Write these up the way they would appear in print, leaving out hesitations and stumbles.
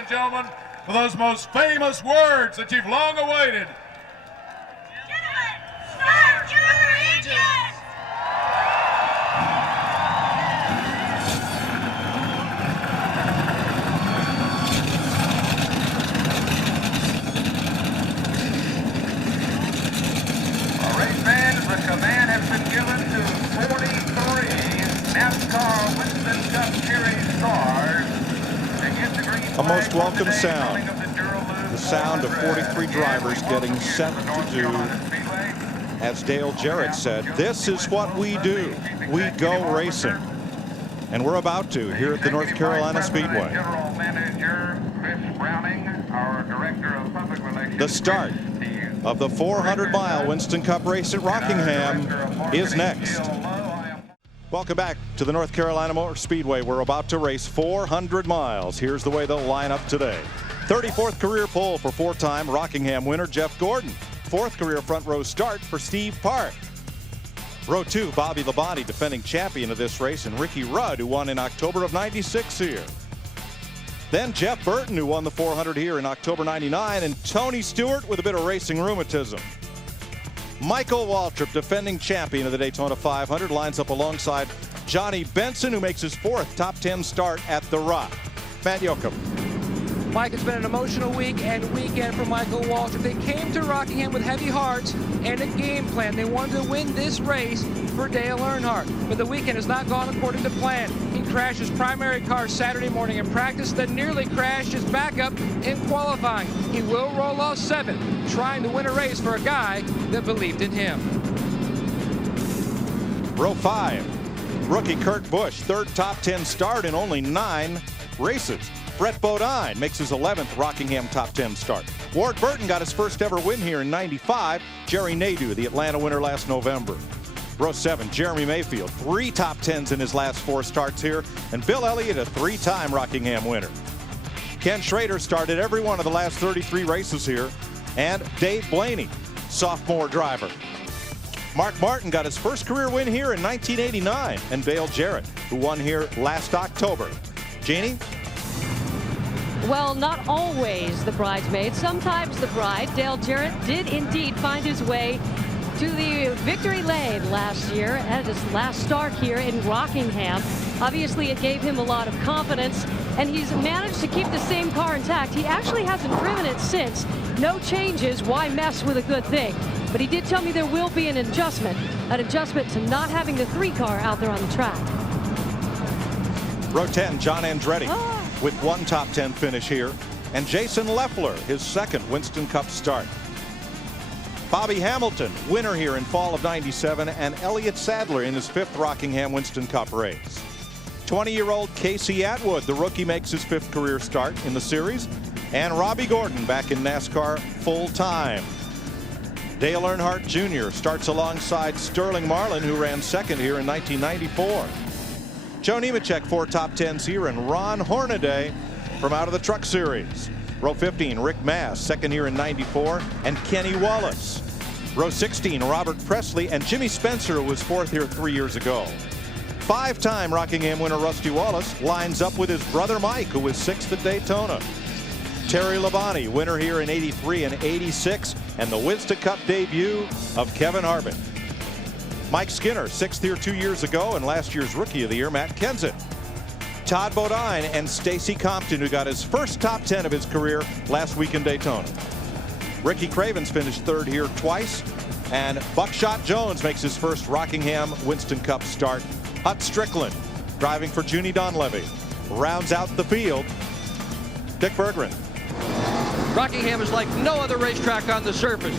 and gentlemen, for those most famous words that you've long awaited. Gentlemen, start your engines! All right, fans, the command has been given to 43 NASCAR Winston Cup Series cars. A most welcome sound. The sound of 43 drivers getting set to do, as Dale Earnhardt said, this is what we do. We go racing. And we're about to here at the North Carolina Speedway. The start of the 400-mile Winston Cup race at Rockingham is next. Welcome back to the North Carolina Motor Speedway. We're about to race 400 miles. Here's the way they'll line up today. 34th career pole for four-time Rockingham winner Jeff Gordon. 4th career front row start for Steve Park. Row 2, Bobby Labonte, defending champion of this race, and Ricky Rudd, who won in October of '96 here. Then Jeff Burton, who won the 400 here in October '99, and Tony Stewart with a bit of racing rheumatism. Michael Waltrip, defending champion of the Daytona 500, lines up alongside Johnny Benson, who makes his 4th top 10 start at the Rock. Matt Yoakum. Mike, it's been an emotional week and weekend for Michael Waltrip. They came to Rockingham with heavy hearts and a game plan. They wanted to win this race for Dale Earnhardt, but the weekend has not gone according to plan. He crashed his primary car Saturday morning in practice, then nearly crashed his backup in qualifying. He will roll off 7th, trying to win a race for a guy that believed in him. Row 5, rookie Kurt Busch, 3rd top 10 start in only 9 races. Brett Bodine makes his 11th Rockingham top 10 start. Ward Burton got his first ever win here in '95. Jerry Nadeau, the Atlanta winner last November. Row 7, Jeremy Mayfield, 3 top 10s in his last 4 starts here. And Bill Elliott, a 3-time Rockingham winner. Ken Schrader started every one of the last 33 races here. And Dave Blaney, sophomore driver. Mark Martin got his first career win here in 1989. And Dale Jarrett, who won here last October. Jeannie? Well, not always the bridesmaid, sometimes the bride. Dale Jarrett did indeed find his way to the victory lane last year at his last start here in Rockingham. Obviously, it gave him a lot of confidence, and he's managed to keep the same car intact. He actually hasn't driven it since. No changes. Why mess with a good thing? But he did tell me there will be an adjustment to not having the 3 car out there on the track. Row 10, John Andretti with 1 top 10 finish here, and Jason Leffler, his 2nd Winston Cup start. Bobby Hamilton, winner here in fall of '97, and Elliott Sadler in his 5th Rockingham Winston Cup race. 20-year-old Casey Atwood, the rookie, makes his 5th career start in the series, and Robbie Gordon back in NASCAR full-time. Dale Earnhardt Jr. starts alongside Sterling Marlin, who ran 2nd here in 1994. Joe Nemechek, 4 top 10s here, and Ron Hornaday from out of the Truck Series. Row 15, Rick Mass, 2nd here in '94, and Kenny Wallace. Row 16, Robert Presley, and Jimmy Spencer, who was 4th here 3 years ago. 5-time Rockingham winner Rusty Wallace lines up with his brother Mike, who was 6th at Daytona. Terry Labonte, winner here in '83 and '86, and the Winston Cup debut of Kevin Harvick. Mike Skinner, 6th here 2 years ago, and last year's Rookie of the Year, Matt Kenseth. Todd Bodine and Stacy Compton, who got his first top 10 of his career last week in Daytona. Ricky Cravens finished 3rd here twice, and Buckshot Jones makes his first Rockingham Winston Cup start. Hut Strickland, driving for Junie Donlevy, rounds out the field. Dick Berggren. Rockingham is like no other racetrack on the surface.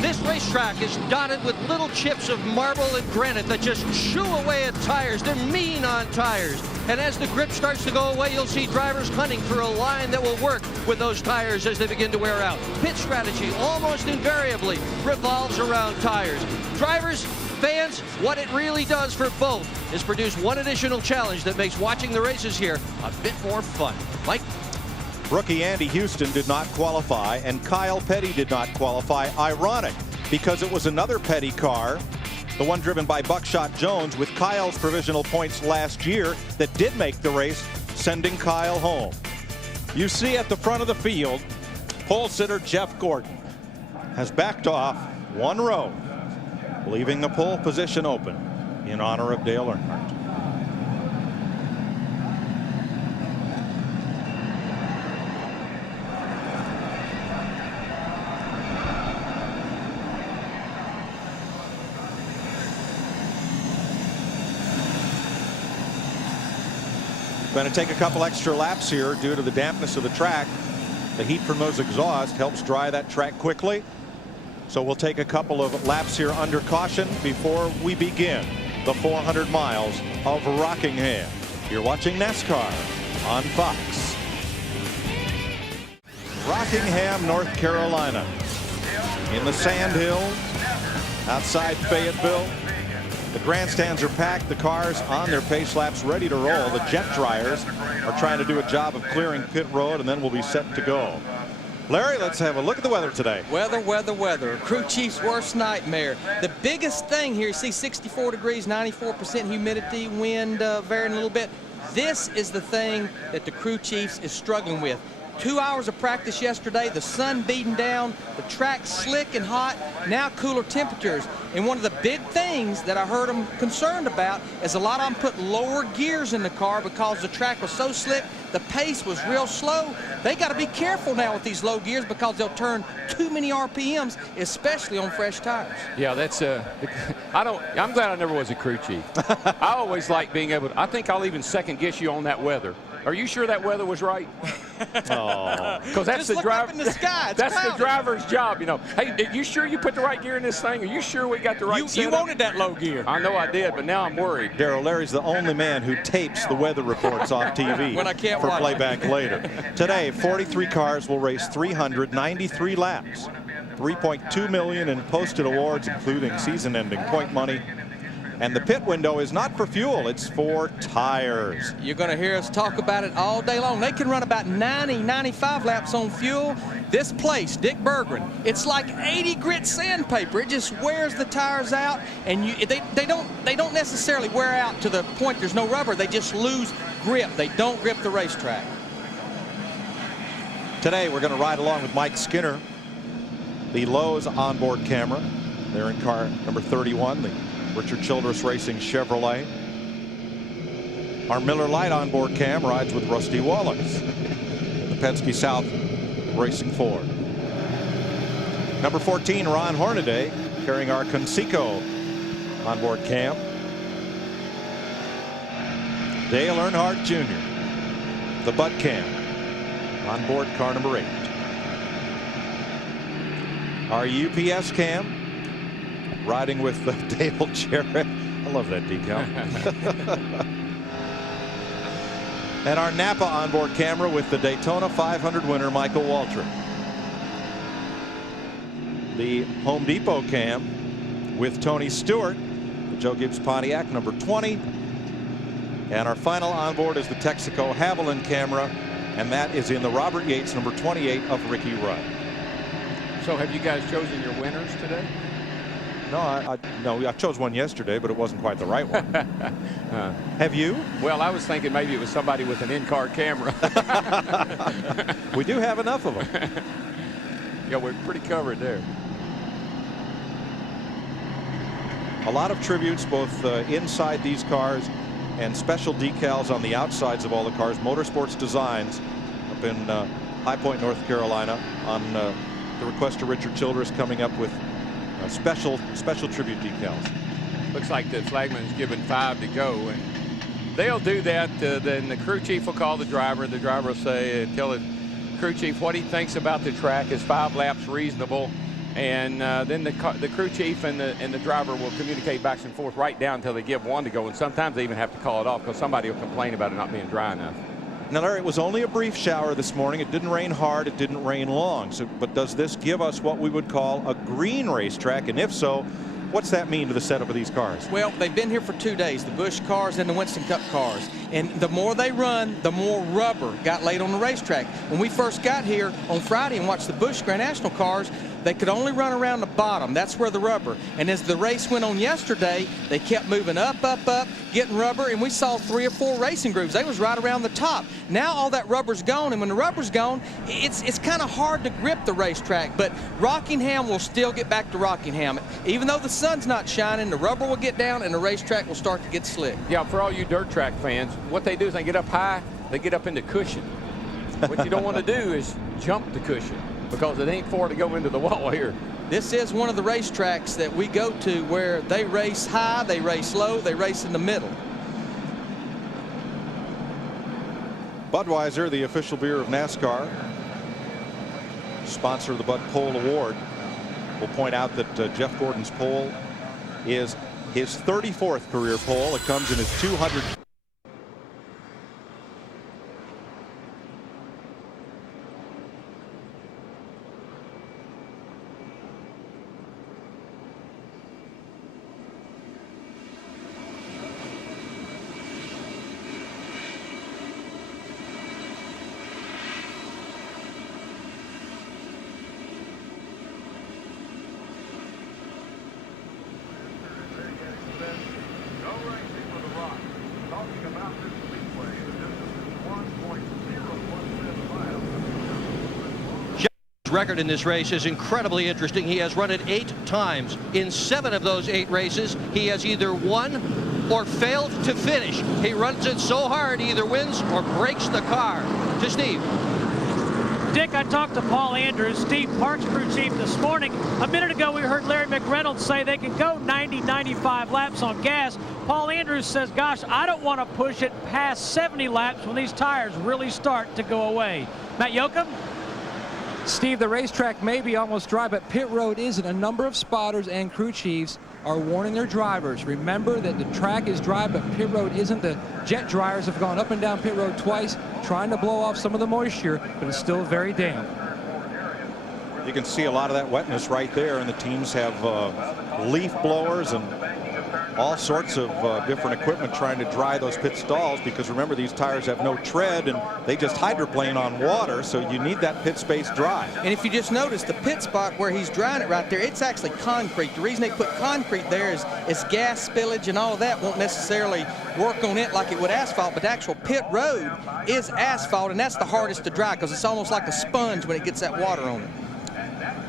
This racetrack is dotted with little chips of marble and granite that just chew away at tires. They're mean on tires. And as the grip starts to go away, you'll see drivers hunting for a line that will work with those tires as they begin to wear out. Pit strategy almost invariably revolves around tires. Drivers, fans, what it really does for both is produce one additional challenge that makes watching the races here a bit more fun. Mike? Rookie Andy Houston did not qualify, and Kyle Petty did not qualify. Ironic, because it was another Petty car, the one driven by Buckshot Jones, with Kyle's provisional points last year, that did make the race, sending Kyle home. You see at the front of the field, pole sitter Jeff Gordon has backed off 1 row, leaving the pole position open in honor of Dale Earnhardt. Going to take a couple extra laps here due to the dampness of the track. The heat from those exhausts helps dry that track quickly. So we'll take a couple of laps here under caution before we begin the 400 miles of Rockingham. You're watching NASCAR on Fox. Rockingham, North Carolina, in the sand hills outside Fayetteville. The grandstands are packed, the cars on their pace laps ready to roll. The jet dryers are trying to do a job of clearing pit road, and then we'll be set to go. Larry, let's have a look at the weather today. Weather. Crew chief's worst nightmare. The biggest thing here, you see 64 degrees, 94% humidity, wind varying a little bit. This is the thing that the crew chiefs is struggling with. 2 hours of practice yesterday, the sun beating down, the track slick and hot, now cooler temperatures. And one of the big things that I heard them concerned about is a lot of them put lower gears in the car because the track was so slick, the pace was real slow. They got to be careful now with these low gears because they'll turn too many RPMs, especially on fresh tires. Yeah, that's I'm glad I never was a crew chief. I always like being able to, I think I'll even second guess you on that weather. Are you sure that weather was right? Oh, because that's the driver. In the sky. That's the driver's job, you know. Hey, are you sure you put the right gear in this thing? Are you sure we got the right setup? You wanted that low gear. I know I did, but now I'm worried. Darrell, Larry's the only man who tapes the weather reports off TV when I can't for watch playback later. Today, 43 cars will race 393 laps. $3.2 million in posted awards, including season-ending point money. And the pit window is not for fuel, it's for tires. You're going to hear us talk about it all day long. They can run about 95 laps on fuel. This place, Dick Berggren, it's like 80 grit sandpaper. It just wears the tires out, and they don't necessarily wear out to the point there's no rubber. They just lose grip. They don't grip the racetrack. Today we're going to ride along with Mike Skinner, the Lowe's onboard camera. They're in car number 31, the Richard Childress Racing Chevrolet. Our Miller Lite onboard cam rides with Rusty Wallace, the Penske South Racing Ford. Number 14, Ron Hornaday, carrying our Conseco onboard cam. Dale Earnhardt Jr., the Butt Cam, onboard car number 8. Our UPS cam, riding with Dale Jarrett. I love that decal. And our Napa onboard camera with the Daytona 500 winner Michael Waltrip. The Home Depot cam with Tony Stewart, the Joe Gibbs Pontiac number 20. And our final onboard is the Texaco Haviland camera, and that is in the Robert Yates number 28 of Ricky Rudd. So have you guys chosen your winners today? No, no, I chose one yesterday, but it wasn't quite the right one. Have you? Well, I was thinking maybe it was somebody with an in-car camera. We do have enough of them. Yeah, we're pretty covered there. A lot of tributes both inside these cars and special decals on the outsides of all the cars. Motorsports Designs up in High Point, North Carolina, on the request of Richard Childress, coming up with special tribute decals. Looks like the flagman's given 5 to go, and they'll do that. Then the crew chief will call the driver. The driver will say, tell the crew chief what he thinks about the track. Is 5 laps reasonable? And then the crew chief and the driver will communicate back and forth right down until they give 1 to go. And sometimes they even have to call it off because somebody will complain about it not being dry enough. Now, Larry, it was only a brief shower this morning. It didn't rain hard. It didn't rain long. So, but does this give us what we would call a green racetrack? And if so, What's that mean to the setup of these cars? Well, they've been here for 2 days, the Busch cars and the Winston Cup cars. And the more they run, the more rubber got laid on the racetrack. When we first got here on Friday and watched the Busch Grand National cars, they could only run around the bottom. That's where the rubber. And as the race went on yesterday, they kept moving up, getting rubber, and we saw 3 or 4 racing grooves. They was right around the top. Now all that rubber's gone, and when the rubber's gone, it's kind of hard to grip the racetrack. But Rockingham will still get back to Rockingham. Even though the sun's not shining, the rubber will get down, and the racetrack will start to get slick. Yeah, for all you dirt track fans, what they do is they get up high, they get up into cushion. What you don't want to do is jump the cushion, because it ain't for to go into the wall here. This is one of the racetracks that we go to where they race high, they race low, they race in the middle. Budweiser, the official beer of NASCAR, sponsor of the Bud Pole Award. We'll point out that Jeff Gordon's pole is his 34th career pole. It comes in his 200th. Record in this race is incredibly interesting. He has run it 8 times. In 7 of those 8 races, he has either won or failed to finish. He runs it so hard, he either wins or breaks the car. To Steve. Dick, I talked to Paul Andrews, Steve Park's crew chief, this morning. A minute ago, we heard Larry McReynolds say they can go 90, 95 laps on gas. Paul Andrews says, gosh, I don't want to push it past 70 laps when these tires really start to go away. Matt Yoakum? Steve, the racetrack may be almost dry, but pit road isn't. A number of spotters and crew chiefs are warning their drivers. Remember that the track is dry, but pit road isn't. The jet dryers have gone up and down pit road twice, trying to blow off some of the moisture, but it's still very damp. You can see a lot of that wetness right there, and the teams have leaf blowers and all sorts of different equipment trying to dry those pit stalls, because remember, these tires have no tread and they just hydroplane on water, so you need that pit space dry. And if you just notice the pit spot where he's drying it right there, it's actually concrete. The reason they put concrete there is gas spillage and all of that won't necessarily work on it like it would asphalt, but the actual pit road is asphalt, and that's the hardest to dry because it's almost like a sponge when it gets that water on it.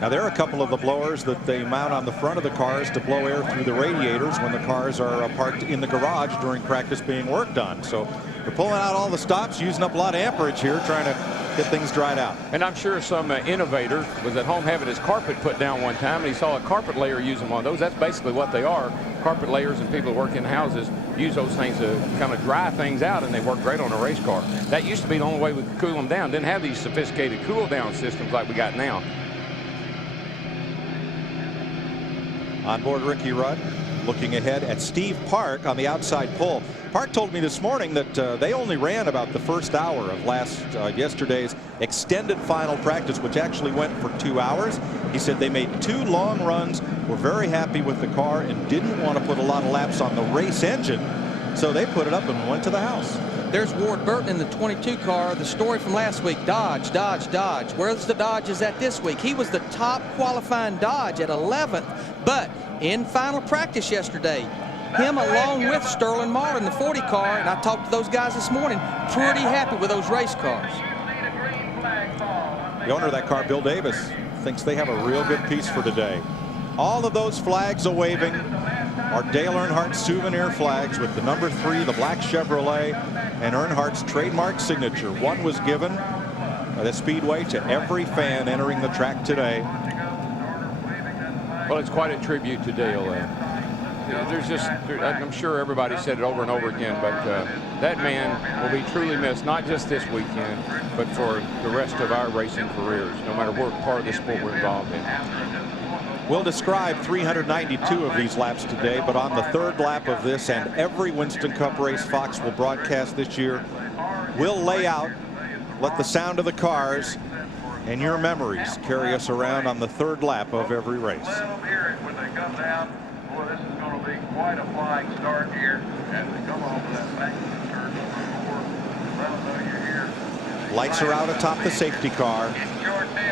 Now, there are a couple of the blowers that they mount on the front of the cars to blow air through the radiators when the cars are parked in the garage during practice being worked on. So they're pulling out all the stops, using up a lot of amperage here, trying to get things dried out. And I'm sure some innovator was at home having his carpet put down one time, and he saw a carpet layer using one of those. That's basically what they are. Carpet layers, and people who work in houses use those things to kind of dry things out, and they work great on a race car. That used to be the only way we could cool them down. Didn't have these sophisticated cool down systems like we got now. On board Ricky Rudd, looking ahead at Steve Park on the outside pole. Park told me this morning that they only ran about the first hour of yesterday's extended final practice, which actually went for 2 hours. He said they made 2 long runs, were very happy with the car, and didn't want to put a lot of laps on the race engine, so they put it up and went to the house. There's Ward Burton in the 22 car. The story from last week, Dodge, Dodge, Dodge. Where's the Dodges at this week? He was the top qualifying Dodge at 11th, but in final practice yesterday, him along with Sterling Marlin in the 40 car, and I talked to those guys this morning, pretty happy with those race cars. The owner of that car, Bill Davis, thinks they have a real good piece for today. All of those flags a-waving are Dale Earnhardt souvenir flags with the number 3, the black Chevrolet, and Earnhardt's trademark signature. One was given by the Speedway to every fan entering the track today. Well, it's quite a tribute to Dale. I'm sure everybody said it over and over again, but that man will be truly missed, not just this weekend, but for the rest of our racing careers, no matter what part of the sport we're involved in. We'll describe 392 of these laps today, but on the 3rd lap of this and every Winston Cup race Fox will broadcast this year, we'll lay out, let the sound of the cars and your memories carry us around on the 3rd lap of every race. quite a flying start here as we come off of that back turn number 4. Well, so you're here. Lights are out atop the safety car.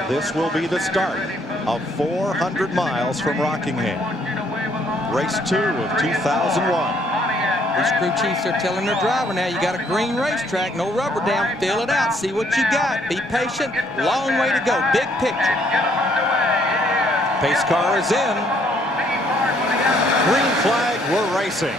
This will be the start of 400 miles from Rockingham. Race 2 of 2001. These crew chiefs are telling their driver now, you got a green racetrack, no rubber down, fill it out, see what you got, be patient, long way to go, big picture. Pace car is in. Green flag, we're racing.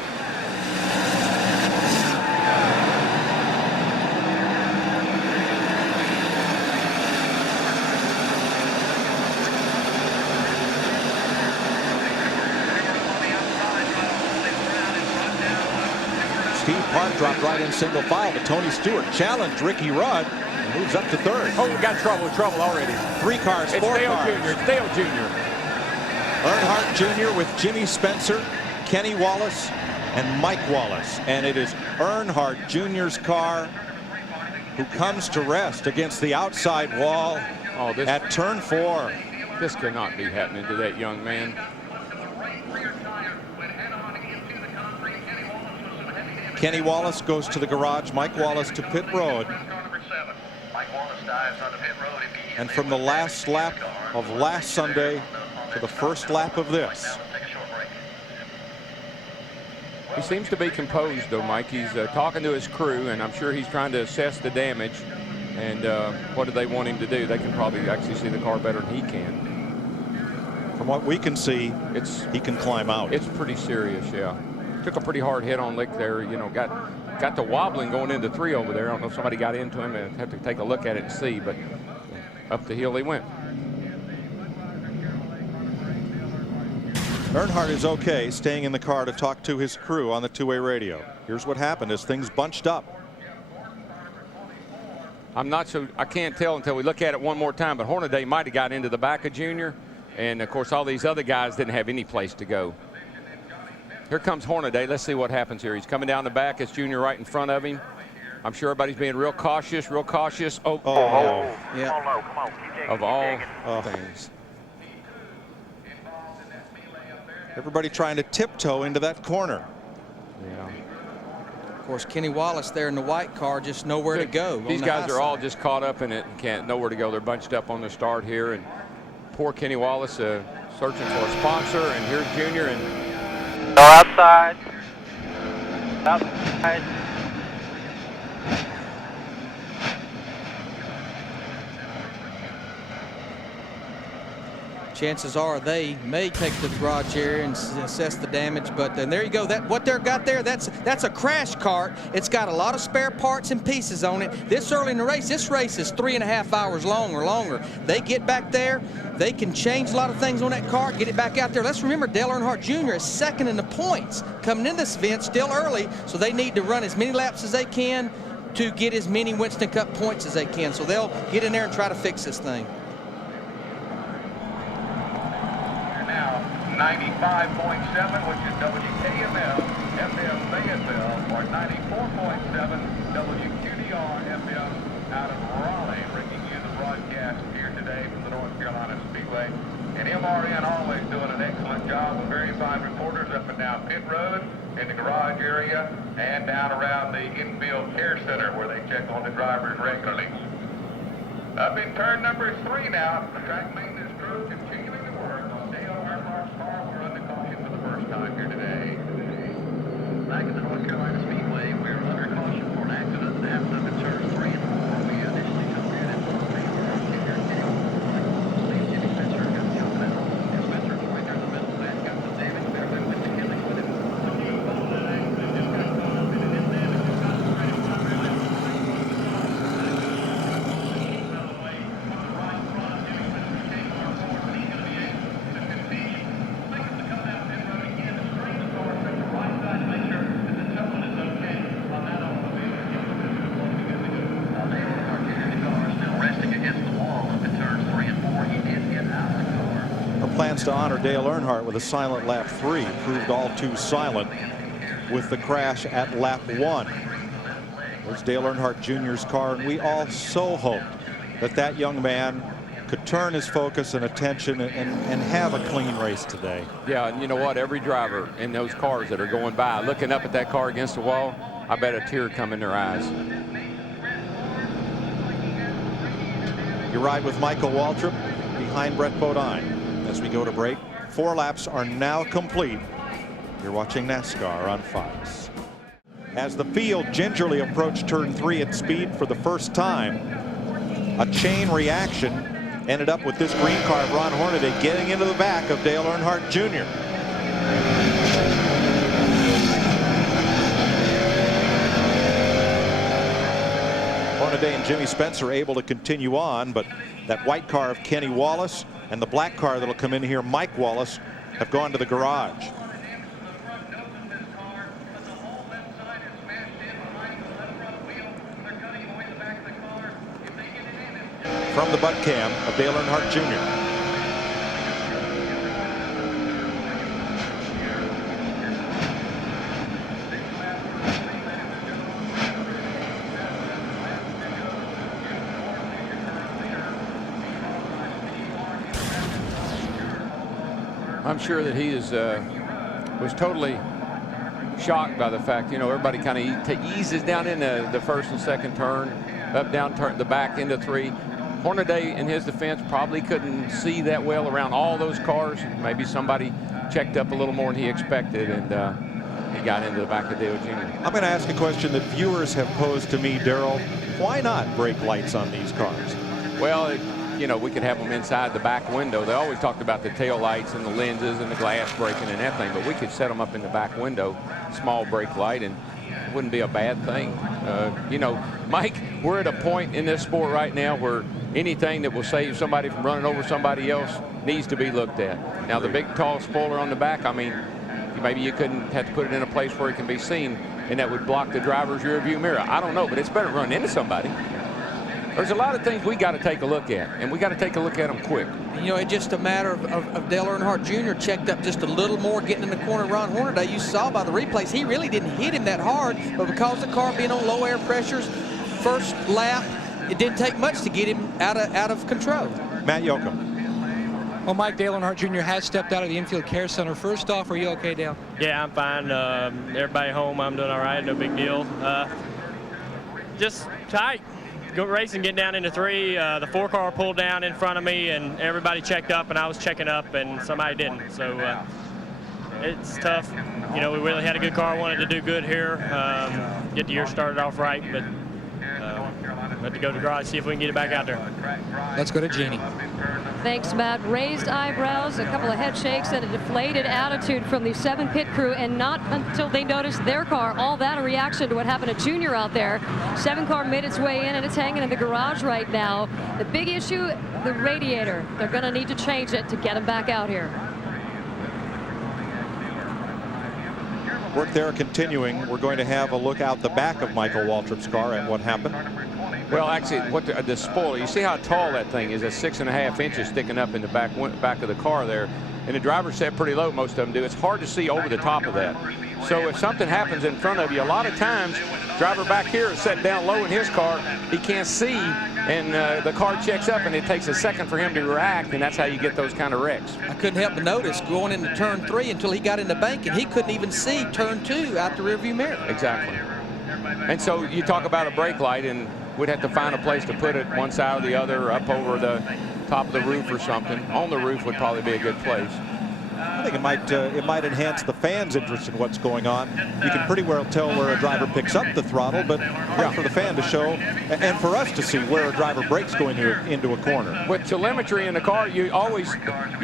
Steve Park dropped right in single file, but Tony Stewart challenged Ricky Rudd and moves up to third. Oh, we got trouble already. 3 cars, 4 It's Dale cars. Jr. It's Dale Jr. Earnhardt Jr. with Jimmy Spencer, Kenny Wallace, and Mike Wallace. And it is Earnhardt Jr.'s car who comes to rest against the outside wall at turn 4. This cannot be happening to that young man. Kenny Wallace goes to the garage, Mike Wallace to pit road. And from the last lap of last Sunday to the first lap of this. He seems to be composed, though, Mike. He's talking to his crew, and I'm sure he's trying to assess the damage and what do they want him to do. They can probably actually see the car better than he can. From what we can see, he can climb out. It's pretty serious, yeah. Took a pretty hard hit on lick there, you know, got to wobbling going into 3 over there. I don't know if somebody got into him. I'd have to take a look at it and see, but up the hill he went. Earnhardt is okay, staying in the car to talk to his crew on the two-way radio. Here's what happened as things bunched up. I can't tell until we look at it one more time, but Hornaday might have got into the back of Junior, and of course all these other guys didn't have any place to go. Here comes Hornaday. Let's see what happens here. He's coming down the back. It's Junior right in front of him. I'm sure everybody's being real cautious, Oh, yeah. Of all things. Everybody trying to tiptoe into that corner. Yeah. Of course, Kenny Wallace there in the white car, just nowhere to go. These guys are all just caught up in it and can't nowhere to go. They're bunched up on the start here, and poor Kenny Wallace searching for a sponsor. And here's Junior and. Go outside. Outside. Chances are they may take to the garage area and assess the damage, but then there you go. What they've got there, that's a crash cart. It's got a lot of spare parts and pieces on it. This early in the race, this race is 3.5 hours long or longer. They get back there, they can change a lot of things on that car, get it back out there. Let's remember Dale Earnhardt Jr. is second in the points coming in this event, still early, so they need to run as many laps as they can to get as many Winston Cup points as they can. So they'll get in there and try to fix this thing. 95.7, which is WKML, FM Fayetteville, or 94.7 WQDR FM out of Raleigh, bringing you the broadcast here today from the North Carolina Speedway. And MRN always doing an excellent job with very fine reporters up and down pit road, in the garage area, and down around the infield care center where they check on the drivers regularly. Up in turn number 3 now, the track maintenance crew continuing to work on Dale Earnhardt's car. We're under caution for the first time here today. Back at the North Carolina Speedway, we're under caution for an accident that happened up in turns 3 and 4. We initially took it in for Jimmy Spencer got the open out. And Spencer's right there in the middle. That got some damage there. Then with McKinley with him. Plans to honor Dale Earnhardt with a silent lap 3 proved all too silent with the crash at lap 1. There's Dale Earnhardt Jr.'s car, and we all so hoped that that young man could turn his focus and attention and have a clean race today. Yeah, and you know what? Every driver in those cars that are going by, looking up at that car against the wall, I bet a tear come in their eyes. You ride with Michael Waltrip behind Brett Bodine as we go to break. 4 laps are now complete. You're watching NASCAR on Fox. As the field gingerly approached turn 3 at speed for the first time, a chain reaction ended up with this green car of Ron Hornaday getting into the back of Dale Earnhardt Jr. Hornaday and Jimmy Spencer able to continue on, but that white car of Kenny Wallace and the black car that'll come in here, Mike Wallace, have gone to the garage. From the butt cam of Dale Earnhardt Jr. I'm sure that he was totally shocked by the fact, you know, everybody kind of eases down into the first and second turn, up, down, turn the back into 3. Hornaday, in his defense, probably couldn't see that well around all those cars. Maybe somebody checked up a little more than he expected, and he got into the back of Dale Jr. I'm going to ask a question that viewers have posed to me, Darrell. Why not brake lights on these cars? Well, you know, we could have them inside the back window. They always talked about the tail lights and the lenses and the glass braking and that thing, but we could set them up in the back window, small brake light, and it wouldn't be a bad thing. You know, Mike, we're at a point in this sport right now where anything that will save somebody from running over somebody else needs to be looked at. Now, the big tall spoiler on the back, I mean, maybe you couldn't have to put it in a place where it can be seen and that would block the driver's rear view mirror. I don't know, but it's better than running into somebody. There's a lot of things we got to take a look at, and we got to take a look at them quick. You know, it's just a matter of Dale Earnhardt Jr. checked up just a little more, getting in the corner of Ron Hornaday. You saw by the replays, he really didn't hit him that hard, but because the car being on low air pressures, first lap, it didn't take much to get him out of control. Matt Yoakum. Well, Mike, Dale Earnhardt Jr. has stepped out of the infield care center. First off, are you okay, Dale? Yeah, I'm fine. Everybody home, I'm doing all right. No big deal. Just tight. Go racing, getting down into 3. The 4 car pulled down in front of me, and everybody checked up, and I was checking up, and somebody didn't. So it's tough. You know, we really had a good car. Wanted to do good here, get the year started off right, but had to go to the garage, see if we can get it back out there. Let's go to Jeannie. Thanks, Matt. Raised eyebrows, a couple of head shakes, and a deflated attitude from the 7 pit crew, and not until they noticed their car. All that a reaction to what happened to Junior out there. 7 car made its way in, and it's hanging in the garage right now. The big issue, the radiator. They're going to need to change it to get him back out here. Work there continuing. We're going to have a look out the back of Michael Waltrip's car at what happened. Well, actually, what the spoiler, you see how tall that thing is, at 6.5 inches sticking up in the back of the car there. And the driver's set pretty low, most of them do. It's hard to see over the top of that. So if something happens in front of you, a lot of times, driver back here is set down low in his car. He can't see, and the car checks up, and it takes a second for him to react, and that's how you get those kind of wrecks. I couldn't help but notice going into turn 3 until he got in the bank, and he couldn't even see turn 2 out the rearview mirror. Exactly. And so you talk about a brake light, and we'd have to find a place to put it, one side or the other, up over the top of the roof or something. On the roof would probably be a good place. I think it might enhance the fans' interest in what's going on. You can pretty well tell where a driver picks up the throttle, but hard for the fan to show, and for us to see where a driver brakes going into a corner. With telemetry in the car, you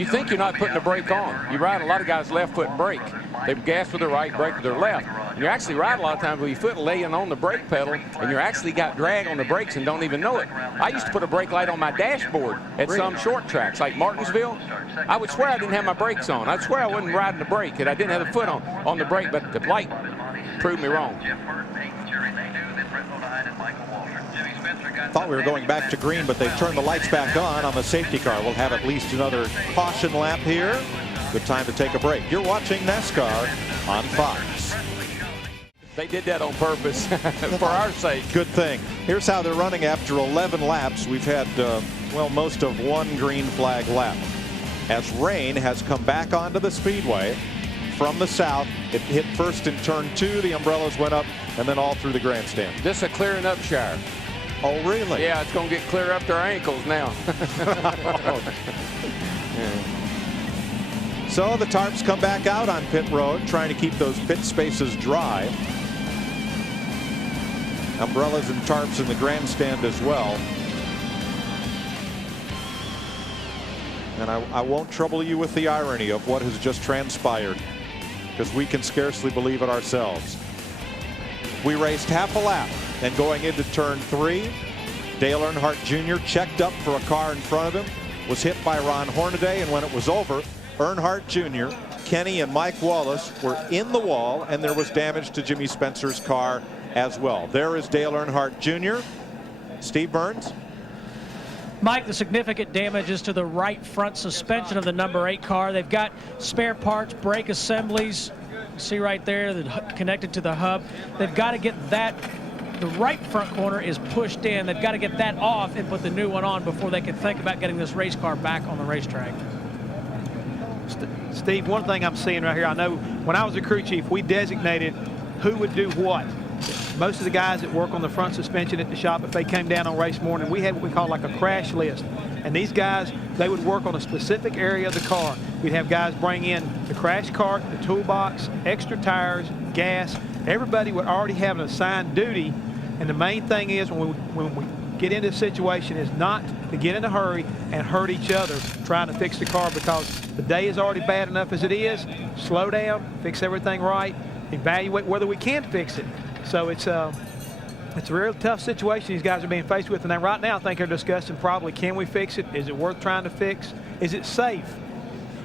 think you're not putting the brake on. You ride a lot of guys left foot brake. They gas with their right, brake with their left. And you actually ride a lot of times with your foot laying on the brake pedal, and you actually got drag on the brakes and don't even know it. I used to put a brake light on my dashboard at some short tracks, like Martinsville. I would swear I didn't have my brakes on. I'd swear I wasn't riding the brake, and I didn't have the foot on the brake, but the light proved me wrong. Thought we were going back to green, but they turned the lights back on the safety car. We'll have at least another caution lap here. Good time to take a break. You're watching NASCAR on Fox. They did that on purpose for our sake. Good thing. Here's how they're running after 11 laps. We've had, well, most of one green flag lap. As rain has come back onto the speedway from the south, it hit first in turn 2. The umbrellas went up, and then all through the grandstand. This is a clearing up shower. Oh, really? Yeah, it's going to get clear up to our ankles now. So the tarps come back out on pit road, trying to keep those pit spaces dry. Umbrellas and tarps in the grandstand as well. And I won't trouble you with the irony of what has just transpired, because we can scarcely believe it ourselves. We raced half a lap, and going into turn 3, Dale Earnhardt Jr. checked up for a car in front of him, was hit by Ron Hornaday, and when it was over, Earnhardt Jr., Kenny, and Mike Wallace were in the wall, and there was damage to Jimmy Spencer's car as well. There is Dale Earnhardt Jr. Steve Burns. Mike, the significant damage is to the right front suspension of the number 8 car. They've got spare parts, brake assemblies. You see right there, connected to the hub. They've got to get that. The right front corner is pushed in. They've got to get that off and put the new one on before they can think about getting this race car back on the racetrack. Steve, one thing I'm seeing right here, I know when I was a crew chief, we designated who would do what. Most of the guys that work on the front suspension at the shop, if they came down on race morning, we had what we call like a crash list. And these guys, they would work on a specific area of the car. We'd have guys bring in the crash cart, the toolbox, extra tires, gas. Everybody would already have an assigned duty. And the main thing is when we get into a situation is not to get in a hurry and hurt each other trying to fix the car, because the day is already bad enough as it is. Slow down, fix everything right, evaluate whether we can fix it. So it's a real tough situation these guys are being faced with. And right now I think they're discussing probably, can we fix it? Is it worth trying to fix? Is it safe?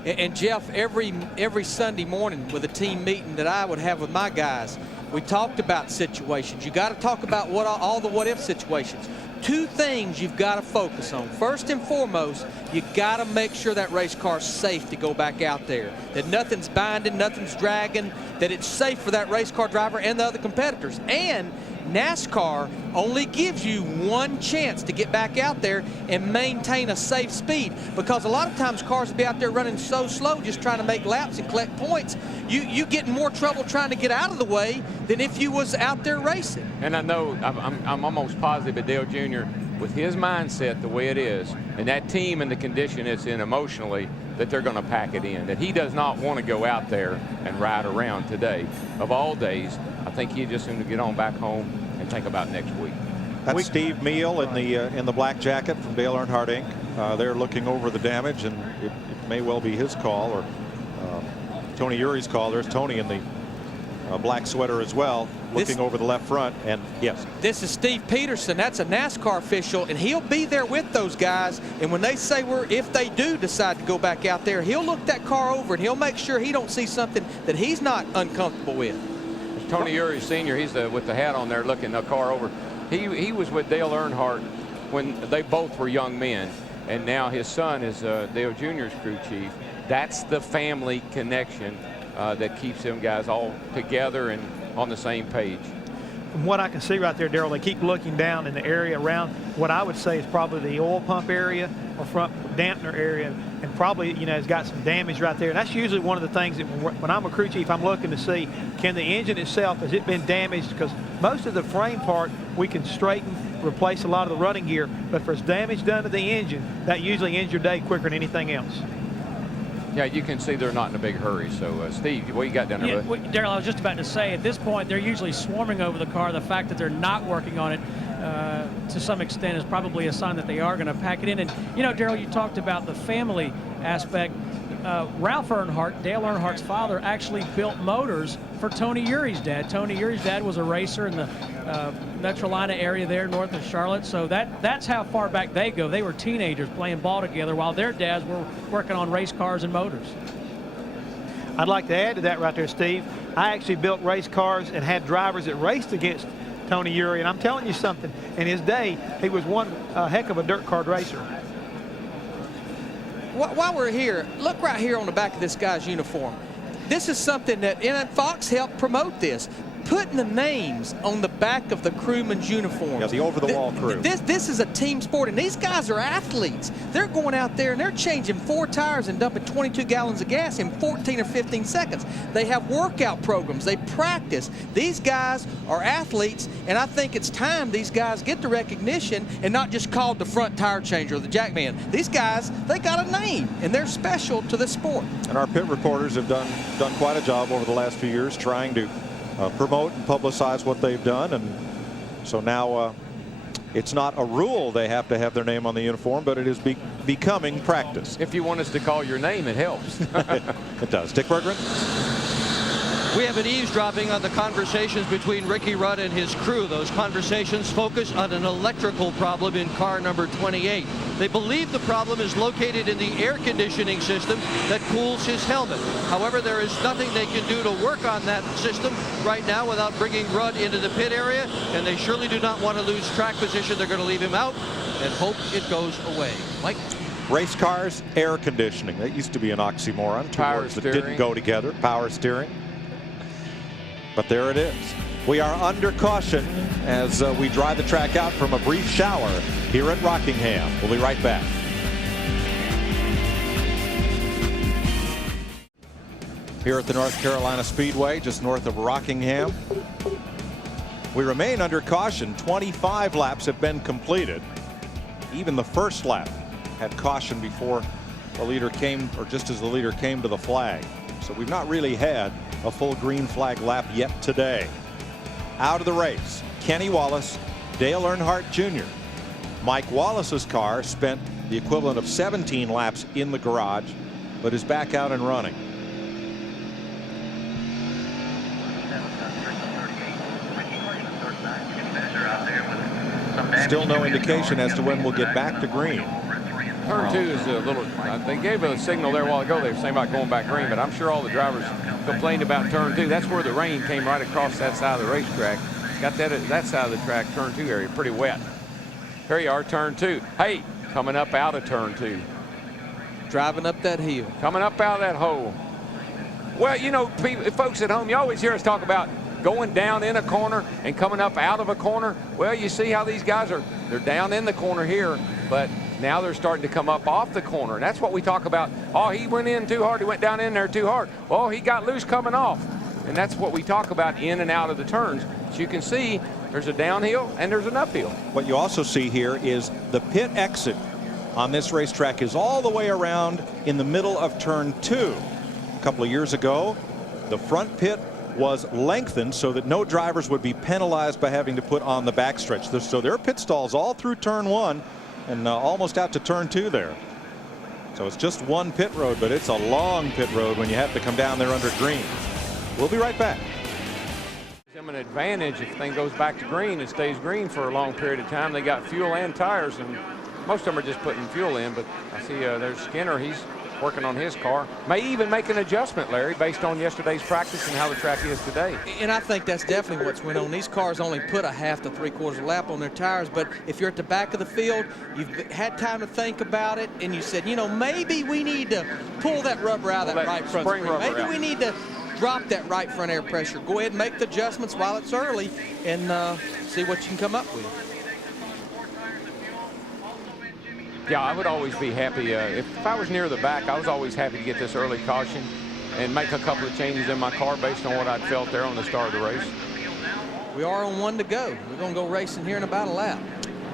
And Jeff, every Sunday morning with a team meeting that I would have with my guys, we talked about situations. You got to talk about all the what-if situations. 2 things you've got to focus on. First and foremost, you got to make sure that race car's safe to go back out there, that nothing's binding, nothing's dragging, that it's safe for that race car driver and the other competitors. And NASCAR only gives you one chance to get back out there and maintain a safe speed, because a lot of times cars will be out there running so slow just trying to make laps and collect points. You get in more trouble trying to get out of the way than if you was out there racing. And I know I'm almost positive that Dale Jr., with his mindset the way it is, and that team and the condition it's in emotionally, that they're going to pack it in, that he does not want to go out there and ride around today. Of all days, I think he just going to get on back home and think about next week. That's Steve Meal in the black jacket from Dale Earnhardt Inc. They're looking over the damage, and it may well be his call or Tony Urie's call. There's Tony in the black sweater as well, looking over the left front. And yes, this is Steve Peterson. That's a NASCAR official, and he'll be there with those guys. And when they say if they do decide to go back out there, he'll look that car over and he'll make sure he don't see something that he's not uncomfortable with. Tony Urie Sr., he's with the hat on there looking the car over. He was with Dale Earnhardt when they both were young men, and now his son is Dale Jr.'s crew chief. That's the family connection that keeps them guys all together and on the same page. From what I can see right there, Darrell, they keep looking down in the area around what I would say is probably the oil pump area or front dampener area, and probably, has got some damage right there. And that's usually one of the things that when I'm a crew chief, I'm looking to see, can the engine itself, has it been damaged? Because most of the frame part we can straighten, replace a lot of the running gear, but if there's damage done to the engine, that usually ends your day quicker than anything else. Yeah, you can see they're not in a big hurry. So, Steve, what you got down there? Yeah, Darrell, I was just about to say, at this point, they're usually swarming over the car. The fact that they're not working on it to some extent is probably a sign that they are going to pack it in. And, Darrell, you talked about the family aspect. Ralph Earnhardt, Dale Earnhardt's father, actually built motors for Tony Urie's dad. Tony Urie's dad was a racer in the North Carolina area there north of Charlotte. So that's how far back they go. They were teenagers playing ball together while their dads were working on race cars and motors. I'd like to add to that right there, Steve. I actually built race cars and had drivers that raced against Tony Urie. And I'm telling you something, in his day, he was one heck of a dirt car racer. While we're here, look right here on the back of this guy's uniform. This is something that Fox helped promote this. putting the names on the back of the crewman's uniforms. Yeah, the over-the-wall crew. This is a team sport, and these guys are athletes. They're going out there and they're changing 4 tires and dumping 22 gallons of gas in 14 or 15 seconds. They have workout programs. They practice. These guys are athletes, and I think it's time these guys get the recognition and not just called the front tire changer or the jackman. These guys, they got a name, and they're special to the sport. And our pit reporters have done quite a job over the last few years trying to promote and publicize what they've done, and so now it's not a rule they have to have their name on the uniform, but it is becoming practice. If you want us to call your name, it helps. It does. Dick Berggren? We have been eavesdropping on the conversations between Ricky Rudd and his crew. Those conversations focus on an electrical problem in car number 28. They believe the problem is located in the air conditioning system that cools his helmet. However, there is nothing they can do to work on that system right now without bringing Rudd into the pit area, and they surely do not want to lose track position. They're going to leave him out and hope it goes away. Mike? Race cars, air conditioning. That used to be an oxymoron. Two words that didn't go together. Power steering. But there it is. We are under caution as we drive the track out from a brief shower here at Rockingham. We'll be right back. Here at the North Carolina Speedway, just north of Rockingham. We remain under caution. 25 laps have been completed. Even the first lap had caution before the leader came, or just as the leader came to the flag. So we've not really had a full green flag lap yet today. Out of the race, Kenny Wallace, Dale Earnhardt Jr. Mike Wallace's car spent the equivalent of 17 laps in the garage, but is back out and running. Still no indication as to when we'll get back to green. Turn 2 is a little, they gave a signal there a while ago. They were saying about going back green, but I'm sure all the drivers complained about turn 2. That's where the rain came right across that side of the racetrack. Got that side of the track, turn 2 area, pretty wet. Here you are, turn 2. Hey, coming up out of turn 2. Driving up that hill. Coming up out of that hole. Well, you know, folks at home, you always hear us talk about going down in a corner and coming up out of a corner. Well, you see how these guys are, they're down in the corner here, but now they're starting to come up off the corner. And that's what we talk about. Oh, he went in too hard. He went down in there too hard. Oh, he got loose coming off. And that's what we talk about in and out of the turns. So you can see there's a downhill and there's an uphill. What you also see here is the pit exit on this racetrack is all the way around in the middle of turn 2. A couple of years ago, the front pit was lengthened so that no drivers would be penalized by having to put on the backstretch. So there are pit stalls all through turn 1 and almost out to turn 2 there. So it's just one pit road, but it's a long pit road when you have to come down there under green. We'll be right back. Them an advantage if the thing goes back to green and stays green for a long period of time. They got fuel and tires, and most of them are just putting fuel in, but I see there's Skinner. He's working on his car. May even make an adjustment, Larry, based on yesterday's practice and how the track is today. And I think that's definitely what's went on. These cars only put a half to 3/4 lap on their tires, but if you're at the back of the field, you've had time to think about it, and you said, you know, maybe we need to pull that rubber out of that right front spring. Maybe we need to drop that right front air pressure. Go ahead and make the adjustments while it's early and see what you can come up with. Yeah, I would always be happy. If I was near the back, I was always happy to get this early caution and make a couple of changes in my car based on what I'd felt there on the start of the race. We are on 1 to go. We're going to go racing here in about a lap.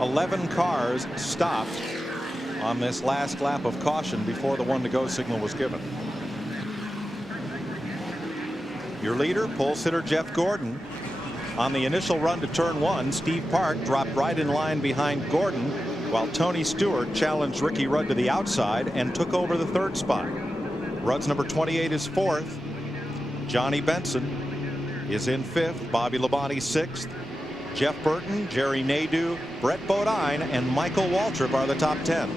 11 cars stopped on this last lap of caution before the 1 to go signal was given. Your leader, pole sitter Jeff Gordon. On the initial run to turn 1, Steve Park dropped right in line behind Gordon, while Tony Stewart challenged Ricky Rudd to the outside and took over the 3rd spot. Rudd's number 28 is 4th. Johnny Benson is in 5th. Bobby Labonte 6th. Jeff Burton, Jerry Nadeau, Brett Bodine, and Michael Waltrip are the top 10.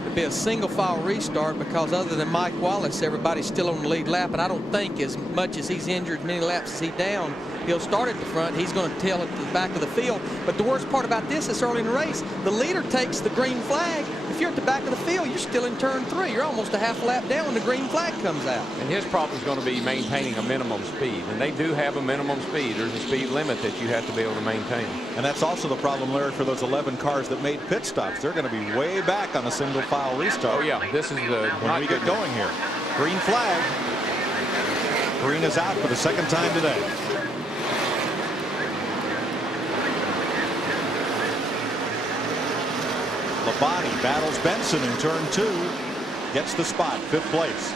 It'll be a single file restart because other than Mike Wallace, everybody's still on the lead lap, and I don't think as much as he's injured, many laps as he's down, he'll start at the front. He's going to tail at the back of the field. But the worst part about this is early in the race, the leader takes the green flag. If you're at the back of the field, you're still in turn 3. You're almost a half lap down when the green flag comes out. And his problem is going to be maintaining a minimum speed. And they do have a minimum speed. There's a speed limit that you have to be able to maintain. And that's also the problem, Larry, for those 11 cars that made pit stops. They're going to be way back on a single file restart. Oh, yeah. This is when we get going here. Green flag. Green is out for the second time today. Labonte battles Benson in turn 2. Gets the spot, 5th place.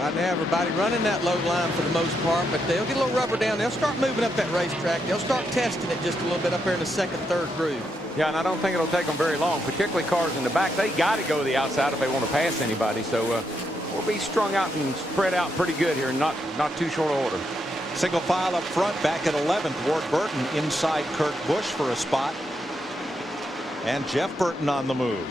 Right now, everybody running that low line for the most part, but they'll get a little rubber down. They'll start moving up that racetrack. They'll start testing it just a little bit up there in the 2nd, 3rd groove. Yeah, and I don't think it'll take them very long, particularly cars in the back. They got to go to the outside if they want to pass anybody. So we'll be strung out and spread out pretty good here, not too short of order. Single file up front, back at 11th. Ward Burton inside Kurt Busch for a spot. And Jeff Burton on the move.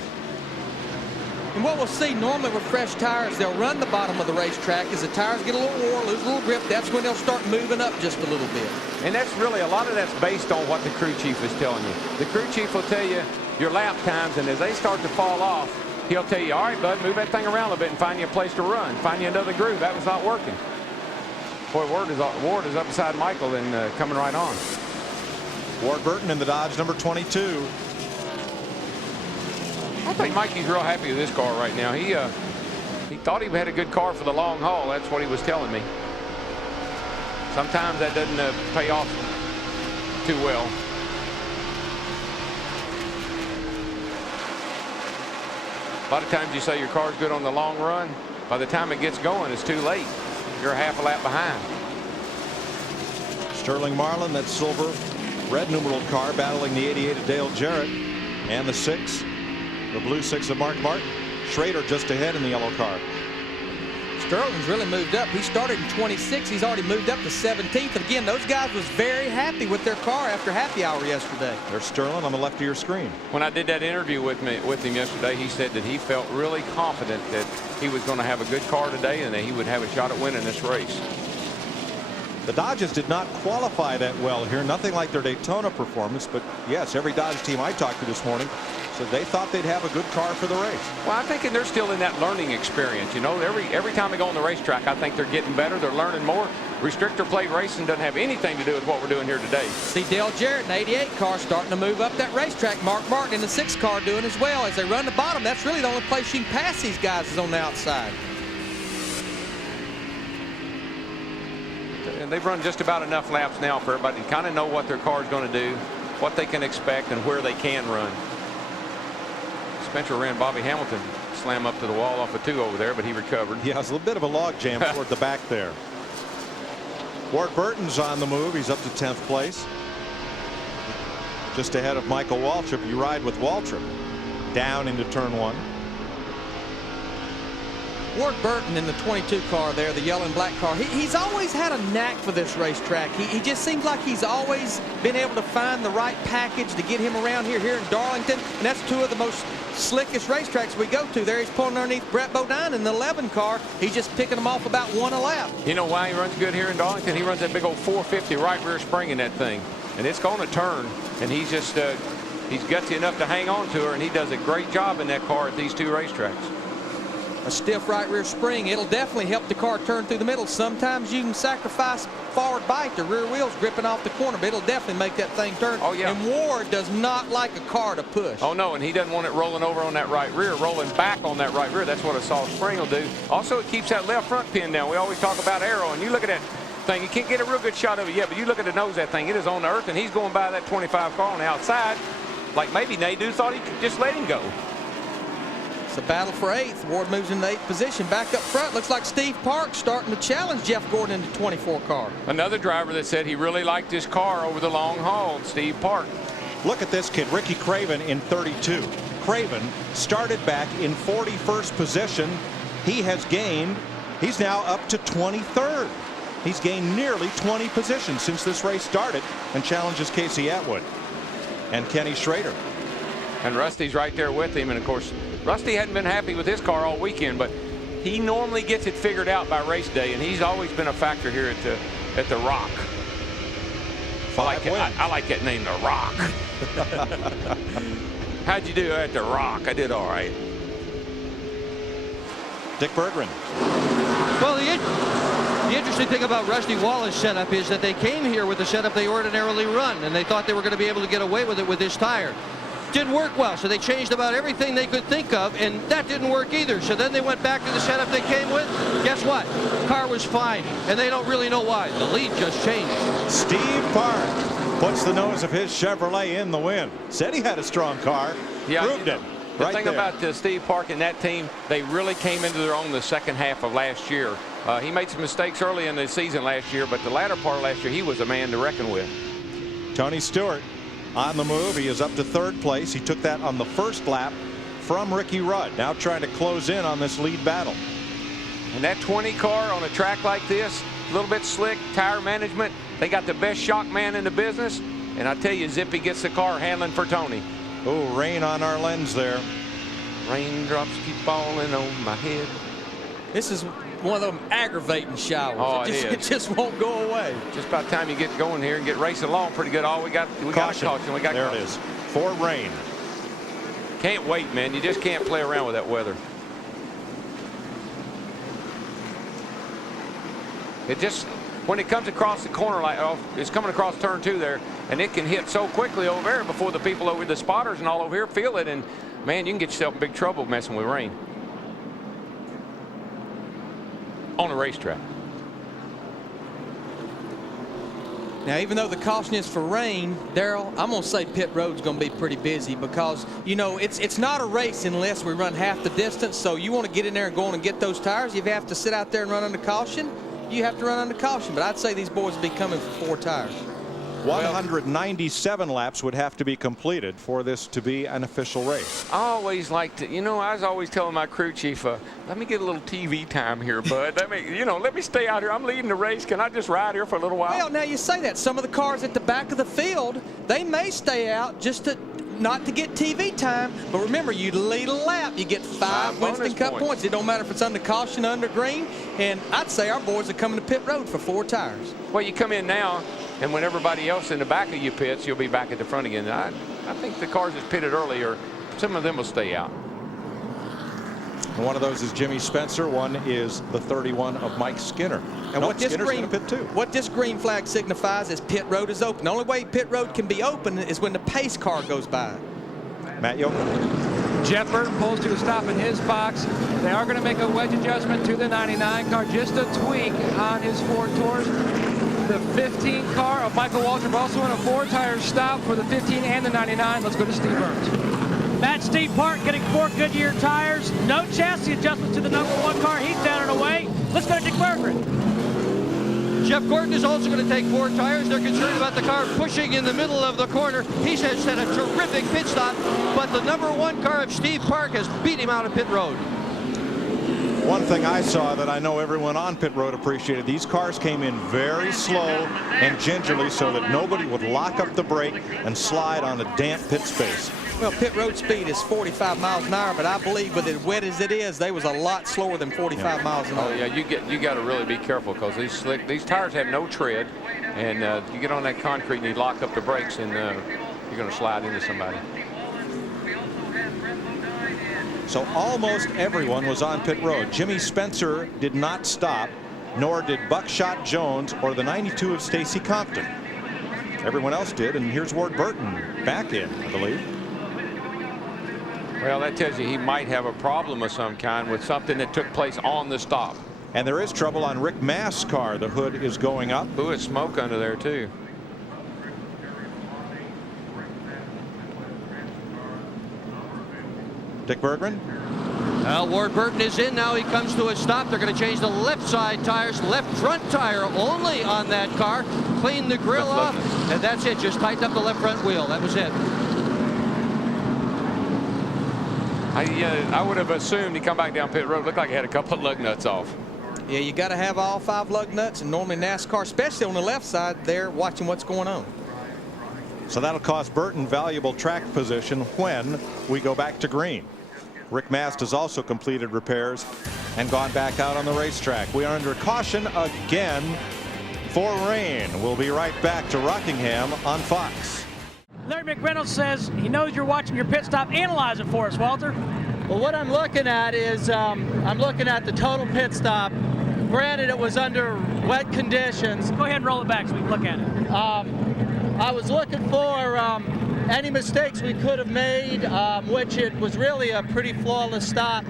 And what we'll see normally with fresh tires, they'll run the bottom of the racetrack. As the tires get a little wore, lose a little grip, that's when they'll start moving up just a little bit. And that's really, a lot of that's based on what the crew chief is telling you. The crew chief will tell you your lap times, and as they start to fall off, he'll tell you, all right, bud, move that thing around a little bit and find you a place to run. Find you another groove. That was not working. Boy, Ward is up beside Michael and coming right on. Ward Burton in the Dodge number 22. I think Mikey's real happy with this car right now. He thought he had a good car for the long haul. That's what he was telling me. Sometimes that doesn't pay off too well. A lot of times you say your car's good on the long run. By the time it gets going, it's too late. You're a half a lap behind. Sterling Marlin, that silver red numeral car, battling the 88 of Dale Jarrett, and the 6. The blue 6 of Mark Martin. Schrader just ahead in the yellow car. Sterling's really moved up. He started in 26. He's already moved up to 17th. And again, those guys was very happy with their car after happy hour yesterday. There's Sterling on the left of your screen. When I did that interview with him yesterday, he said that he felt really confident that he was going to have a good car today and that he would have a shot at winning this race. The Dodges did not qualify that well here. Nothing like their Daytona performance. But yes, every Dodge team I talked to this morning said they thought they'd have a good car for the race. Well, I think they're still in that learning experience. You know, every time they go on the racetrack, I think they're getting better. They're learning more. Restrictor plate racing doesn't have anything to do with what we're doing here today. See Dale Jarrett in the 88 car starting to move up that racetrack. Mark Martin in the 6 car doing as well. As they run the bottom, that's really the only place you can pass these guys is on the outside. And they've run just about enough laps now for everybody to kind of know what their car's going to do, what they can expect, and where they can run. Spencer ran Bobby Hamilton slam up to the wall off a 2 over there, but he recovered. Yeah, it was a little bit of a log jam toward the back there. Ward Burton's on the move. He's up to 10th place. Just ahead of Michael Waltrip. You ride with Waltrip down into turn 1. Ward Burton in the 22 car there, the yellow and black car. He's always had a knack for this racetrack. He just seems like he's always been able to find the right package to get him around here in Darlington. And that's 2 of the most slickest racetracks we go to. There he's pulling underneath Brett Bodine in the 11 car. He's just picking them off about 1 a lap. You know why he runs good here in Darlington? He runs that big old 450 right rear spring in that thing. And it's going to turn. And he's just, he's gutsy enough to hang on to her. And he does a great job in that car at these 2 racetracks. A stiff right rear spring, it'll definitely help the car turn through the middle. Sometimes you can sacrifice forward bite, the rear wheels gripping off the corner, but it'll definitely make that thing turn. Oh, yeah. And Ward does not like a car to push. Oh, no, and he doesn't want it rolling over on that right rear, rolling back on that right rear. That's what a soft spring will do. Also, it keeps that left front pin down. We always talk about aero, and you look at that thing. You can't get a real good shot of it yet, but you look at the nose of that thing. It is on the earth, and he's going by that 25 car on the outside. Like maybe Nadeau thought he could just let him go. It's a battle for 8th. Ward moves in the 8th position. Back up front, looks like Steve Parks starting to challenge Jeff Gordon in the 24 car. Another driver that said he really liked his car over the long haul, Steve Parks. Look at this kid, Ricky Craven in 32. Craven started back in 41st position. He has gained, he's now up to 23rd. He's gained nearly 20 positions since this race started and challenges Casey Atwood. and Kenny Schrader. And Rusty's right there with him. And of course, Rusty hadn't been happy with his car all weekend, but he normally gets it figured out by race day, and he's always been a factor here at the Rock. I like that name, the Rock. How'd you do at the Rock? I did all right. Dick Berggren. Well, the interesting thing about Rusty Wallace's setup is that they came here with the setup they ordinarily run, and they thought they were going to be able to get away with it with this tire. Didn't work well, so they changed about everything they could think of, and that didn't work either. So then they went back to the setup they came with. Guess what? Car was fine, and they don't really know why. The lead just changed. Steve Park puts the nose of his Chevrolet in the win. Said he had a strong car. Yeah, proved it. The right thing there. about Steve Park and that team, they really came into their own the second half of last year. He made some mistakes early in the season last year, but the latter part of last year, he was a man to reckon with. Tony Stewart on the move. He is up to third place. He took that on the first lap from Ricky Rudd. Now trying to close in on this lead battle. And that 20 car on a track like this, a little bit slick, tire management. They got the best shock man in the business. And I tell you, Zippy gets the car handling for Tony. Oh, rain on our lens there. Raindrops keep falling on my head. This is one of them aggravating showers. Oh, It just won't go away. Just about time you get going here and get racing along pretty good. We got a caution. We got there caution. it is. For rain. Can't wait, man. You just can't play around with that weather. It just, when it comes across the corner, like it's coming across turn 2 there, and it can hit so quickly over there before the people over the spotters and all over here feel it, and man, you can get yourself in big trouble messing with rain on a racetrack. Now, even though the caution is for rain, Darrell, I'm going to say pit road's going to be pretty busy because, you know, it's not a race unless we run half the distance. So you want to get in there and go on and get those tires. If you have to sit out there and run under caution, you have to run under caution. But I'd say these boys will be coming for 4 tires. 197 laps would have to be completed for this to be an official race. I always like to, you know, I was always telling my crew chief, let me get a little TV time here, bud. Let me stay out here. I'm leading the race. Can I just ride here for a little while? Well, now you say that. Some of the cars at the back of the field, they may stay out just to not to get TV time. But remember, you lead a lap, you get 5 Winston Cup points. It don't matter if it's under caution, under green. And I'd say our boys are coming to pit road for 4 tires. Well, you come in now, and when everybody else in the back of you pits, you'll be back at the front again. I think the cars that pitted earlier, some of them will stay out. One of those is Jimmy Spencer. One is the 31 of Mike Skinner. And what this green flag signifies is pit road is open. The only way pit road can be open is when the pace car goes by. Matt Yoakum. Jeff Burton pulls to a stop in his box. They are going to make a wedge adjustment to the 99 car, just a tweak on his Ford Taurus. The 15 car of Michael Waltrip also in a 4-tire stop for the 15 and the 99. Let's go to Steve Burns. Matt Steve Park getting 4 Goodyear tires. No chassis adjustments to the #1 car. He's down and away. Let's go to Dick Berggren. Jeff Gordon is also going to take 4 tires. They're concerned about the car pushing in the middle of the corner. He has had a terrific pit stop, but the #1 car of Steve Park has beat him out of pit road. One thing I saw that I know everyone on pit road appreciated, these cars came in very slow and gingerly so that nobody would lock up the brake and slide on a damp pit space. Well, pit road speed is 45 miles an hour, but I believe with as wet as it is, they was a lot slower than 45 miles an hour. Oh yeah, you got to really be careful because these tires have no tread, and you get on that concrete and you lock up the brakes, and you're going to slide into somebody. So almost everyone was on pit road. Jimmy Spencer did not stop, nor did Buckshot Jones or the 92 of Stacy Compton. Everyone else did, and here's Ward Burton back in, I believe. Well, that tells you he might have a problem of some kind with something that took place on the stop. And there is trouble on Rick Mast's car. The hood is going up. Ooh, it's smoke under there, too. Dick Berggren. Well, Ward Burton is in now. He comes to a stop. They're going to change the left side tires, left front tire only on that car. Clean the grill off, and that's it. Just tighten up the left front wheel. That was it. I would have assumed he'd come back down pit road. Looked like he had a couple of lug nuts off. Yeah, you got to have all 5 lug nuts, and normally NASCAR, especially on the left side there, watching what's going on. So that'll cost Burton valuable track position when we go back to green. Rick Mast has also completed repairs and gone back out on the racetrack. We are under caution again for rain. We'll be right back to Rockingham on Fox. Larry McReynolds says he knows you're watching your pit stop. Analyze it for us, Walter. Well, what I'm looking at is I'm looking at the total pit stop. Granted, it was under wet conditions. Go ahead and roll it back so we can look at it. I was looking for any mistakes we could have made, which it was really a pretty flawless stop.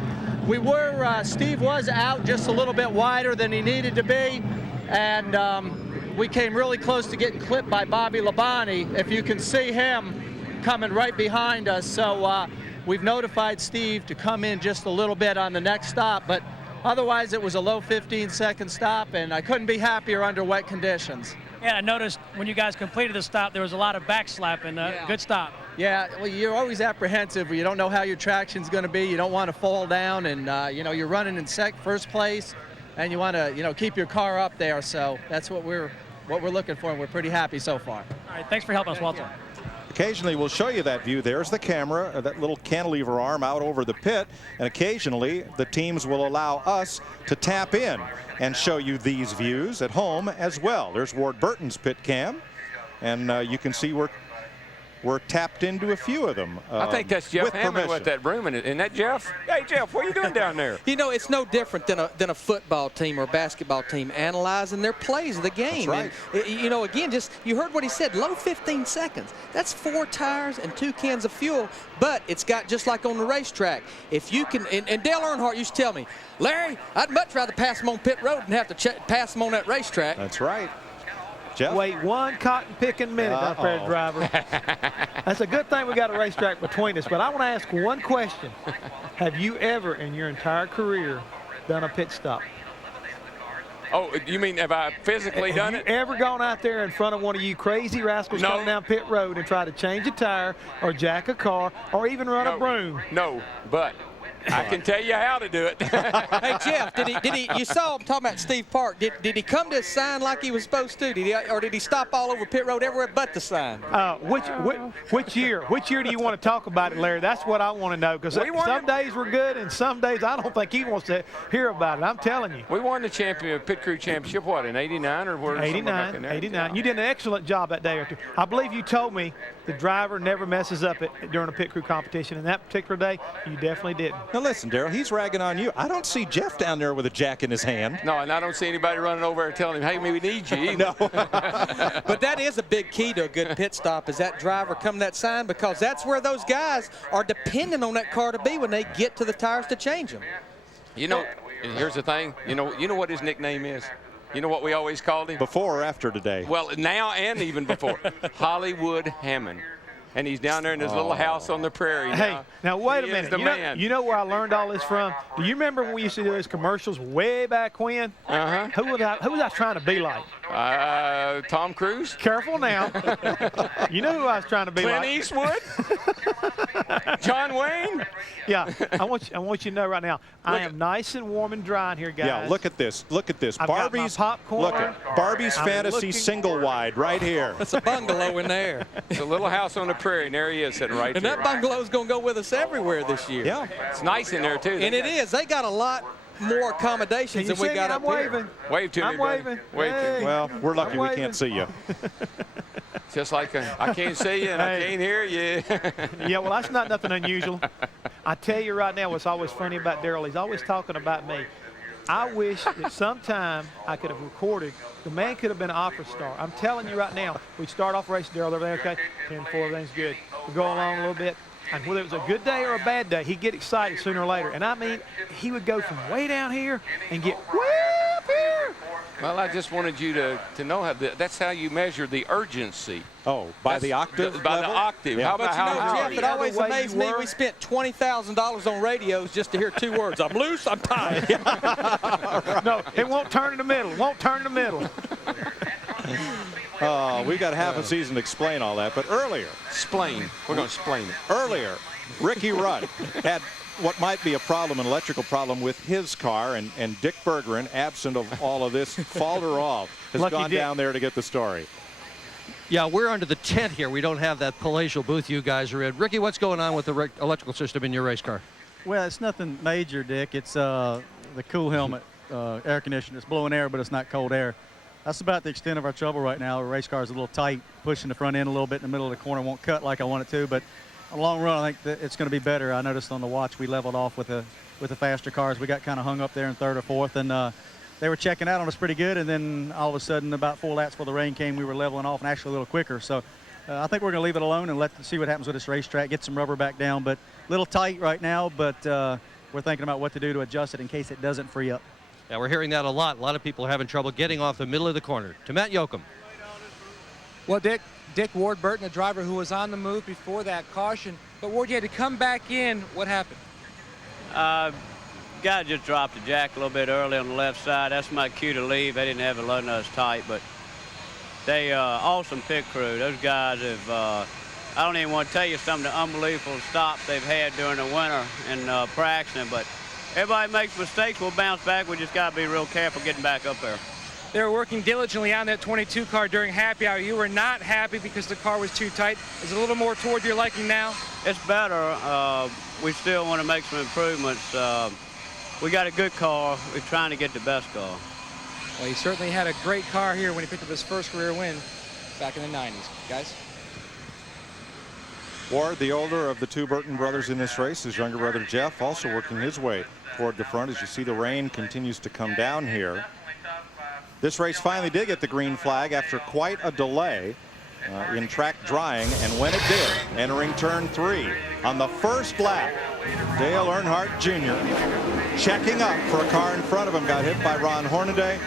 Steve was out just a little bit wider than he needed to be, and we came really close to getting clipped by Bobby Labonte, if you can see him coming right behind us. So we've notified Steve to come in just a little bit on the next stop, but otherwise it was a low 15-second stop, and I couldn't be happier under wet conditions. Yeah, I noticed when you guys completed the stop, there was a lot of backslapping. Good stop. Yeah, well, you're always apprehensive. You don't know how your traction's going to be. You don't want to fall down, and you're running in first place, and you want to keep your car up there. So that's what we're looking for, and we're pretty happy so far. All right, thanks for helping us, Walter. Occasionally we'll show you that view. There's the camera, that little cantilever arm out over the pit, and occasionally the teams will allow us to tap in and show you these views at home as well. There's Ward Burton's pit cam, and you can see we're tapped into a few of them. I think that's Jeff Hammond with that room in it. Isn't that Jeff? Hey, Jeff, what are you doing down there? You know, it's no different than a football team or a basketball team analyzing their plays of the game. That's right. And, again, just you heard what he said, low 15 seconds. That's 4 tires and 2 cans of fuel, but it's got just like on the racetrack. If you can, and Dale Earnhardt used to tell me, Larry, I'd much rather pass him on pit road than have to pass him on that racetrack. That's right. Jeff? Wait 1 cotton picking minute up there, driver. That's a good thing we got a racetrack between us, but I want to ask one question. Have you ever in your entire career done a pit stop? Oh, you mean have I physically done it? Have you ever gone out there in front of one of you crazy rascals coming down pit road and try to change a tire or jack a car or even run a broom? No, but I can tell you how to do it. Hey, Jeff, did he? You saw him talking about Steve Park. Did he come to his sign like he was supposed to? Or did he stop all over pit road everywhere but the sign? Which year? Which year do you want to talk about it, Larry? That's what I want to know, because some days we're good and some days I don't think he wants to hear about it. I'm telling you. We won the pit crew championship, what, in 89 or where? 89. 89. You did an excellent job that day or two. I believe you told me the driver never messes up during a pit crew competition, and that particular day you definitely didn't. Now listen, Darrell, he's ragging on you. I don't see Jeff down there with a jack in his hand. No, and I don't see anybody running over and telling him, hey, we need you either. No. But that is a big key to a good pit stop, is that driver coming to that sign, because that's where those guys are depending on that car to be when they get to the tires to change them. You know, and here's the thing. You know what his nickname is? You know what we always called him? Before or after today? Well, now and even before. Hollywood Hammond. And he's down there in his little house on the prairie now. Hey, now wait a minute. You know where I learned all this from? Do you remember when we used to do those commercials way back when? Uh-huh. Who was I trying to be like? Tom Cruise. Careful now. You know who I was trying to be Clint like? Eastwood. John Wayne. Yeah, I want you to know right now, I am nice and warm and dry in here, guys. Yeah, look at this. Look at this. I've Barbie's got my popcorn. Look at Barbie's Fantasy single wide right here. That's a bungalow in there. It's a little house on the prairie, and there he is sitting right and there. And that bungalow's going to go with us everywhere this year. Yeah. It's nice in there, too. And it is. They got a lot more accommodations than we got up here. Wave to me, I'm waving. Wave to me. Well, we're lucky we can't see you. Just like I can't see you and I can't hear you. Yeah, well, that's not nothing unusual. I tell you right now, what's always funny about Darrell, he's always talking about me. I wish that sometime I could have recorded. The man could have been an opera star. I'm telling you right now, we'd start off racing, Darrell, over there, okay, 10-4, everything's good. We go along a little bit, and whether it was a good day or a bad day, he'd get excited sooner or later. And I mean, he would go from way down here and get way up here. Well, I just wanted you to know how that's how you measure the urgency. Oh, by the octave By level? the octave. Yeah. How But about you know, Jeff, it always amazed me. We spent $20,000 on radios just to hear 2 words. I'm loose, I'm tired. No, it won't turn in the middle. It won't turn in the middle. We've got half a season to explain all that. But earlier. Explain. We're going to explain it. Earlier, Ricky Rudd had what might be a problem, an electrical problem with his car, and Dick Bergeron, absent of all of this, Falderall, has gone down there to get the story. Yeah, we're under the tent here. We don't have that palatial booth you guys are in. Ricky, what's going on with the electrical system in your race car? Well, it's nothing major, Dick. It's the cool helmet air conditioner. It's blowing air, but it's not cold air. That's about the extent of our trouble right now. Our race car is a little tight, pushing the front end a little bit in the middle of the corner. Won't cut like I want it to, but in the long run, I think that it's going to be better. I noticed on the watch we leveled off with the faster cars. We got kind of hung up there in third or fourth, and they were checking out on us pretty good. And then all of a sudden, about 4 laps before the rain came, we were leveling off and actually a little quicker. So I think we're going to leave it alone and see what happens with this racetrack. Get some rubber back down, but a little tight right now. But we're thinking about what to do to adjust it in case it doesn't free up. Yeah, we're hearing that a lot. A lot of people are having trouble getting off the middle of the corner. To Matt Yoakum. Well, Dick Ward Burton, a driver who was on the move before that caution. But Ward, you had to come back in. What happened? Guy just dropped the jack a little bit early on the left side. That's my cue to leave. They didn't have it loading us tight, but they awesome pit crew. Those guys have, I don't even want to tell you some of the unbelievable stops they've had during the winter in practicing, but everybody makes mistakes. We'll bounce back. We just got to be real careful getting back up there. They were working diligently on that 22 car during happy hour. You were not happy because the car was too tight. Is it a little more toward your liking now? It's better. We still want to make some improvements. We got a good car. We're trying to get the best car. Well, he certainly had a great car here when he picked up his first career win back in the 90s. Guys? Ward, the older of the two Burton brothers in this race, his younger brother Jeff also working his way toward the front. As you see, the rain continues to come down here. This race finally did get the green flag after quite a delay in track drying, and when it did, entering turn 3 on the first lap, Dale Earnhardt Jr. checking up for a car in front of him, got hit by Ron Hornaday.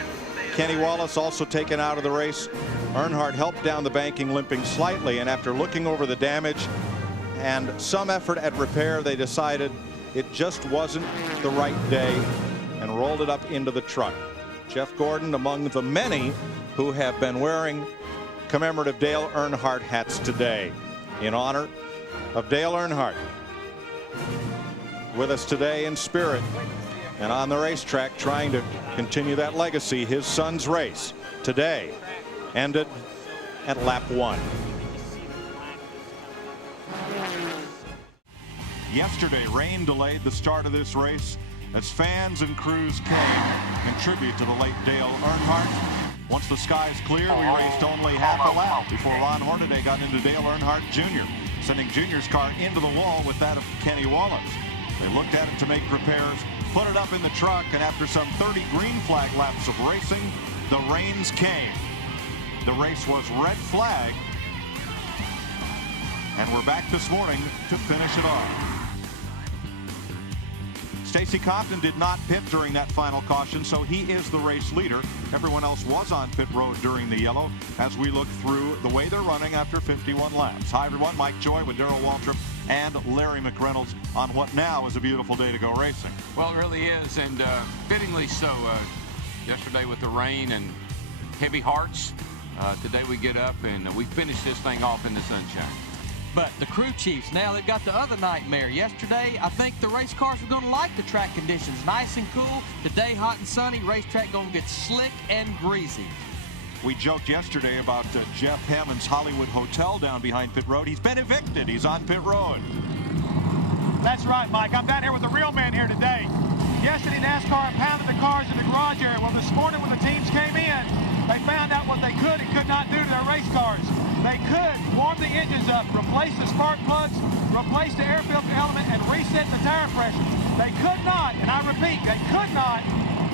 Kenny Wallace also taken out of the race. Earnhardt helped down the banking, limping slightly, and after looking over the damage and some effort at repair, they decided it just wasn't the right day and rolled it up into the truck. Jeff Gordon among the many who have been wearing commemorative Dale Earnhardt hats today in honor of Dale Earnhardt. With us today in spirit and on the racetrack trying to continue that legacy. His son's race today ended at lap 1. Yesterday, rain delayed the start of this race as fans and crews came contribute to the late Dale Earnhardt. Once the skies cleared, we raced only half a lap before Ron Hornaday got into Dale Earnhardt Jr., sending Jr.'s car into the wall with that of Kenny Wallace. They looked at it to make repairs, put it up in the truck, and after some 30 green flag laps of racing, the rains came. The race was red flag, and we're back this morning to finish it off. Stacy Compton did not pit during that final caution, so he is the race leader. Everyone else was on pit road during the yellow as we look through the way they're running after 51 laps. Hi, everyone. Mike Joy with Darrell Waltrip and Larry McReynolds on what now is a beautiful day to go racing. Well, it really is, and fittingly so. Yesterday with the rain and heavy hearts, today we get up and we finish this thing off in the sunshine. But the crew chiefs, now they've got the other nightmare. Yesterday, I think the race cars were going to like the track conditions. Nice and cool. Today, hot and sunny. Racetrack going to get slick and greasy. We joked yesterday about Jeff Hammond's Hollywood Hotel down behind pit road. He's been evicted. He's on pit road. That's right, Mike. I'm down here with the real man here today. Yesterday, NASCAR impounded the cars in the garage area. Well, this morning when the teams came in, they found out what they could and could not do to their race cars. They could warm the engines up, replace the spark plugs, replace the air filter element, and reset the tire pressure. They could not, and I repeat, they could not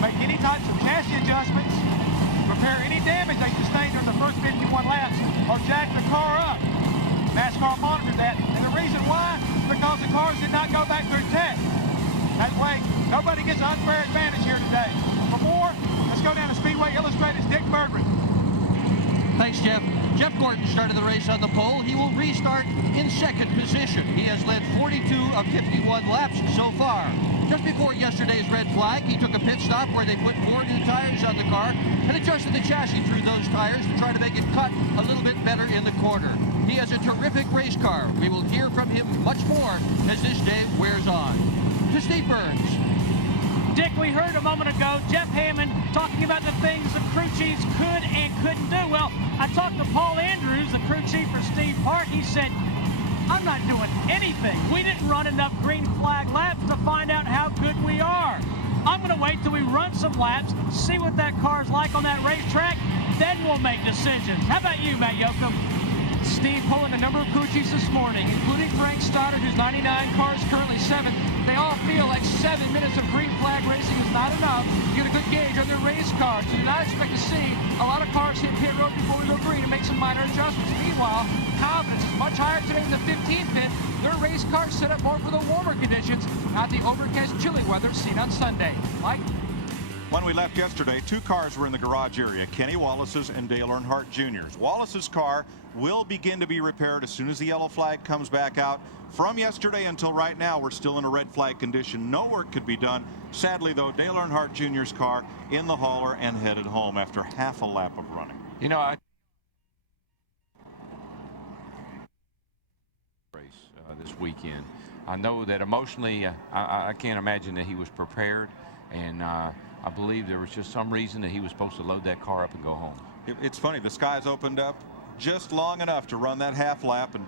make any types of chassis adjustments, repair any damage they sustained during the first 51 laps, or jack the car up. NASCAR monitored that, and the reason why is because the cars did not go back through tech. That way, nobody gets an unfair advantage here today. For more, let's go down to Speedway Illustrated's Dick Bergman. Thanks, Jeff. Jeff Gordon started the race on the pole. He will restart in second position. He has led 42 of 51 laps so far. Just before yesterday's red flag, he took a pit stop where they put 4 new tires on the car and adjusted the chassis through those tires to try to make it cut a little bit better in the corner. He has a terrific race car. We will hear from him much more as this day wears on. To Steve Burns. Dick, we heard a moment ago Jeff Hammond talking about the things the crew chiefs could and couldn't do. Well, I talked to Paul Andrews, the crew chief for Steve Park. He said, I'm not doing anything. We didn't run enough green flag laps to find out how good we are. I'm going to wait till we run some laps, see what that car's like on that racetrack, then we'll make decisions. How about you, Matt Yoakum? Steve pulling a number of crew chiefs this morning, including Frank Stoddard, who's 99 cars, currently 7th. They all feel like 7 minutes of green flag racing is not enough to get a good gauge on their race cars. So do not expect to see a lot of cars hit pit road before we go green and make some minor adjustments. Meanwhile, confidence is much higher today in the 15th pit. Their race cars set up more for the warmer conditions, not the overcast, chilly weather seen on Sunday. Mike? When we left yesterday, 2 cars were in the garage area, Kenny Wallace's and Dale Earnhardt Jr.'s. Wallace's car will begin to be repaired as soon as the yellow flag comes back out. From yesterday until right now, we're still in a red flag condition. No work could be done. Sadly, though, Dale Earnhardt Jr.'s car in the hauler and headed home after half a lap of running. You know, this weekend, I know that emotionally, I can't imagine that he was prepared, and I believe there was just some reason that he was supposed to load that car up and go home. It's funny, the skies opened up just long enough to run that half lap and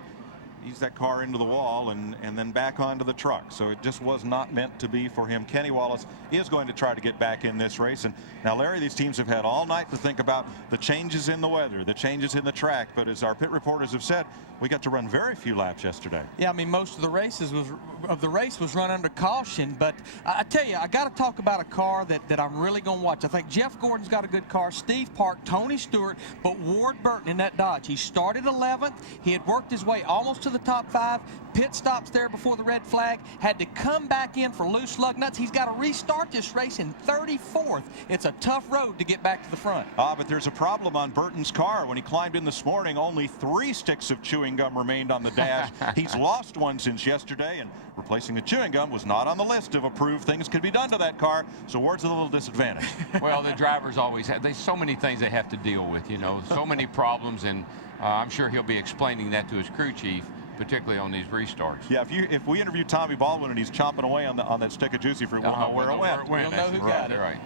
ease that car into the wall and then back onto the truck. So it just was not meant to be for him. Kenny Wallace is going to try to get back in this race. And now, Larry, these teams have had all night to think about the changes in the weather, the changes in the track. But as our pit reporters have said, we got to run very few laps yesterday. Yeah, I mean, most of the race was run under caution. But I tell you, I got to talk about a car that I'm really going to watch. I think Jeff Gordon's got a good car, Steve Park, Tony Stewart, but Ward Burton in that Dodge. He started 11th. He had worked his way almost to the top 5. Pit stops there before the red flag. Had to come back in for loose lug nuts. He's got to restart this race in 34th. It's a tough road to get back to the front. But there's a problem on Burton's car. When he climbed in this morning, only 3 sticks of chewing gum remained on the dash. He's lost one since yesterday, and replacing the chewing gum was not on the list of approved things could be done to that car. So Ward's a little disadvantaged. Well, the drivers always have. There's so many things they have to deal with, you know, so many problems, and I'm sure he'll be explaining that to his crew chief, particularly on these restarts. Yeah, if we interview Tommy Baldwin and he's chomping away on that stick of juicy fruit, we'll know where it went. We'll know who got it. Right.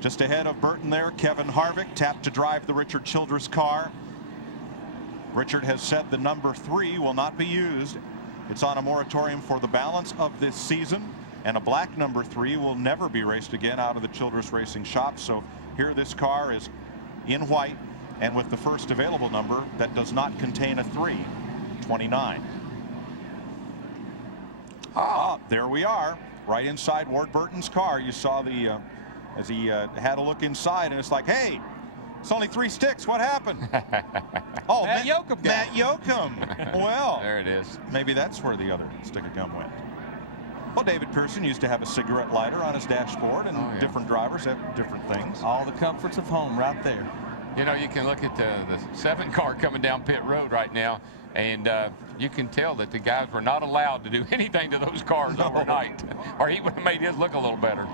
Just ahead of Burton there, Kevin Harvick tapped to drive the Richard Childress car. Richard has said the number 3 will not be used. It's on a moratorium for the balance of this season, and a black number 3 will never be raced again out of the Childress Racing shop. So here this car is in white and with the first available number that does not contain a 3, 29. There we are, right inside Ward Burton's car. You saw the as he had a look inside, and it's like, hey, it's only 3 sticks. What happened? Oh, Matt Yoakum. Matt Yoakum. Well, there it is. Maybe that's where the other stick of gum went. Well, David Pearson used to have a cigarette lighter on his dashboard, and different drivers have different things. All the comforts of home right there. You know, you can look at the 7 car coming down pit road right now, and you can tell that the guys were not allowed to do anything to those cars overnight, or he would have made his look a little better.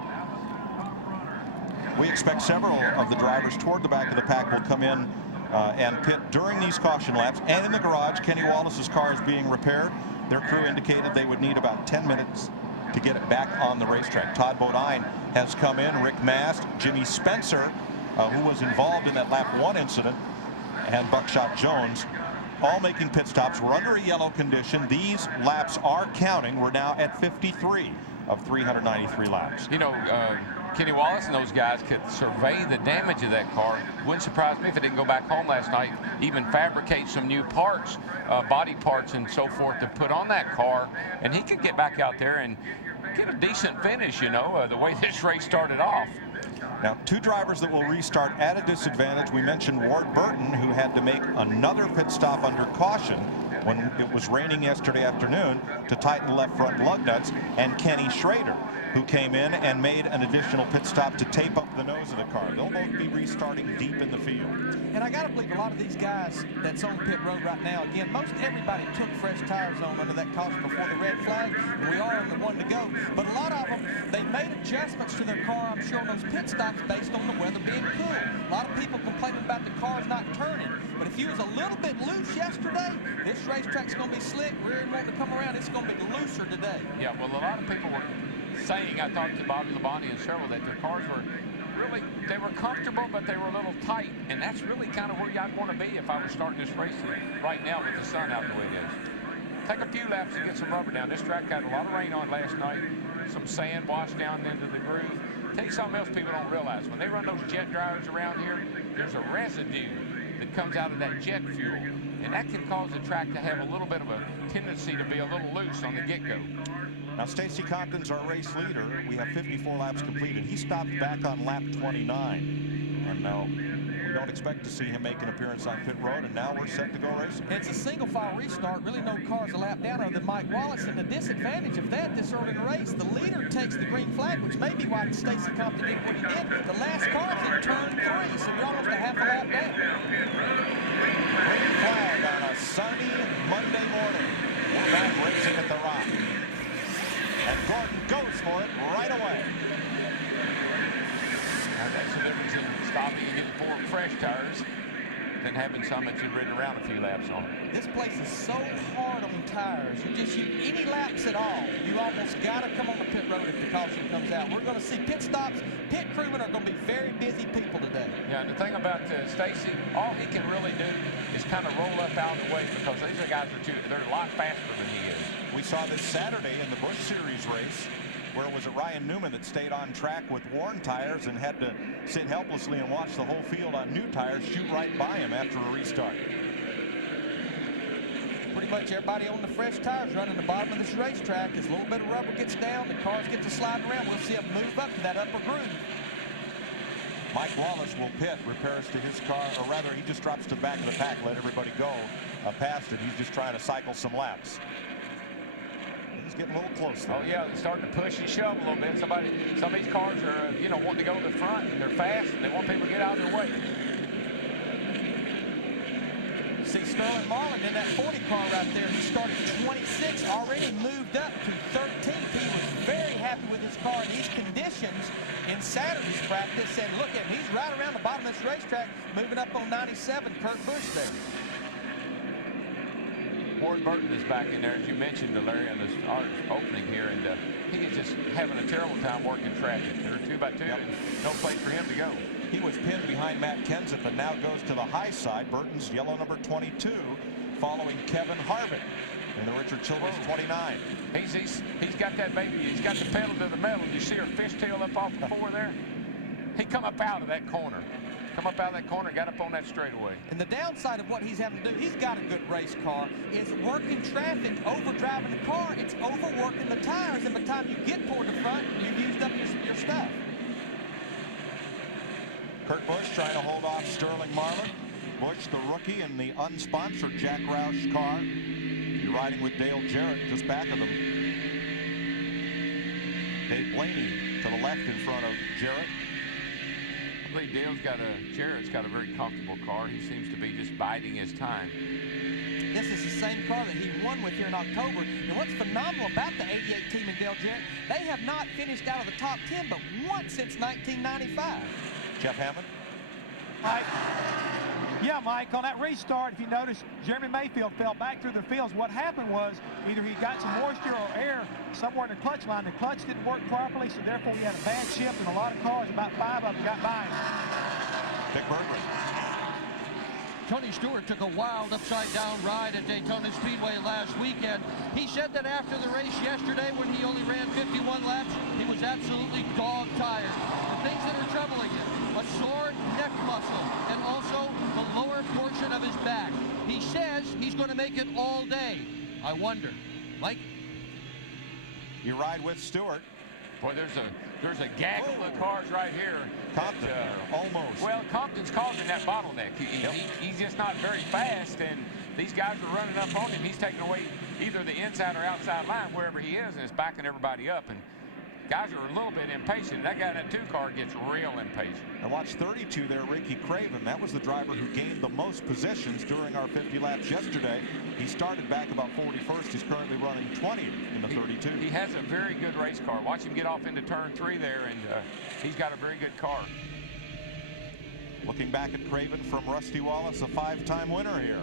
We expect several of the drivers toward the back of the pack will come in and pit during these caution laps. And in the garage, Kenny Wallace's car is being repaired. Their crew indicated they would need about 10 minutes to get it back on the racetrack. Todd Bodine has come in, Rick Mast, Jimmy Spencer, who was involved in that lap 1 incident, and Buckshot Jones, all making pit stops. We're under a yellow condition. These laps are counting. We're now at 53 of 393 laps. You know, Kenny Wallace and those guys could survey the damage of that car. Wouldn't surprise me if it didn't go back home last night, even fabricate some new parts, body parts and so forth to put on that car, and he could get back out there and get a decent finish, you know, the way this race started off. Now, 2 drivers that will restart at a disadvantage. We mentioned Ward Burton, who had to make another pit stop under caution when it was raining yesterday afternoon to tighten left front lug nuts, and Kenny Schrader, who came in and made an additional pit stop to tape up the nose of the car. They'll both be restarting deep in the field. And I got to believe a lot of these guys that's on pit road right now, again, most everybody took fresh tires on under that caution before the red flag, and we are in the 1 to go. But a lot of them, they made adjustments to their car, I'm sure, on those pit stops based on the weather being cool. A lot of people complaining about the cars not turning. But if you was a little bit loose yesterday, this racetrack's going to be slick. Rear end wanting to come around, it's going to be looser today. Yeah, well, a lot of people were saying, I talked to Bobby Labonte and several, that their cars were really, they were comfortable, but they were a little tight. And that's really kind of where I'd want to be if I was starting this race right now with the sun out the way it is. Take a few laps and get some rubber down. This track had a lot of rain on last night. Some sand washed down into the groove. Tell you something else people don't realize. When they run those jet dryers around here, there's a residue that comes out of that jet fuel. And that can cause the track to have a little bit of a tendency to be a little loose on the get-go. Now, Stacy Compton's our race leader. We have 54 laps completed. He stopped back on lap 29. And now we don't expect to see him make an appearance on pit road, and now we're set to go racing. It's a single file restart, really no cars a lap down other than Mike Wallace, and the disadvantage of that this early in the race, the leader takes the green flag, which may be why Stacy Compton did what he did. The last car's in turn 3, so you're almost a half a lap down. Green flag on a sunny Monday morning. We're back racing at the Rock. And Gordon goes for it right away. Now that's the difference in stopping and getting 4 fresh tires than having some that you've ridden around a few laps on. This place is so hard on tires. You just use any laps at all, you almost got to come on the pit road if the caution comes out. We're going to see pit stops. Pit crewmen are going to be very busy people today. Yeah, and the thing about Stacy, all he can really do is kind of roll up out of the way, because these are guys they're a lot faster than he is. We saw this Saturday in the Busch Series race, where was it Ryan Newman that stayed on track with worn tires and had to sit helplessly and watch the whole field on new tires shoot right by him after a restart. Pretty much everybody on the fresh tires running the bottom of this racetrack. As a little bit of rubber gets down, the cars get to sliding around. We'll see them move up to that upper groove. Mike Wallace will pit, repairs to his car, or rather he just drops to the back of the pack, let everybody go past it. He's just trying to cycle some laps. He's getting a little close there. Oh yeah, they're starting to push and shove a little bit. Some of these cars are, wanting to go to the front, and they're fast, and they want people to get out of their way. See Sterling Marlin in that 40 car right there. He started 26, already moved up to 13th. He was very happy with his car in these conditions in Saturday's practice. And look at him, he's right around the bottom of this racetrack, moving up on 97, Kurt Busch there. Ward Burton is back in there, as you mentioned, Larry, on this opening here, and he is just having a terrible time working traffic. They're 2x2, and no place for him to go. He was pinned behind Matt Kenseth and now goes to the high side. Burton's yellow number 22, following Kevin Harvick in the Richard Childress 29. He's got that baby. He's got the pedal to the metal. You see her fishtail up off the 4 there? He come up out of that corner. Come up out of that corner, got up on that straightaway. And the downside of what he's having to do, he's got a good race car, is working traffic, overdriving the car. It's overworking the tires, and by the time you get toward the front, you've used up your stuff. Kurt Busch trying to hold off Sterling Marlin. Busch, the rookie, in the unsponsored Jack Roush car. He's riding with Dale Jarrett just back of him. Dave Blaney to the left in front of Jarrett. I believe Jarrett's got a very comfortable car. He seems to be just biding his time. This is the same car that he won with here in October. And what's phenomenal about the 88 team in Dale Jarrett, they have not finished out of the top 10 but once since 1995. Jeff Hammond. Mike, on that restart, if you notice, Jeremy Mayfield fell back through the fields. What happened was either he got some moisture or air somewhere in the clutch line. The clutch didn't work properly, so therefore he had a bad shift, and a lot of cars, about 5 of them, got by him. Dick Berggren. Tony Stewart took a wild upside-down ride at Daytona Speedway last weekend. He said that after the race yesterday, when he only ran 51 laps, he was absolutely dog-tired. The things that are troubling him, a sore neck muscle, and also the lower portion of his back. He says he's going to make it all day. I wonder. Mike? You ride with Stewart. Boy, there's a gaggle of cars right here. Compton, almost. Well, Compton's causing that bottleneck. He's just not very fast, and these guys are running up on him. He's taking away either the inside or outside line, wherever he is, and it's backing everybody up. And guys are a little bit impatient. That guy in that 2 car gets real impatient. And watch 32 there, Ricky Craven. That was the driver who gained the most positions during our 50 laps yesterday. He started back about 41st. He's currently running 20th in the 32. He has a very good race car. Watch him get off into turn 3 there, and he's got a very good car. Looking back at Craven from Rusty Wallace, a 5-time winner here.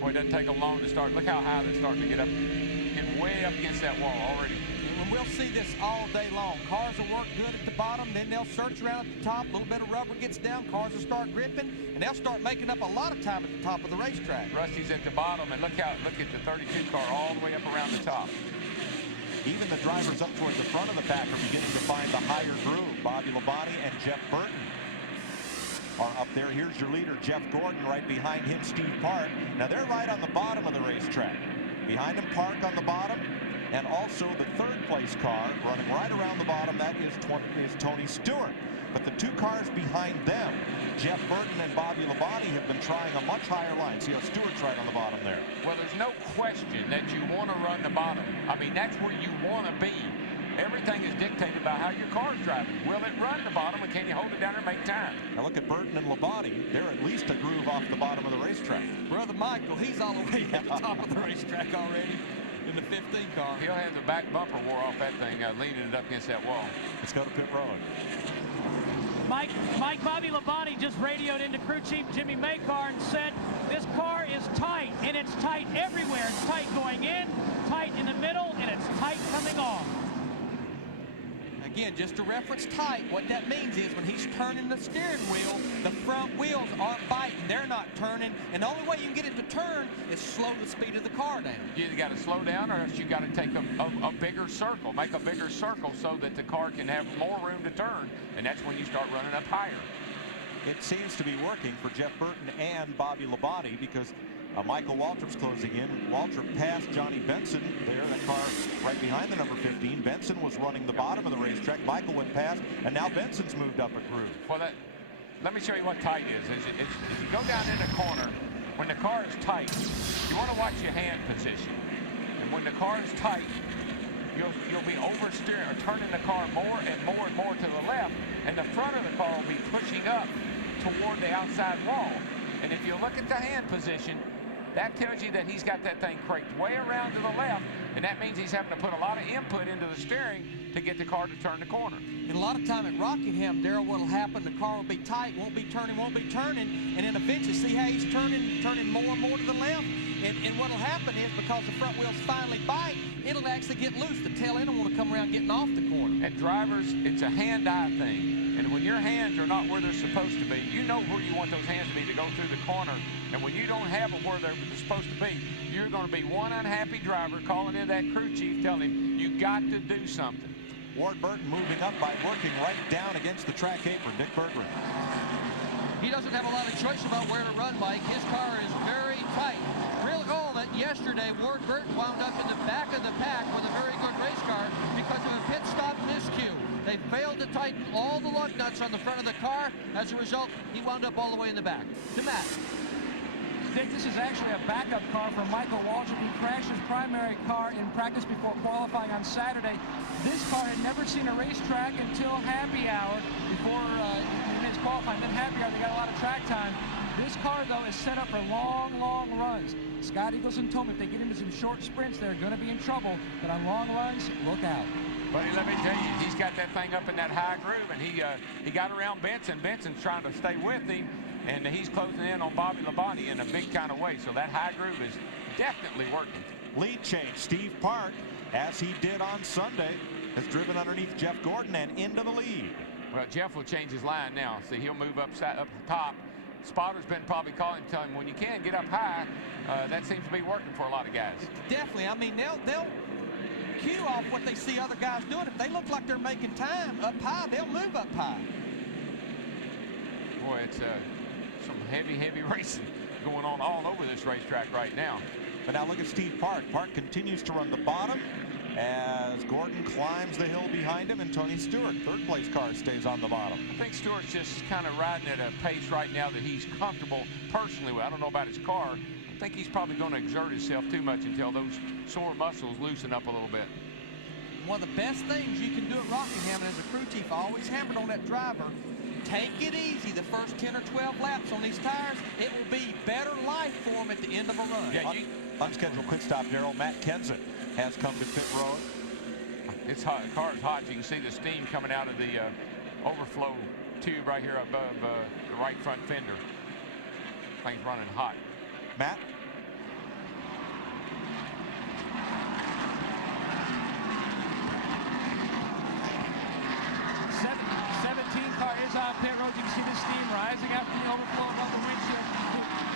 Boy, it doesn't take them long to start. Look how high they're starting to get up, getting way up against that wall already. When we'll see this all day long. Cars will work good at the bottom, then they'll search around at the top. A little bit of rubber gets down, cars will start gripping, and they'll start making up a lot of time at the top of the racetrack. Rusty's at the bottom, and look at the 32 car all the way up around the top. Even the drivers up towards the front of the pack are beginning to find the higher groove. Bobby Labonte and Jeff Burton are up there. Here's your leader, Jeff Gordon. Right behind him, Steve Park. Now they're right on the bottom of the racetrack. Behind him, Park on the bottom, and also the third place car running right around the bottom. That is Tony Stewart. But the two cars behind them, Jeff Burton and Bobby Labonte, have been trying a much higher line. See how Stewart's right on the bottom there. Well, there's no question that you want to run the bottom. I mean, that's where you want to be. Everything is dictated by how your car's driving. Will it run the bottom, and can you hold it down and make time? Now look at Burton and Labonte. They're at least a groove off the bottom of the racetrack. Brother Michael, he's all the way at the top of the racetrack already in the 15 car. He'll have the back bumper wore off that thing, leaning it up against that wall. Let's go to pit road. Mike, Bobby Labonte just radioed into crew chief Jimmy Maycar and said, this car is tight, and it's tight everywhere. It's tight going in, tight in the middle, and it's tight coming off. Again, just to reference tight, what that means is when he's turning the steering wheel, the front wheels aren't biting. They're not turning, and the only way you can get it to turn is slow the speed of the car down. You either got to slow down, or else you got to take a bigger circle, make a bigger circle so that the car can have more room to turn, and that's when you start running up higher. It seems to be working for Jeff Burton and Bobby Labonte because Michael Waltrip's closing in. Waltrip passed Johnny Benson there, that car right behind the number 15. Benson was running the bottom of the racetrack. Michael went past, and now Benson's moved up a groove. Well, let me show you what tight is. As you go down in the corner, when the car is tight, you want to watch your hand position. And when the car is tight, you'll be oversteering or turning the car more and more and more to the left, and the front of the car will be pushing up toward the outside wall. And if you look at the hand position, that tells you that he's got that thing cranked way around to the left, and that means he's having to put a lot of input into the steering to get the car to turn the corner. And a lot of time at Rockingham, Darrell, what'll happen, the car will be tight, won't be turning, and then eventually see how he's turning more and more to the left. And what'll happen is because the front wheels finally bite, it'll actually get loose. The tail end will want to come around getting off the corner. And drivers, it's a hand-eye thing. And when your hands are not where they're supposed to be, you know where you want those hands to be to go through the corner. And when you don't have them where they're supposed to be, you're going to be one unhappy driver calling in that crew chief telling him, you got to do something. Ward Burton moving up by working right down against the track apron. Dick Berggren. He doesn't have a lot of choice about where to run, Mike. His car is very tight. Real goal that yesterday, Ward Burton wound up in the back of the pack with a very good race car because of a pit stop miscue. They failed to tighten all the lug nuts on the front of the car. As a result, he wound up all the way in the back. To Matt. Dick, this is actually a backup car for Michael Waltrip. He crashed his primary car in practice before qualifying on Saturday. This car had never seen a racetrack until happy hour before he missed qualifying. Then happy hour, they got a lot of track time. This car, though, is set up for long, long runs. Scott Eagleson told me if they get into some short sprints, they're going to be in trouble. But on long runs, look out. Buddy, let me tell you, he's got that thing up in that high groove, and he got around Benson. Benson's trying to stay with him, and he's closing in on Bobby Labonte in a big kind of way. So that high groove is definitely working. Lead change. Steve Park, as he did on Sunday, has driven underneath Jeff Gordon and into the lead. Well, Jeff will change his line now. See, he'll move up top. Spotter's been probably calling him, telling him when you can get up high. That seems to be working for a lot of guys. Definitely. I mean, they'll cue off what they see other guys doing. If they look like they're making time up high, they'll move up high. Boy, it's some heavy racing going on all over this racetrack right now. But now look at Steve Park. Park continues to run the bottom as Gordon climbs the hill behind him, and Tony Stewart, third place car, stays on the bottom. I think Stewart's just kind of riding at a pace right now that he's comfortable personally with. I don't know about his car. I think he's probably going to exert himself too much until those sore muscles loosen up a little bit. One of the best things you can do at Rockingham, and as a crew chief, I always hammered on that driver, take it easy the first 10 or 12 laps on these tires. It will be better life for them at the end of a run. Yeah, unscheduled quick stop, Darrell. Matt Kenseth has come to pit road. It's hot. The car is hot. You can see the steam coming out of the overflow tube right here above the right front fender. Thing's running hot. Matt? pit road. You can see the steam rising up from the overflow above the windshield.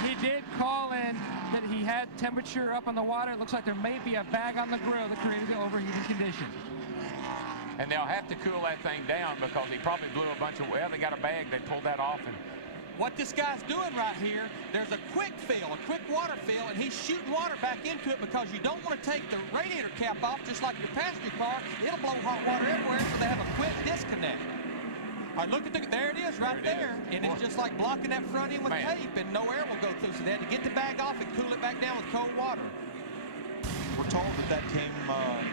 He did call in that he had temperature up on the water. It looks like there may be a bag on the grill that created the overheating condition. And they'll have to cool that thing down because he probably blew a bunch of, well, they got a bag, they pulled that off. And what this guy's doing right here, there's a quick fill, a quick water fill, and he's shooting water back into it because you don't want to take the radiator cap off just like your passenger car. It'll blow hot water everywhere, so they have a quick disconnect. All right, look at there it is right there, and it's just like blocking that front end with tape, and no air will go through. So they had to get the bag off and cool it back down with cold water. We're told that came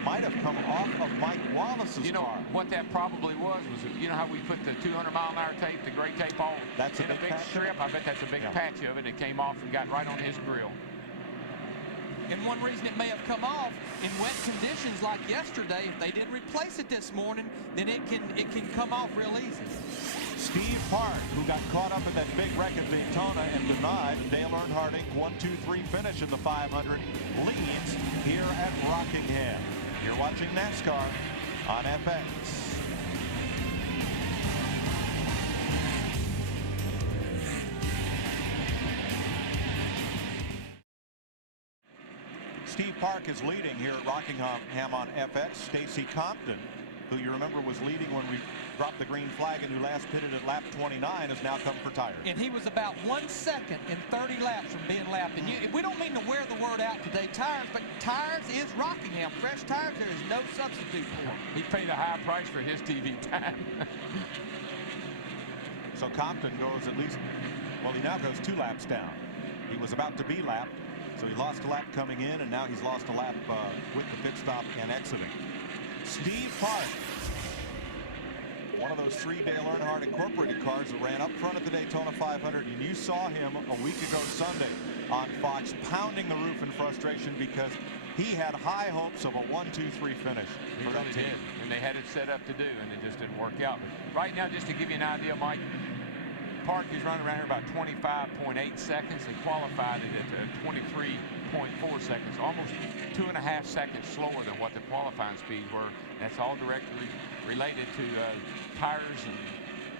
might have come off of Mike Wallace's car. What that probably was, you know how we put the 200-mile-an-hour tape, the gray tape all in a big strip? I bet that's a big patch of it. It came off and got right on his grill. And one reason it may have come off in wet conditions like yesterday, if they didn't replace it this morning, then it can come off real easy. Steve Park, who got caught up in that big wreck at Daytona and denied a Dale Earnhardt Inc. 1-2-3 finish in the 500, leads here at Rockingham. You're watching NASCAR on FX. Steve Park is leading here at Rockingham on FX. Stacy Compton, who you remember was leading when we dropped the green flag and who last pitted at lap 29, has now come for tires. And he was about 1 second in 30 laps from being lapped. And we don't mean to wear the word out today, tires, but tires is Rockingham. Fresh tires, there is no substitute for them. He paid a high price for his TV time. So Compton goes at least, well, he now goes 2 laps down. He was about to be lapped, so he lost a lap coming in, and now he's lost a lap with the pit stop and exiting. Steve Park, one of those 3 Dale Earnhardt Incorporated cars that ran up front at the Daytona 500, and you saw him a week ago Sunday on Fox pounding the roof in frustration because he had high hopes of a 1-2-3 finish for that team. And they had it set up to do, and it just didn't work out. But right now, just to give you an idea, Mike, Park is running around here about 25.8 seconds. They qualified it at 23.4 seconds, almost 2.5 seconds slower than what the qualifying speeds were. That's all directly related to tires and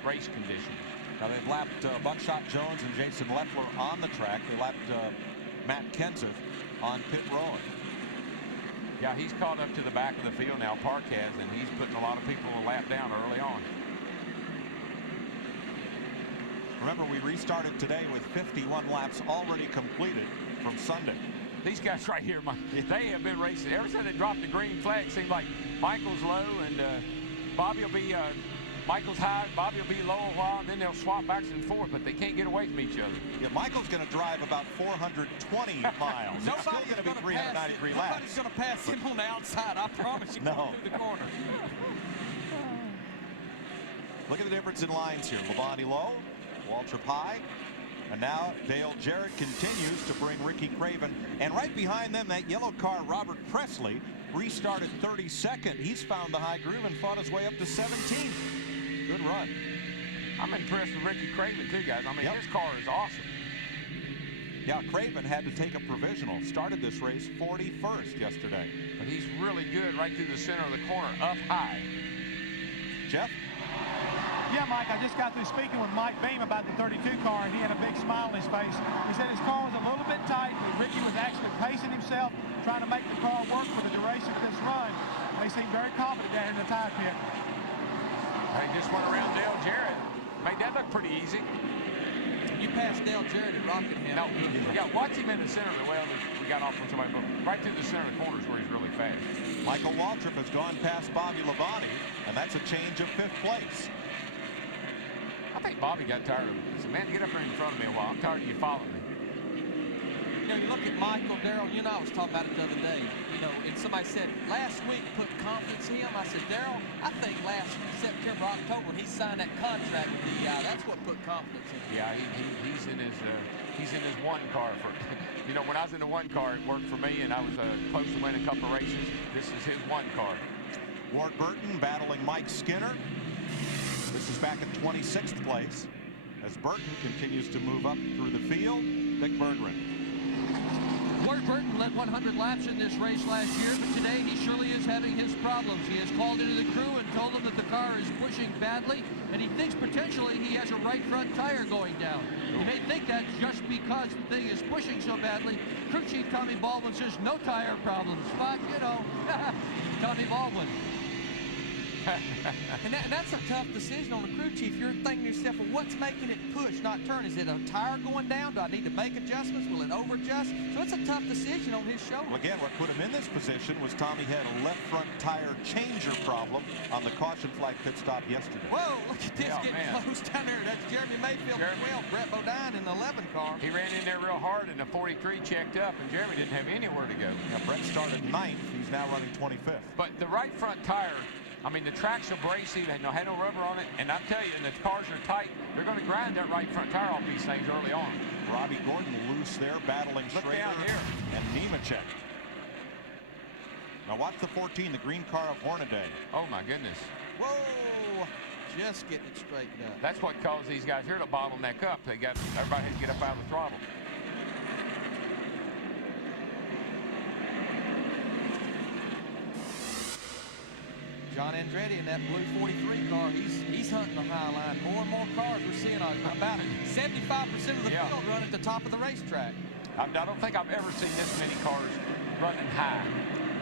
race conditions. Now they've lapped Buckshot Jones and Jason Leffler on the track. They lapped Matt Kenseth on pit road. Yeah, he's caught up to the back of the field now, Park has, and he's putting a lot of people a lap down early on. Remember, we restarted today with 51 laps already completed from Sunday. These guys right here, they have been racing. Ever since they dropped the green flag, it seemed like Michael's low and Bobby will be, Michael's high, Bobby will be low a while, and then they'll swap back and forth, but they can't get away from each other. Yeah, Michael's going to drive about 420 miles. It's still going to be 393 laps. Nobody's going to pass him on the outside, I promise you, going through the corner. Look at the difference in lines here. Labonte low, Waltrip high, and now Dale Jarrett continues to bring Ricky Craven, and right behind them, that yellow car, Robert Presley, restarted 32nd. He's found the high groove and fought his way up to 17th. Good run. I'm impressed with Ricky Craven too, guys. I mean, his car is awesome. Yeah, Craven had to take a provisional. Started this race 41st yesterday. But he's really good right through the center of the corner, up high. Jeff? Yeah, Mike, I just got through speaking with Mike Beam about the 32 car, and he had a big smile on his face. He said his car was a little bit tight, but Ricky was actually pacing himself, trying to make the car work for the duration of this run. They seem very confident down in the tire pit. They just went around Dale Jarrett. Made that look pretty easy. You passed Dale Jarrett at Rockingham. No, yeah, watch him in the center of the well. We got off from somebody, but right through the center of the corner is where he's really fast. Michael Waltrip has gone past Bobby Labonte, and that's a change of 5th place. I think Bobby got tired of it. He said, man, get up there in front of me a while. I'm tired of you following me. You know, you look at Michael, Darrell, you and I was talking about it the other day. You know, and somebody said, last week put confidence in him. I said, Darrell, I think last September, October, when he signed that contract with DEI, that's what put confidence in him. Yeah, he's in his one car. You know, when I was in the one car, it worked for me, and I was close to winning a couple of races. This is his one car. Ward Burton battling Mike Skinner. This is back in 26th place as Burton continues to move up through the field. Vic Berggren. Ward Burton led 100 laps in this race last year, but today he surely is having his problems. He has called into the crew and told them that the car is pushing badly, and he thinks potentially he has a right front tire going down. You may think that just because the thing is pushing so badly. Crew Chief Tommy Baldwin says no tire problems, but you know, Tommy Baldwin. and that's a tough decision on the crew chief. You're thinking to yourself, well, what's making it push, not turn? Is it a tire going down? Do I need to make adjustments? Will it over-adjust? So it's a tough decision on his shoulder. Well, again, what put him in this position was Tommy had a left front tire changer problem on the caution flag pit stop yesterday. Whoa, look at this getting close down there. That's Jeremy Mayfield as well. Brett Bodine in the 11 car. He ran in there real hard, and the 43 checked up, and Jeremy didn't have anywhere to go. Yeah, Brett started 9th. He's now running 25th. But the right front tire, I mean, the track's abrasive, had no rubber on it, and I tell you, and the cars are tight, they're going to grind that right front tire off these things early on. Robbie Gordon loose there, battling Look Schrader down here. and Nemechek. Now watch the 14, the green car of Hornaday. Oh, my goodness. Whoa, just getting it straightened up. That's what caused these guys here to bottleneck up. Everybody had to get up out of the throttle. John Andretti in that blue 43 car, he's hunting the high line. More and more cars, we're seeing about 75% of the field run at the top of the racetrack. I don't think I've ever seen this many cars running high.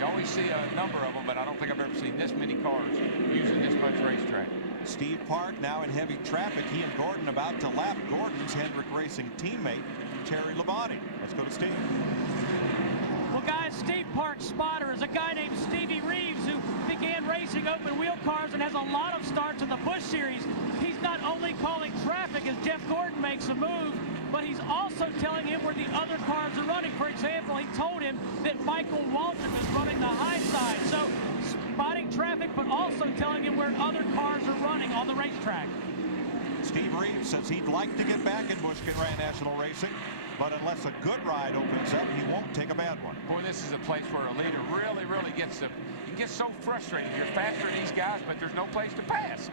You always see a number of them, but I don't think I've ever seen this many cars using this much racetrack. Steve Park now in heavy traffic. He and Gordon about to lap Gordon's Hendrick Racing teammate, Terry Labonte. Let's go to Steve. Well, guys, Steve Park's spotter is a guy named Stevie Reeves who began racing open wheel cars and has a lot of starts in the Busch Series. He's not only calling traffic as Jeff Gordon makes a move, but he's also telling him where the other cars are running. For example, he told him that Michael Waltrip is running the high side. So spotting traffic, but also telling him where other cars are running on the racetrack. Steve Reeves says he'd like to get back in Busch Grange National Racing, but unless a good ride opens up, he won't take a bad one. Boy, this is a place where a leader really gets you get so frustrated. You're faster than these guys, but there's no place to pass.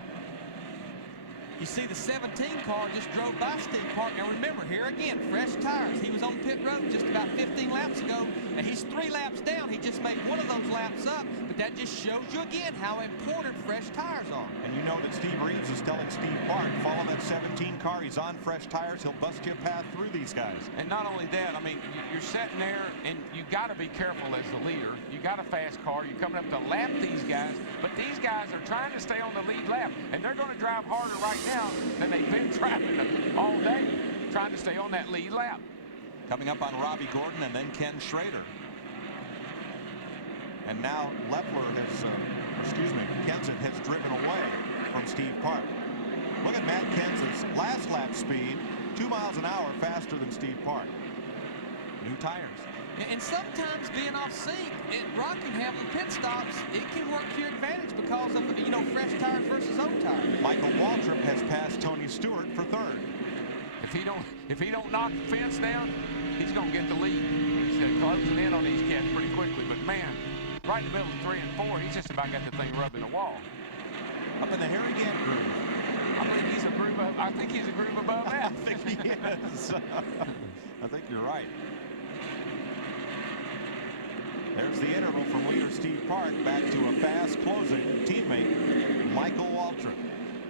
You see the 17 car just drove by Steve Park. Now remember, here again, fresh tires. He was on pit road just about 15 laps ago, and he's 3 laps down. He just made one of those laps up, but that just shows you again how important fresh tires are. And you know that Steve Reeves is telling Steve Park, follow that 17 car. He's on fresh tires. He'll bust you a path through these guys. And not only that, I mean, you're sitting there, and you got to be careful as the leader. You got a fast car. You're coming up to lap these guys, but these guys are trying to stay on the lead lap, and they're going to drive harder right now than they've been driving all day, trying to stay on that lead lap. Coming up on Robbie Gordon and then Ken Schrader. And now Leffler has, Kenseth has driven away from Steve Park. Look at Matt Kenseth's last lap speed, 2 miles an hour faster than Steve Park. New tires. And sometimes being off sync at Rockingham and pit stops, it can work to your advantage because of, you know, fresh tires versus old tires. Michael Waltrip has passed Tony Stewart for 3rd. If he don't knock the fence down, he's going to get the lead. He's closing in on these cats pretty quickly. But man, right in the middle of 3 and 4, he's just about got the thing rubbing the wall. Up in the Harry Gant groove. I think he's a groove above that. I think he is. I think you're right. There's the interval from leader Steve Park back to a fast closing teammate, Michael Waltrip.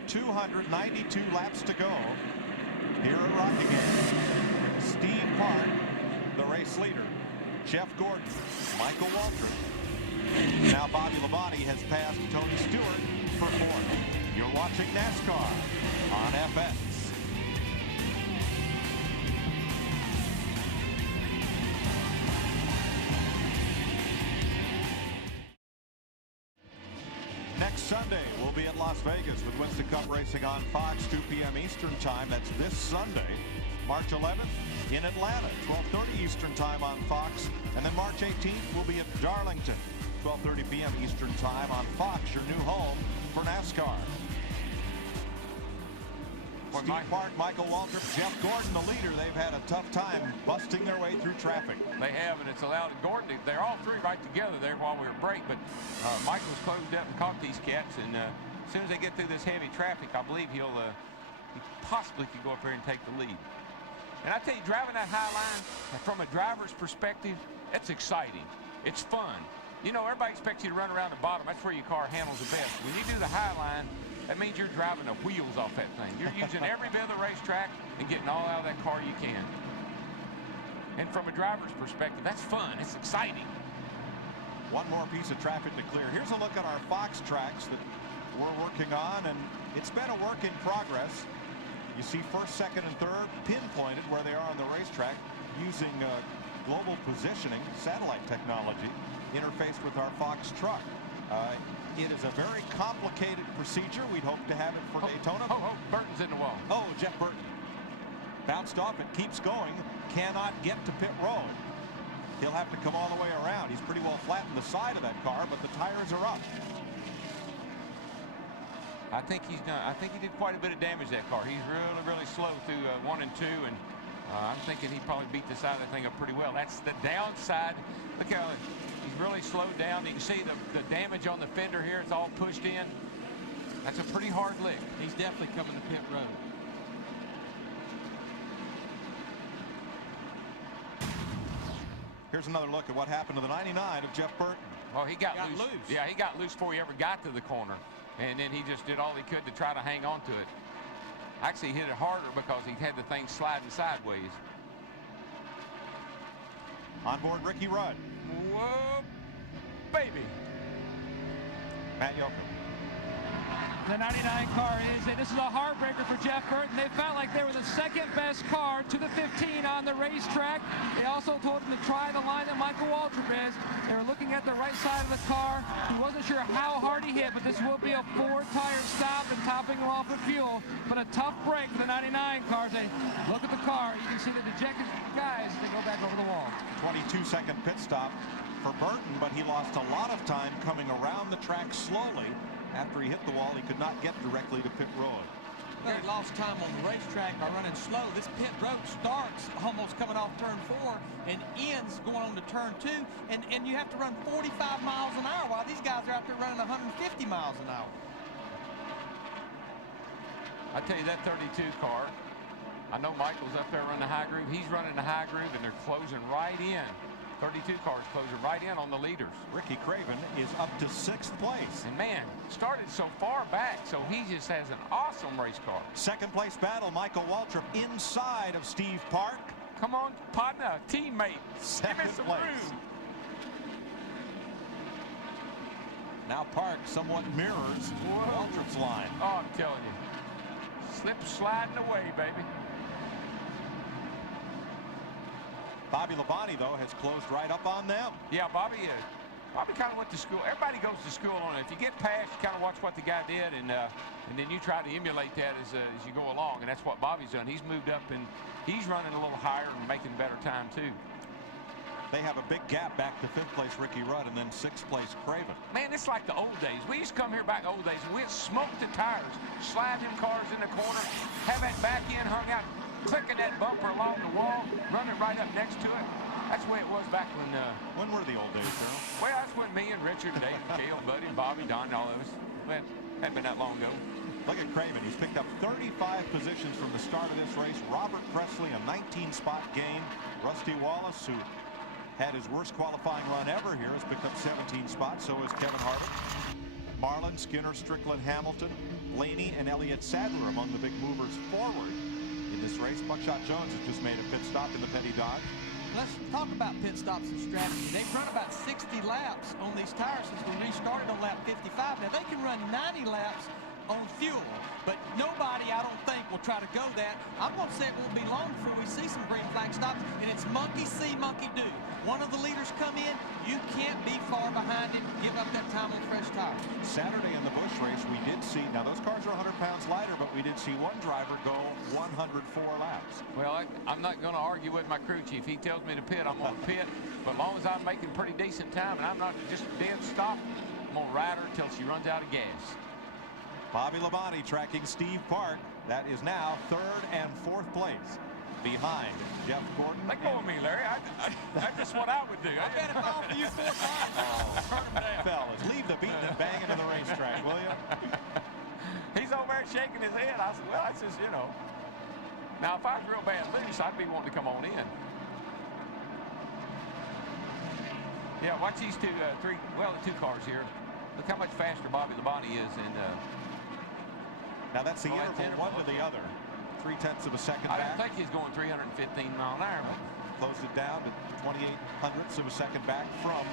292 laps to go here at Rockingham. Steve Park, the race leader. Jeff Gordon, Michael Waltrip. Now Bobby Labonte has passed Tony Stewart for 4th. You're watching NASCAR on FX. Next Sunday, we'll be at Las Vegas with Winston Cup Racing on Fox, 2 p.m. Eastern Time. That's this Sunday, March 11th, in Atlanta, 12:30 Eastern Time on Fox. And then March 18th, we'll be at Darlington, 12:30 p.m. Eastern Time on Fox, your new home for NASCAR. Steve Park, Michael Waltrip, Jeff Gordon, the leader. They've had a tough time busting their way through traffic. They have, and it's allowed Gordon. They're all 3 right together there while we were break, but Michael's closed up and caught these cats, and as soon as they get through this heavy traffic, I believe he possibly could go up there and take the lead. And I tell you, driving that high line, from a driver's perspective, it's exciting. It's fun. You know, everybody expects you to run around the bottom. That's where your car handles the best. When you do the high line, that means you're driving the wheels off that thing. You're using every bit of the racetrack and getting all out of that car you can. And from a driver's perspective, that's fun. It's exciting. One more piece of traffic to clear. Here's a look at our Fox tracks that we're working on, and it's been a work in progress. You see first, second, and third pinpointed where they are on the racetrack using global positioning, satellite technology, interfaced with our Fox truck. It is a very complicated procedure. We'd hope to have it for Daytona. Burton's in the wall. Oh, Jeff Burton. Bounced off, it keeps going, cannot get to pit road. He'll have to come all the way around. He's pretty well flattened the side of that car, but the tires are up. I think he did quite a bit of damage to that car. He's really slow through 1 and 2, and I'm thinking he probably beat the side of that thing up pretty well. That's the downside. Look how he's really slowed down. You can see the damage on the fender here. It's all pushed in. That's a pretty hard lick. He's definitely coming to pit road. Here's another look at what happened to the 99 of Jeff Burton. Well, he got loose. Yeah, he got loose before he ever got to the corner. And then he just did all he could to try to hang on to it. Actually, he hit it harder because he had the thing sliding sideways. On board, Ricky Rudd. Whoa, baby. Matt Yoakum. The 99 car is in. This is a heartbreaker for Jeff Burton. They felt like they were the second best car to the 15 on the racetrack. They also told him to try the line that Michael Waltrip is. They were looking at the right side of the car. He wasn't sure how hard he hit, but this will be a 4-tire stop and topping him off with fuel. But a tough break for the 99 cars. They look at the car. You can see the dejected guys as they go back over the wall. 22-second pit stop for Burton, but he lost a lot of time coming around the track slowly. After he hit the wall, he could not get directly to pit road. Well, he lost time on the racetrack by running slow. This pit road starts almost coming off turn 4 and ends going on to turn 2. And you have to run 45 miles an hour while these guys are out there running 150 miles an hour. I tell you, that 32 car, I know Michael's up there running the high groove. He's running the high groove, and they're closing right in. 32 cars closing right in on the leaders. Ricky Craven is up to 6th place. And man, started so far back, so he just has an awesome race car. Second place battle, Michael Waltrip inside of Steve Park. Come on, partner, teammate. Second Give me some place. room. Now Park somewhat mirrors Waltrip's line. Oh, I'm telling you. Slip sliding away, baby. Bobby Labonte, though, has closed right up on them. Yeah, Bobby kind of went to school. Everybody goes to school on it. If you get past, you kind of watch what the guy did, and then you try to emulate that as you go along, and that's what Bobby's done. He's moved up, and he's running a little higher and making better time, too. They have a big gap back to 5th place Ricky Rudd, and then 6th place Craven. Man, it's like the old days. We used to come here back old days, and we'd smoke the tires, slide them cars in the corner, have that back end hung out, clicking that bumper along the wall, running right up next to it. That's the way it was back when... When were the old days, Darrell? Well, that's when me and Richard, Dave, Cale, Buddy, and Bobby, Don, and all of us. Well, hadn't been that long ago. Look at Craven. He's picked up 35 positions from the start of this race. Robert Presley, a 19-spot gain. Rusty Wallace, who had his worst qualifying run ever here, has picked up 17 spots. So has Kevin Harvick. Marlin, Skinner, Strickland, Hamilton, Blaney, and Elliott Sadler among the big movers forward in this race. Buckshot Jones has just made a pit stop in the Petty Dodge. Let's talk about pit stops and strategy. They've run about 60 laps on these tires since we restarted on lap 55. Now, they can run 90 laps on fuel, but nobody, I don't think, will try to go that. I'm going to say it won't be long before we see some green flag stops, and it's monkey see, monkey do. One of the leaders come in, you can't be far behind him, give up that time on fresh tires. Saturday in the Busch race, we did see, now those cars are 100 pounds lighter, but we did see one driver go 104 laps. Well, I'm not going to argue with my crew chief. He tells me to pit, I'm going to pit. But as long as I'm making pretty decent time and I'm not just dead stop, I'm going to ride her until she runs out of gas. Bobby Labonte tracking Steve Park. That is now 3rd and 4th place behind Jeff Gordon. Let go of me, Larry. That's just what I would do. I bet if I offer you 4 times, turn him down. Fellas, leave the beating and banging to the racetrack, will you? He's over there shaking his head. I said, well, that's just, you know. Now, if I was real bad loose, I'd be wanting to come on in. Yeah, watch these two, the two cars here. Look how much faster Bobby Labonte is. And now that's the interval one to the other. 0.3 of a second back. I think he's going 315 mile an hour, but closed it down to 28 hundredths of a second back from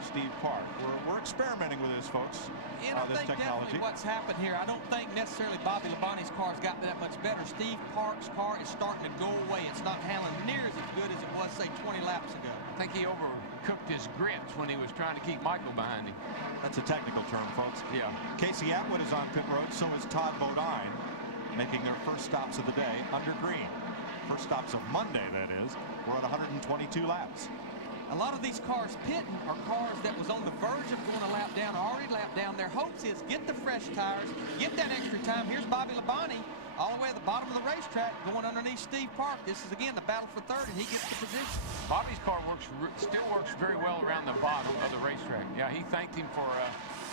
Steve Park. We're experimenting with this, folks. And I think definitely what's happened here, I don't think necessarily Bobby Labonte's car's got that much better. Steve Park's car is starting to go away. It's not handling near as good as it was, say, 20 laps ago. I think he overcooked his grips when he was trying to keep Michael behind him. That's a technical term, folks. Yeah. Casey Atwood is on pit road. So is Todd Bodine, making their first stops of the day under green. First stops of Monday, that is. We're at 122 laps. A lot of these cars pitting are cars that was on the verge of going a lap down, already lapped down. Their hopes is get the fresh tires, get that extra time. Here's Bobby Labonte all the way at the bottom of the racetrack going underneath Steve Park. This is, again, the battle for third, and he gets the position. Bobby's car still works very well around the bottom of the racetrack. Yeah, he thanked him for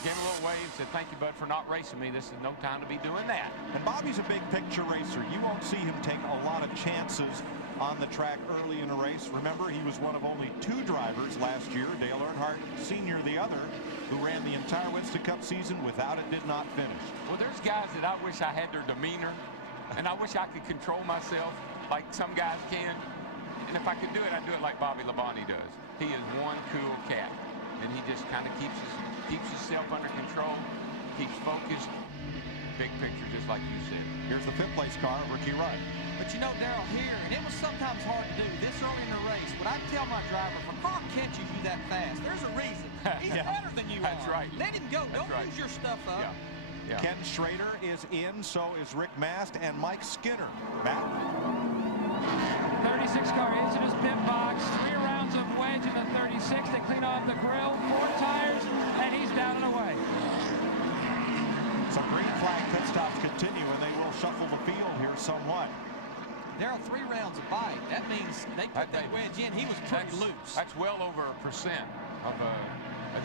gave a little wave, said, thank you, bud, for not racing me. This is no time to be doing that. And Bobby's a big picture racer. You won't see him take a lot of chances on the track early in a race. Remember, he was one of only 2 drivers last year, Dale Earnhardt Sr. the other, who ran the entire Winston Cup season without it, did not finish. Well, there's guys that I wish I had their demeanor, and I wish I could control myself like some guys can. And if I could do it, I'd do it like Bobby Labonte does. He is one cool cat, and he just kind of keeps himself under control, keeps focused. Big picture, just like you said. Here's the 5th place car, Ricky Rudd. But you know, Darrell, here, and it was sometimes hard to do this early in the race, but I tell my driver, if a car catches you that fast, there's a reason. He's better than you That's are. right. Let him go. Don't right. lose your stuff up. Yeah. Yeah. Ken Schrader is in, so is Rick Mast and Mike Skinner. Matt? 36 car into his pit box. 3 rounds of wedge in the 36 to clean off the grill. 4 tires, and he's down and away. Some green flag pit stops continue, and they will shuffle the field here somewhat. There are 3 rounds of bite. That means they put that wedge in. He was pretty loose. That's well over 1% of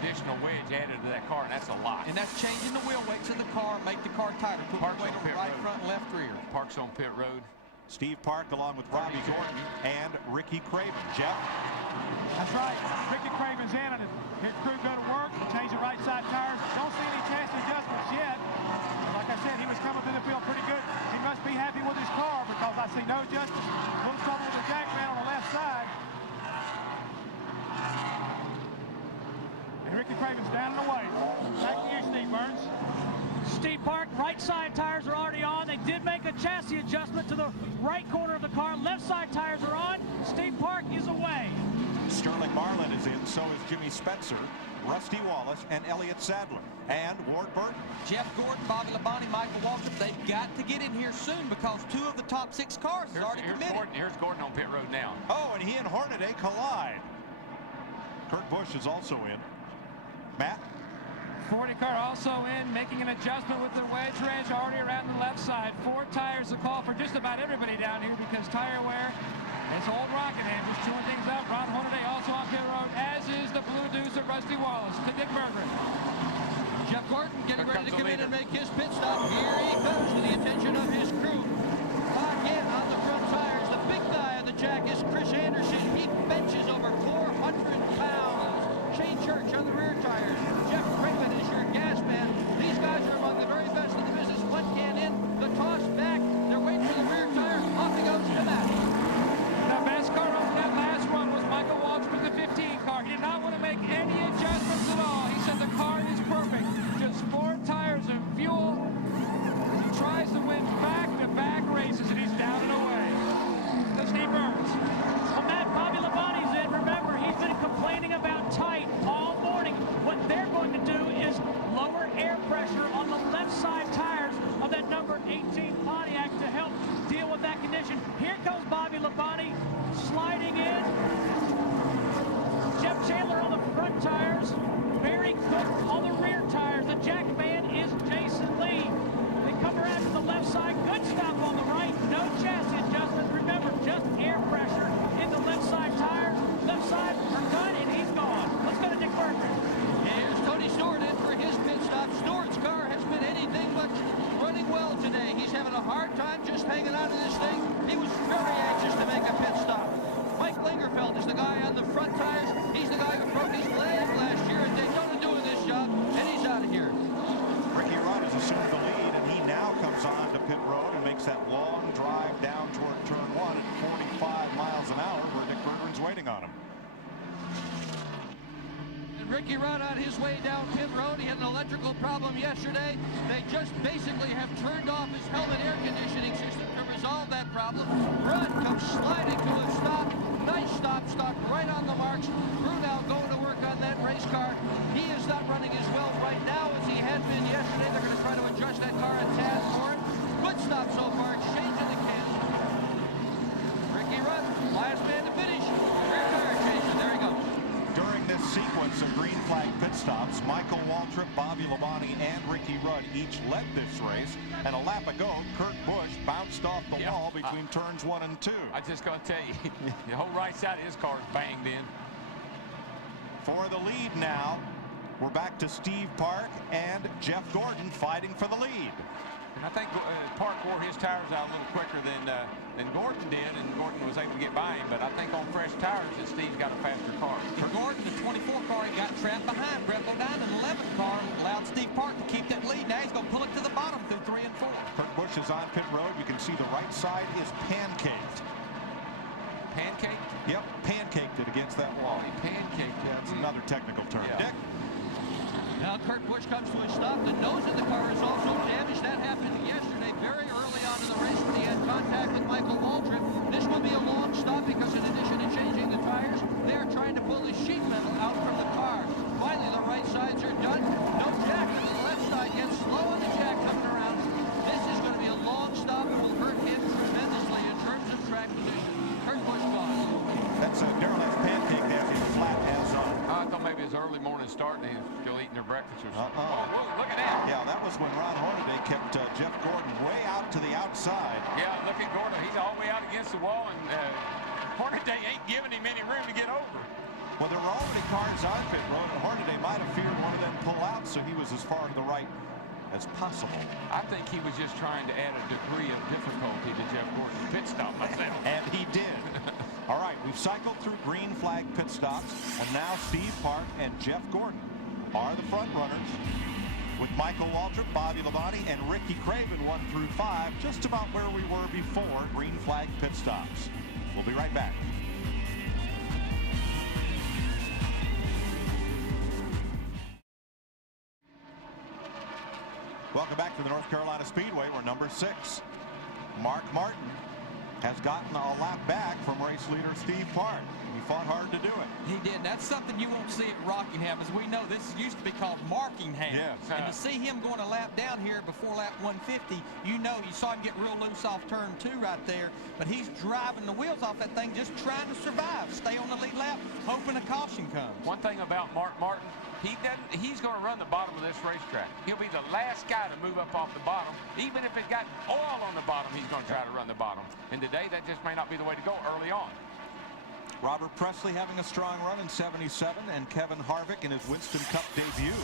additional wedge added to that car, and that's a lot. And that's changing the wheel weights of the car, make the car tighter. Put the weight on the right front and left rear. Park's on pit road. Steve Park along with Robbie Gordon and Ricky Craven. Jeff? That's right. Ricky Craven's in, and his crew go to work, change the right side tires. Don't see any chance of adjustments yet. Like I said, he was coming through the field pretty good. He must be happy with his car because I see no adjustments. A little trouble with the jack man on the left side. And Ricky Craven's down and away. Back to you, Steve Burns. Steve Park, right side tires are already on. They did make a chassis adjustment to the right corner of the car. Left side tires are on. Steve Park is away. Sterling Marlin is in, so is Jimmy Spencer, Rusty Wallace, and Elliott Sadler, and Ward Burton. Jeff Gordon, Bobby Labonte, Michael Waltrip, they've got to get in here soon because 2 of the top 6 cars are already committed. Here's Gordon on pit road now. Oh, and he and Hornaday collide. Kurt Busch is also in. Matt? 40 car also in, making an adjustment with the wedge wrench already around the left side. 4 tires to call for just about everybody down here because tire wear is old Rockingham just chewing things up. Ron Hornaday also on pit road, as is the blue deuce of Rusty Wallace to Dick Berggren. Jeff Gordon getting ready to come in and make his pit stop. Here he comes to the attention of his crew. Again on the front tires, the big guy on the jack is Chris Anderson. He benches over 400 pounds. Shane Church on the rear tires. Jeff Craven is your gas man. These guys are among the very best in the business. One can in, the toss back. They're waiting for the rear tire. Off he goes to that. The best car on that last run was Michael Waltrip with the 15 car. He did not want to make any adjustments at all. He said the car is perfect. Just 4 tires and fuel. He tries to win back-to-back races, and he's down and away. To Steve Burns. Well, Matt, Bobby Labonte's in. Remember, he's been complaining about tight all morning. waiting on him. And Ricky Rudd on his way down pit road. He had an electrical problem yesterday. They just basically have turned off his helmet air conditioning system to resolve that problem. Rudd comes sliding to a stop. Nice stop right on the marks. Crew now going to work on that race car. He is not running as well right now as he had been yesterday. They're going to try to adjust that car a tad for it. Good stop so far, changing the cam. Ricky Rudd, last man to finish. Rear tire changer, there he goes. During this sequence of green flag pit stops, Michael Waltrip, Bobby Labonte, and Ricky Rudd each led this race. And a lap ago, Kurt Busch bounced off the wall between turns 1 and 2. I just got to tell you, the whole right side of his car is banged in. For the lead now, we're back to Steve Park and Jeff Gordon fighting for the lead. And I think Park wore his tires out a little quicker than Gordon did, and Gordon was able to get by him. But I think on fresh tires, that Steve's got a faster car. For Gordon, the 24 car, he got trapped behind. Brett Bodine in the 11 car allowed Steve Park to keep that lead. Now he's going to pull it to the bottom through 3 and 4. Kurt Busch is on pit road. You can see the right side is pancaked. Pancaked? Yep, pancaked it against that wall. He pancaked it. That's another technical term. Yeah. Dick? Now Kurt Busch comes to a stop. The nose of the car is also damaged. That happened yesterday very early on in the race when he had contact with Michael Waltrip. This will be a long stop because in addition to changing the tires, they are trying to pull the sheet metal out from the car. Finally, the right sides are done. No jack on the left side. Gets slow on the jack coming around. This is going to be a long stop. It will hurt him tremendously in terms of track position. Kurt Busch gone. That's Darrell has pancake there. He's flat as on. I thought maybe it was early morning start and they're still eating their breakfast or something. Oh, look at that. Yeah, that was when Ron Hornaday kept Jeff Gordon way out to the outside. Yeah, look at Gordon. He's all the way out against the wall, and Hornaday ain't giving him any room to get over. Well, there were already cars on pit road. Hornaday might have feared one of them pull out, so he was as far to the right as possible. I think he was just trying to add a degree of difficulty to Jeff Gordon's pit stop myself. And he did. All right, we've cycled through green flag pit stops, and now Steve Park and Jeff Gordon are the front runners, with Michael Waltrip, Bobby Labonte, and Ricky Craven 1 through 5, just about where we were before green flag pit stops. We'll be right back. Welcome back to the North Carolina Speedway, where number 6, Mark Martin, has gotten a lap back from race leader Steve Park. He fought hard to do it. He did. That's something you won't see at Rockingham. As we know, this used to be called Markingham. Yes. And to see him going a lap down here before lap 150, you know, you saw him get real loose off turn 2 right there. But he's driving the wheels off that thing, just trying to survive. Stay on the lead lap, hoping a caution comes. One thing about Mark Martin, he's going to run the bottom of this racetrack. He'll be the last guy to move up off the bottom. Even if it got oil on the bottom, he's going to try to run the bottom. And today, that just may not be the way to go early on. Robert Presley having a strong run in 77, and Kevin Harvick in his Winston Cup debut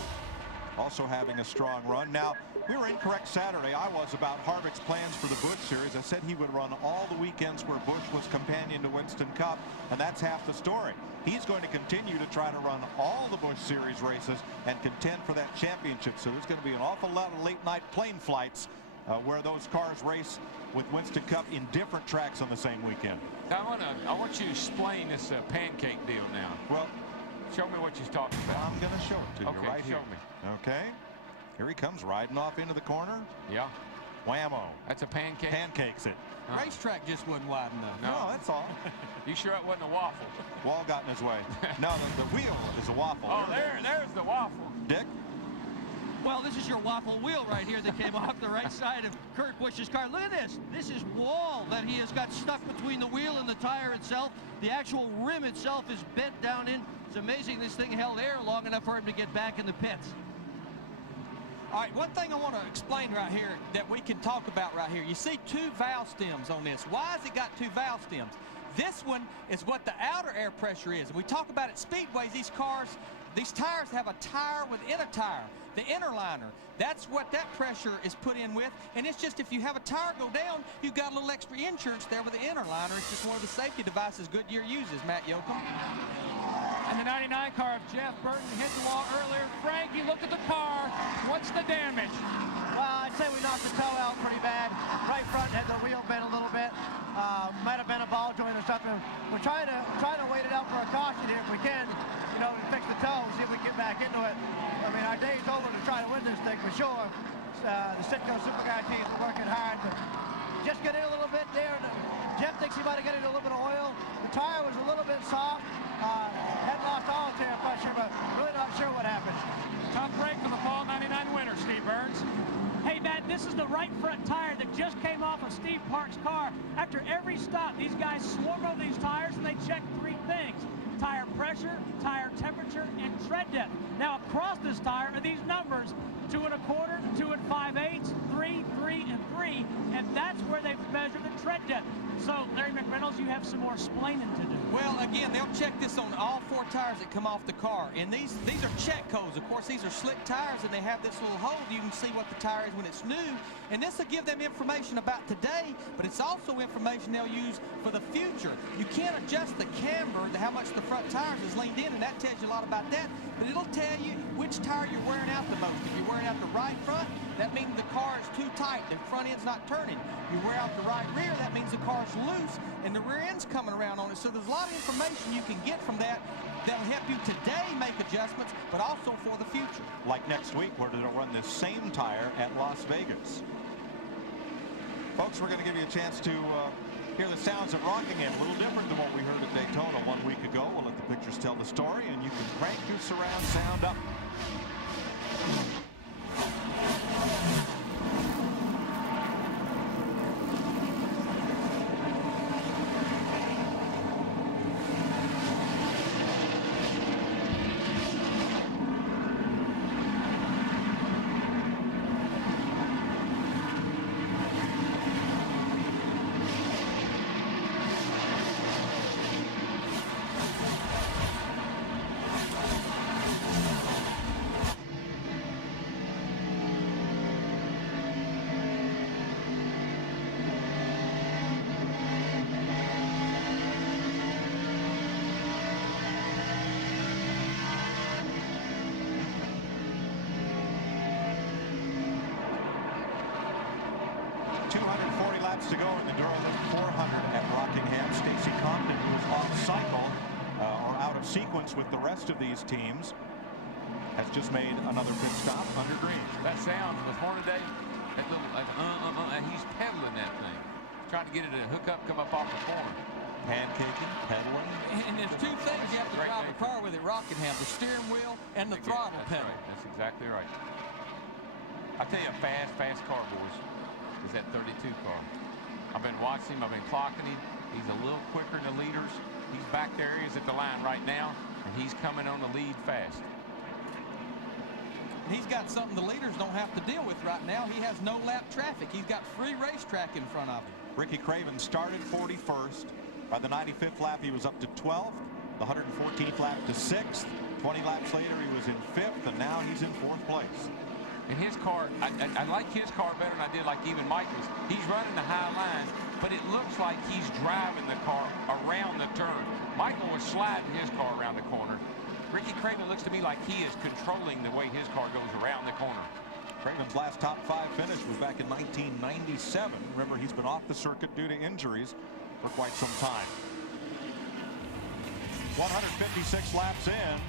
also having a strong run. Now, we were incorrect Saturday. I was about Harvick's plans for the Busch Series. I said he would run all the weekends where Busch was companion to Winston Cup, and that's half the story. He's going to continue to try to run all the Busch Series races and contend for that championship. So there's going to be an awful lot of late-night plane flights where those cars race with Winston Cup in different tracks on the same weekend. I want you to explain this pancake deal now. Well, show me what you're talking about. I'm going to show it to you right here. Show me. Okay. Here he comes riding off into the corner. Yeah. Whammo. That's a pancake? Pancakes it. Racetrack just wasn't wide enough. No, that's all. You sure it wasn't a waffle? Wall got in his way. No, the wheel is a waffle. Oh, there's the waffle. Dick? Well, this is your waffle wheel right here that came off the right side of Kurt Busch's car. Look at this. This is wall that he has got stuck between the wheel and the tire itself. The actual rim itself is bent down in. It's amazing this thing held air long enough for him to get back in the pits. All right, one thing I want to explain right here that we can talk about right here. You see 2 valve stems on this. Why has it got 2 valve stems? This one is what the outer air pressure is. And we talk about at speedways, these tires have a tire within a tire, the inner liner. That's what that pressure is put in with. And it's just if you have a tire go down, you've got a little extra insurance there with the inner liner. It's just one of the safety devices Goodyear uses, Matt Yoakum. And the 99 car of Jeff Burton hit the wall earlier. Frank, you look at the car. What's the damage? Well, I'd say we knocked the toe out pretty bad. Right front had the wheel bent a little bit. Might have been a ball joint or something. We're trying to wait it out for a caution here if we can, you know, to fix the toe, see if we can get back into it. I mean, our day's over to try to win this thing for sure. The Sitco Super Guy teams are working hard, but just get in a little bit there. Jeff thinks he might have got in a little bit of oil. The tire was a little bit soft. Hadn't lost all the tire pressure, but really not sure what happened. Tough break for the Fall 99 winner, Steve Burns. Hey, Matt, this is the right front tire that just came off of Steve Park's car. After every stop, these guys swung over these tires and they checked 3 things: tire pressure, tire temperature, and tread depth. Now, across this tire are these numbers: 2 1/4, 2 5/8, 3, 3, and 3, and that's where they've measured the tread depth. So, Larry McReynolds, you have some more explaining to do. Well, again, they'll check this on all 4 tires that come off the car, and these are check codes. Of course, these are slick tires, and they have this little hole. You can see what the tire is when it's new, and this will give them information about today, but it's also information they'll use for the future. You can't adjust the camber, how much the front tires is leaned in, and that tells you a lot about that, but it'll tell you which tire you're wearing out the most. If you're wearing out the right front, that means the car is too tight, the front end's not turning. You wear out the right rear, that means the car's loose, and the rear end's coming around on it. So there's a lot of information you can get from that that'll help you today make adjustments, but also for the future. Like next week, where they'll run this same tire at Las Vegas. Folks, we're going to give you a chance to hear the sounds of Rockingham, a little different than what we heard at Daytona 1 week ago. We'll let the pictures tell the story, and you can crank your surround sound up. To go in the Dura Lube 400 at Rockingham. Stacy Compton, who's off cycle or out of sequence with the rest of these teams, has just made another pit stop under green. That sound was Hornaday. That little he's pedaling that thing, trying to get it to hook up, come up off the corner. Pancaking, pedaling. And there's 2 things you have to drive a car with at Rockingham: the steering wheel and the throttle pedal. Right. That's exactly right. I'll tell you, a fast car, boys, is that 32 car. I've been watching him. I've been clocking him. He's a little quicker than the leaders. He's back there. He is at the line right now, and he's coming on the lead fast. He's got something the leaders don't have to deal with right now. He has no lap traffic. He's got free racetrack in front of him. Ricky Craven started 41st. By the 95th lap, he was up to 12th. The 114th lap to 6th. 20 laps later, he was in 5th, and now he's in 4th place. And his car, I like his car better than I did like even Michael's. He's running the high line, but it looks like he's driving the car around the turn. Michael was sliding his car around the corner. Ricky Craven looks to me like he is controlling the way his car goes around the corner. Craven's last top 5 finish was back in 1997. Remember, he's been off the circuit due to injuries for quite some time. 156 laps in.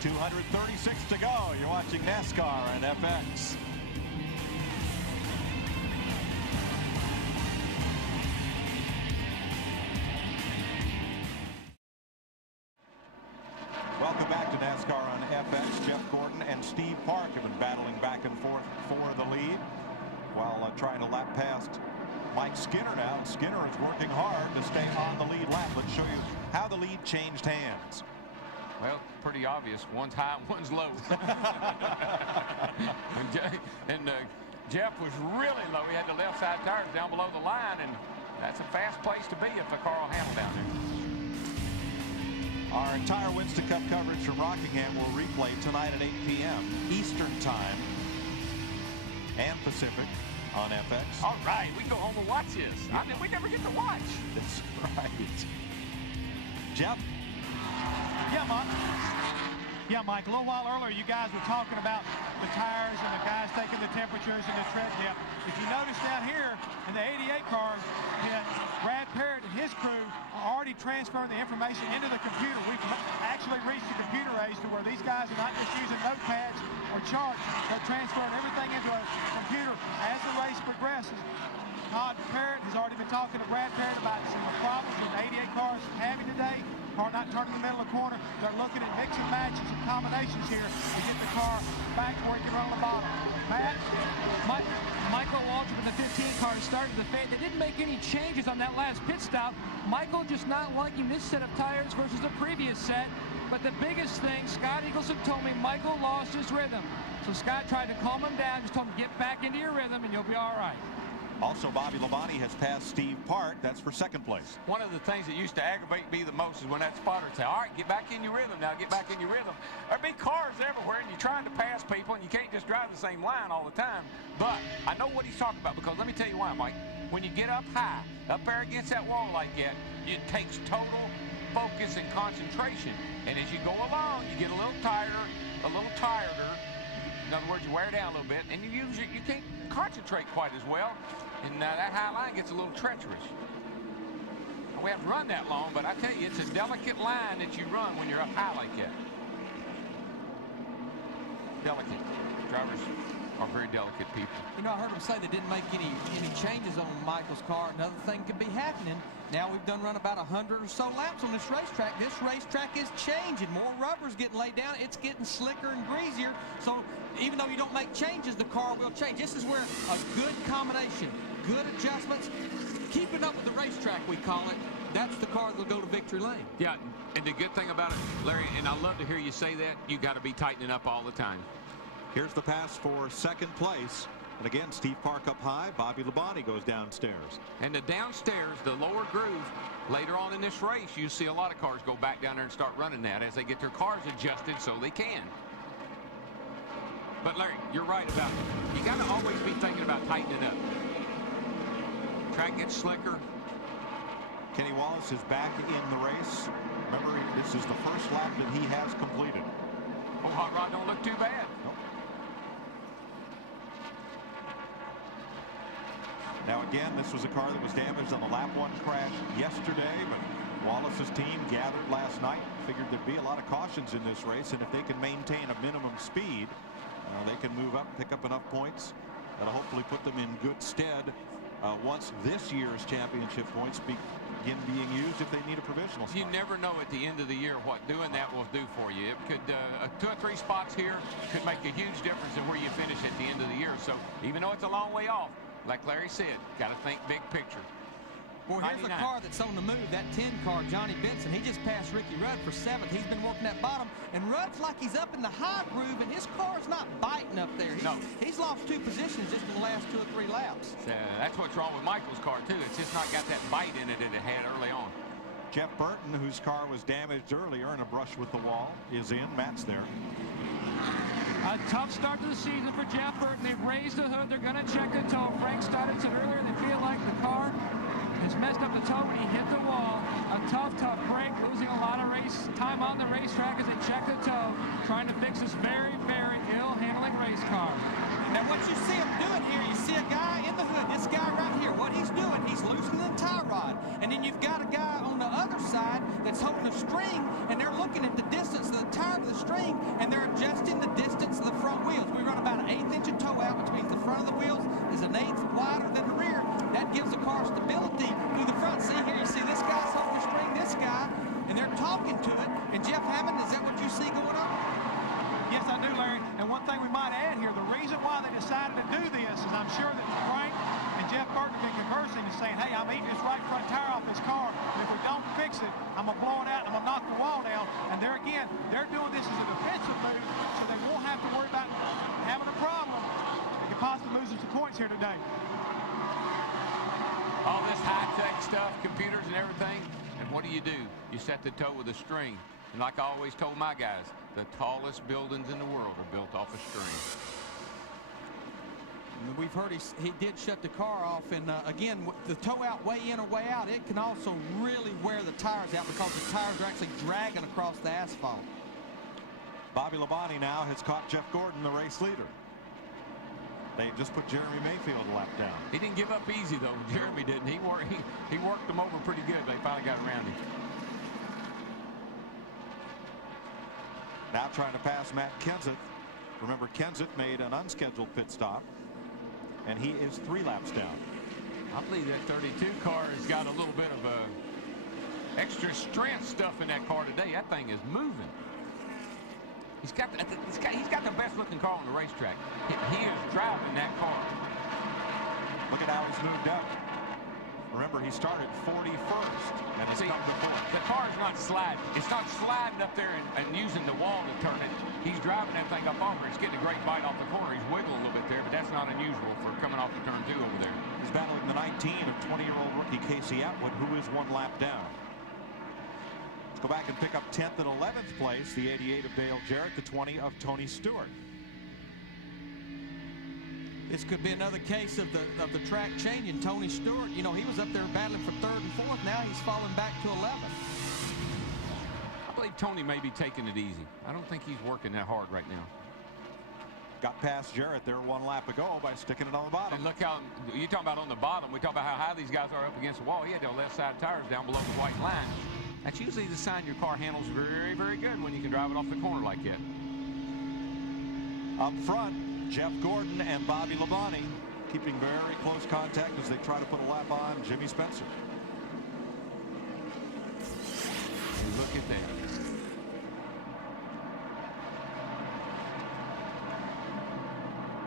236 to go. You're watching NASCAR and FX. Welcome back to NASCAR on FX. Jeff Gordon and Steve Park have been battling back and forth for the lead while trying to lap past Mike Skinner now. And Skinner is working hard to stay on the lead lap. Let's show you how the lead changed hands. Well, pretty obvious. One's high and one's low. and Jeff was really low. He had the left side tires down below the line, and that's a fast place to be if the car will handle down there. Our entire Winston Cup coverage from Rockingham will replay tonight at 8 p.m. Eastern Time and Pacific on FX. All right, we can go home and watch this. I mean, we never get to watch. That's right. Jeff? Yeah, Mark. Yeah, Mike, a little while earlier, you guys were talking about the tires and the guys taking the temperatures and the tread depth. If you notice down here in the 88 car, Brad Parrott and his crew are already transferring the information into the computer. We've actually reached the computer age to where these guys are not just using notepads or charts, but transferring everything into a computer as the race progresses. Todd Parrott has already been talking to Brad Parrott about some of the problems that the 88 cars having today. Car not turning in the middle of the corner. They're looking at mixing matches and combinations here to get the car back where it can run on the bottom. Matt? Michael Waltrip in the 15 car started the fade. They didn't make any changes on that last pit stop. Michael just not liking this set of tires versus the previous set. But the biggest thing, Scott Eagleson told me Michael lost his rhythm. So Scott tried to calm him down, just told him get back into your rhythm and you'll be all right. Also, Bobby Labonte has passed Steve Park. That's for second place. One of the things that used to aggravate me the most is when that spotter would say, all right, get back in your rhythm now, get back in your rhythm. There'd be cars everywhere, and you're trying to pass people, and you can't just drive the same line all the time. But I know what he's talking about, because let me tell you why, Mike. When you get up high, up there against that wall like that, it takes total focus and concentration. And as you go along, you get a little tireder. In other words, you wear down a little bit, and you can't concentrate quite as well. And that high line gets a little treacherous. We haven't run that long, but I tell you, it's a delicate line that you run when you're up high like that. Delicate. Drivers are very delicate people. You know, I heard them say they didn't make any changes on Michael's car. Another thing could be happening. Now we've run about 100 or so laps on this racetrack. This racetrack is changing. More rubber's getting laid down. It's getting slicker and greasier. So even though you don't make changes, the car will change. This is where a good combination, good adjustments, keeping up with the racetrack, we call it, that's the car that'll go to victory lane. Yeah, and the good thing about it, Larry, and I love to hear you say that, you got to be tightening up all the time. Here's the pass for second place. And again, Steve Park up high. Bobby Labonte goes downstairs. And the downstairs, the lower groove, later on in this race, you see a lot of cars go back down there and start running that as they get their cars adjusted so they can. But Larry, you're right about it. You got to always be thinking about tightening up. Track gets slicker. Kenny Wallace is back in the race. Remember, this is the first lap that he has completed. Oh, Hot Rod don't look too bad. Nope. Now again, this was a car that was damaged on the lap 1 crash yesterday, but Wallace's team gathered last night, figured there'd be a lot of cautions in this race, and if they can maintain a minimum speed, they can move up, pick up enough points that'll hopefully put them in good stead once this year's championship points begin being used if they need a provisional spot. You never know at the end of the year what doing that will do for you. It could 2 or 3 spots here could make a huge difference in where you finish at the end of the year. So even though it's a long way off, like Larry said, got to think big picture. Well, here's a car that's on the move, that 10 car, Johnny Benson. He just passed Ricky Rudd for 7th. He's been working that bottom, and Rudd's like he's up in the high groove, and his car's not biting up there. He's lost 2 positions just in the last 2 or 3 laps. That's what's wrong with Michael's car, too. It's just not got that bite in it that it had early on. Jeff Burton, whose car was damaged earlier in a brush with the wall, is in. Matt's there. A tough start to the season for Jeff Burton. They've raised the hood. They're going to check the toe. Frank Stoddard said earlier they feel like the car has messed up the toe when he hit the wall. A tough break, losing a lot of race time on the racetrack as they check the toe, trying to fix this very, very ill-handling race car. Now what you see him doing here, you see a guy in the hood, this guy right here, what he's doing, he's loosening the tie rod. And then you've got a guy on the other side that's holding a string, and they're looking at the distance of the tire to the string, and they're adjusting the distance of the front wheels. We run about an 1/8 inch of toe out, which means the front of the wheels is an 1/8 wider than the rear. That gives the car stability through the front. See here, you see this guy's holding the string, this guy, and they're talking to it. And Jeff Hammond, is that what you see going on? Yes, I do, Larry. And one thing we might add here, the reason why they decided to do this is I'm sure that Frank and Jeff Burton have been conversing and saying, hey, I'm eating this right front tire off this car, and if we don't fix it, I'm going to blow it out and I'm going to knock the wall down. And there again, they're doing this as a defensive move, so they won't have to worry about having a problem. They could possibly lose some points here today. All this high-tech stuff, computers and everything, and what do? You set the toe with a string. And like I always told my guys, the tallest buildings in the world are built off a string. We've heard he did shut the car off, and again, the toe out way in or way out, it can also really wear the tires out because the tires are actually dragging across the asphalt. Bobby Labonte now has caught Jeff Gordon, the race leader. They just put Jeremy Mayfield a lap down. He didn't give up easy, though. Jeremy didn't. He worked them over pretty good. They finally got around him. Now trying to pass Matt Kenseth. Remember, Kenseth made an unscheduled pit stop, and he is 3 laps down. I believe that 32 car has got a little bit of extra strength stuff in that car today. That thing is moving. He's got the best looking car on the racetrack. He is driving that car. Look at how he's moved up. Remember, he started 41st, and he's come to 4th. The car's not sliding. It's not sliding up there and using the wall to turn it. He's driving that thing up over. It's getting a great bite off the corner. He's wiggling a little bit there, but that's not unusual for coming off the turn 2 over there. He's battling the 19 of 20-year-old rookie Casey Atwood, who is 1 lap down. Go back and pick up 10th and 11th place, the 88 of Dale Jarrett, the 20 of Tony Stewart. This could be another case of the track changing. Tony Stewart, you know, he was up there battling for 3rd and 4th. Now he's falling back to 11th. I believe Tony may be taking it easy. I don't think he's working that hard right now. Got past Jarrett there 1 lap ago by sticking it on the bottom. And look how, you're talking about on the bottom. We talk about how high these guys are up against the wall. He had their left side tires down below the white line. That's usually the sign your car handles very, very good when you can drive it off the corner like that. Up front, Jeff Gordon and Bobby Labonte keeping very close contact as they try to put a lap on Jimmy Spencer. Look at that.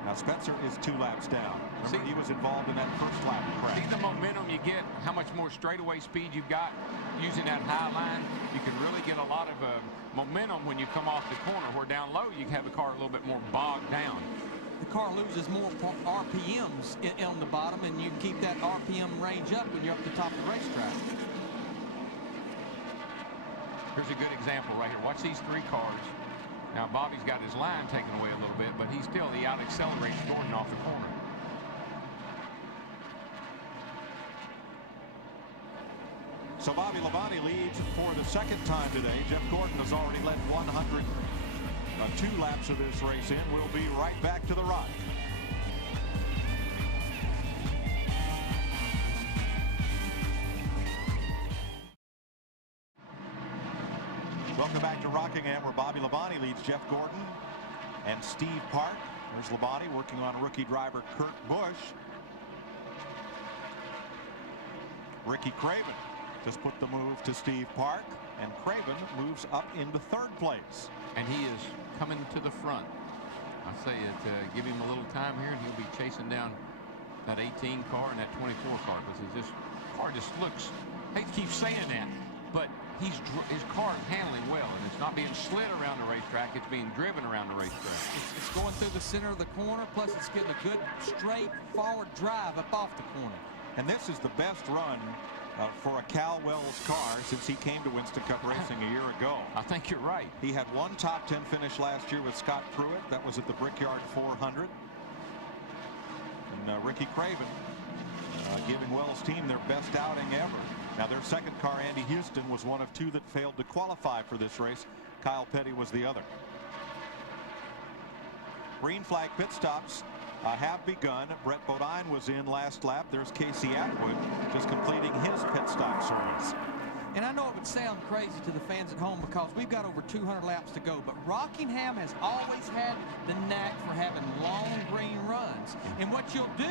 Now Spencer is 2 laps down. Remember, he was involved in that first lap crash. See the momentum you get, how much more straightaway speed you've got using that high line. You can really get a lot of momentum when you come off the corner, where down low you have the car a little bit more bogged down. The car loses more RPMs on the bottom, and you keep that RPM range up when you're up the top of the racetrack. Here's a good example right here. Watch these 3 cars. Now Bobby's got his line taken away a little bit, but he out accelerates Gordon off the corner. So Bobby Labonte leads for the 2nd time today. Jeff Gordon has already led 102 laps of this race in. We'll be right back to the Rock. Welcome back to Rockingham, where Bobby Labonte leads Jeff Gordon and Steve Park. There's Labonte working on rookie driver Kurt Busch. Ricky Craven just put the move to Steve Park, and Craven moves up into 3rd place. And he is coming to the front. I say it, give him a little time here, and he'll be chasing down that 18 car and that 24 car, because this car just looks, I hate to keep saying that, but his car is handling well, and it's not being slid around the racetrack, it's being driven around the racetrack. It's going through the center of the corner, plus it's getting a good straight forward drive up off the corner. And this is the best run for a Cal Wells car since he came to Winston Cup Racing a year ago. I think you're right. He had 1 top 10 finish last year with Scott Pruitt. That was at the Brickyard 400. And Ricky Craven giving Wells' team their best outing ever. Now their 2nd car, Andy Houston, was one of 2 that failed to qualify for this race. Kyle Petty was the other. Green flag pit stops have begun. Brett Bodine was in last lap. There's Casey Atwood just completing his pit stop service. And I know it would sound crazy to the fans at home because we've got over 200 laps to go, but Rockingham has always had the knack for having long green runs. And what you'll do,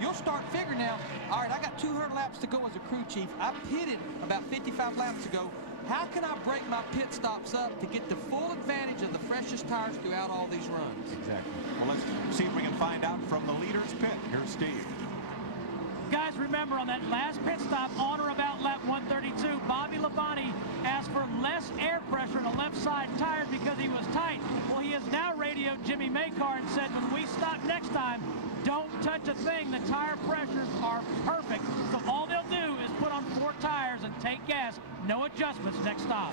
you'll start figuring out, all right, I got 200 laps to go as a crew chief. I pitted about 55 laps ago. How can I break my pit stops up to get the full advantage of the freshest tires throughout all these runs? Exactly. Well, let's see if we can find out from the leader's pit. Here's Steve. Guys, remember on that last pit stop on or about lap 132, Bobby Labonte asked for less air pressure in the left side tires because he was tight. Well, he has now radioed Jimmy Maycar and said, when we stop next time, don't touch a thing. The tire pressures are perfect. So all they'll do is put on 4 tires and take gas. No adjustments next stop.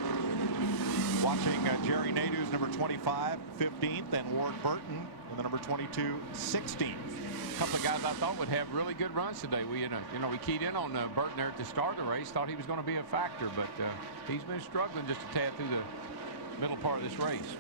Watching Jerry Nadeau's number 25, 15th, and Ward Burton in the number 22, 16th. A couple of guys I thought would have really good runs today. We keyed in on Burton there at the start of the race. Thought he was going to be a factor, but he's been struggling just a tad through the middle part of this race.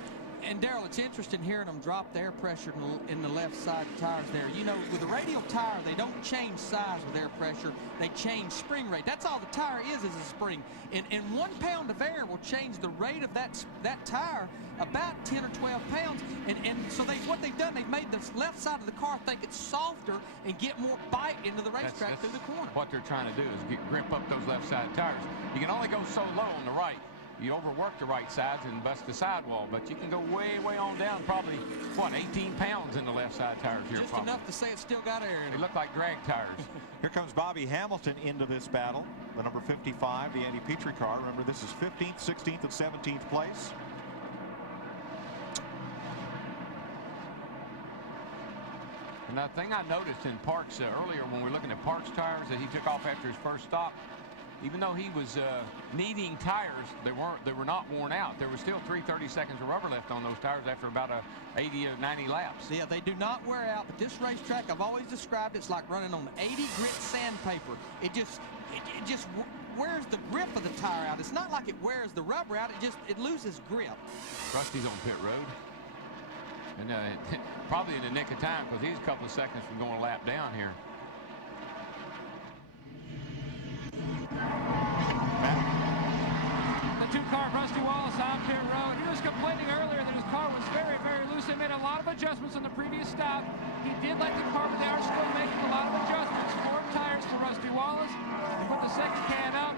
And Darrell, it's interesting hearing them drop the air pressure in the left side tires there. You know, with a radial tire, they don't change size with air pressure. They change spring rate. That's all the tire is a spring. And 1 pound of air will change the rate of that tire about 10 or 12 pounds. And so what they've done, they've made the left side of the car think it's softer and get more bite into the racetrack through the corner. What they're trying to do is grip up those left side tires. You can only go so low on the right. You overwork the right sides and bust the sidewall, but you can go way, way on down, probably, what, 18 pounds in the left side tires here. Just probably enough to say it's still got air in it. They look like drag tires. Here comes Bobby Hamilton into this battle. The number 55, the Andy Petrie car. Remember, this is 15th, 16th, and 17th place. And the thing I noticed in Parks earlier when we were looking at Parks tires that he took off after his first stop, even though he was needing tires, they were not worn out. There was still 3/30 seconds of rubber left on those tires after about 80 or 90 laps. Yeah, they do not wear out, but this racetrack, I've always described it's like running on 80 grit sandpaper. It just wears the grip of the tire out. It's not like it wears the rubber out. It loses grip. Rusty's on pit road. And probably in the nick of time because he's a couple of seconds from going a lap down here. The two-car Rusty Wallace on pit road. He was complaining earlier that his car was very, very loose. They made a lot of adjustments on the previous stop. He did like the car, but they are still making a lot of adjustments. 4 tires for Rusty Wallace. He put the second can up,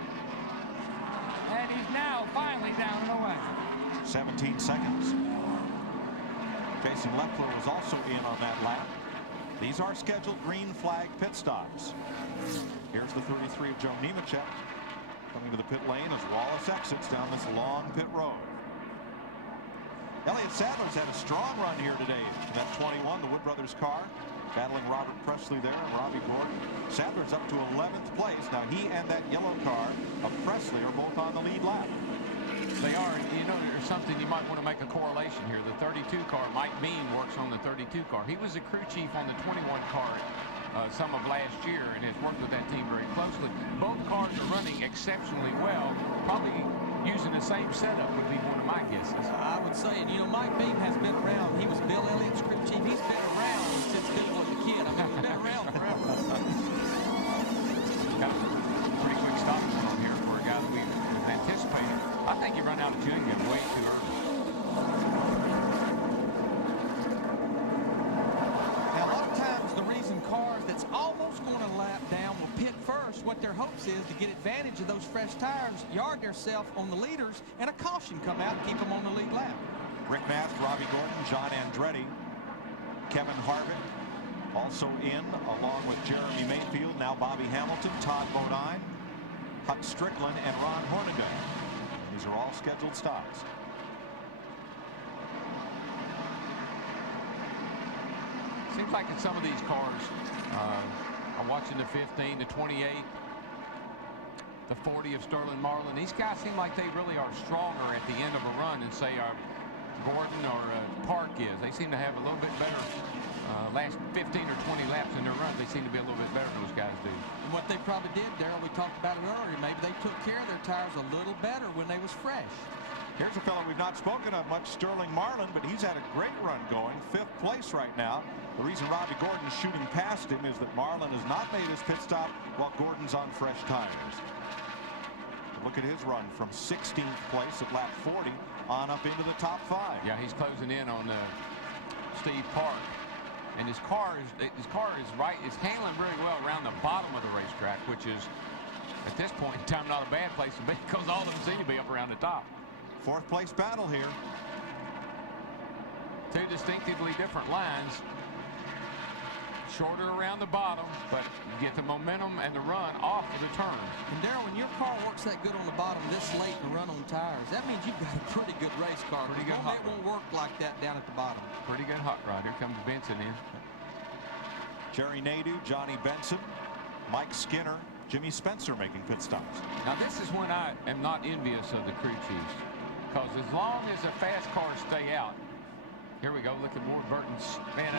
and he's now finally down and away. 17 seconds. Jason Leffler was also in on that lap. These are scheduled green flag pit stops. Here's the 33 of Joe Nemechek coming to the pit lane as Wallace exits down this long pit road. Elliott Sadler's had a strong run here today in that 21, the Wood Brothers car, battling Robert Presley there and Robbie Gordon. Sadler's up to 11th place. Now he and that yellow car of Presley are both on the lead lap. They are, and you know, there's something you might want to make a correlation here. The 32 car, Mike Bean works on the 32 car. He was the crew chief on the 21 car some of last year and has worked with that team very closely. Both cars are running exceptionally well. Probably using the same setup would be one of my guesses. I would say, and you know, Mike Beam has been around. He was Bill Elliott's crew chief. He's been around since Bill was a kid. I mean, he's been around forever. Got a pretty quick stop on here for a guy that we anticipated. I think he run out of chewing gum way too early. Now, a lot of times the reason cars that's almost going to lap down will pit first, what their hopes is to get advantage of those fresh tires, yard themselves on the leaders, and a caution come out and keep them on the lead lap. Rick Mast, Robbie Gordon, John Andretti, Kevin Harvick also in, along with Jeremy Mayfield, now Bobby Hamilton, Todd Bodine, Huck Strickland, and Ron Hornaday. These are all scheduled stops. Seems like in some of these cars, I'm watching the 15, the 28, the 40 of Sterling Marlin. These guys seem like they really are stronger at the end of a run than, say, Gordon or Park is. They seem to have a little bit better last 15 or 20 laps in their run. They seem to be a little bit better than those guys do. And what they probably did, Darrell, we talked about it earlier, maybe they took care of their tires a little better when they was fresh. Here's a fellow we've not spoken of much, Sterling Marlin, but he's had a great run going, 5th place right now. The reason Robbie Gordon's shooting past him is that Marlin has not made his pit stop while Gordon's on fresh tires. But look at his run from 16th place at lap 40 on up into the top 5. Yeah, he's closing in on Steve Park. And his car is handling very well around the bottom of the racetrack, which is, at this point in time, not a bad place to be because all of them seem to be up around the top. 4th place battle here. 2 distinctively different lines. Shorter around the bottom, but you get the momentum and the run off of the turn. And Darrell, when your car works that good on the bottom this late to run on tires, that means you've got a pretty good race car. Pretty good hot rod. It won't work like that down at the bottom. Pretty good hot rod. Here comes Benson in. Jerry Nadeau, Johnny Benson, Mike Skinner, Jimmy Spencer making pit stops. Now this is when I am not envious of the crew chiefs, because as long as the fast cars stay out, here we go. Look at Ward Burton's. Man,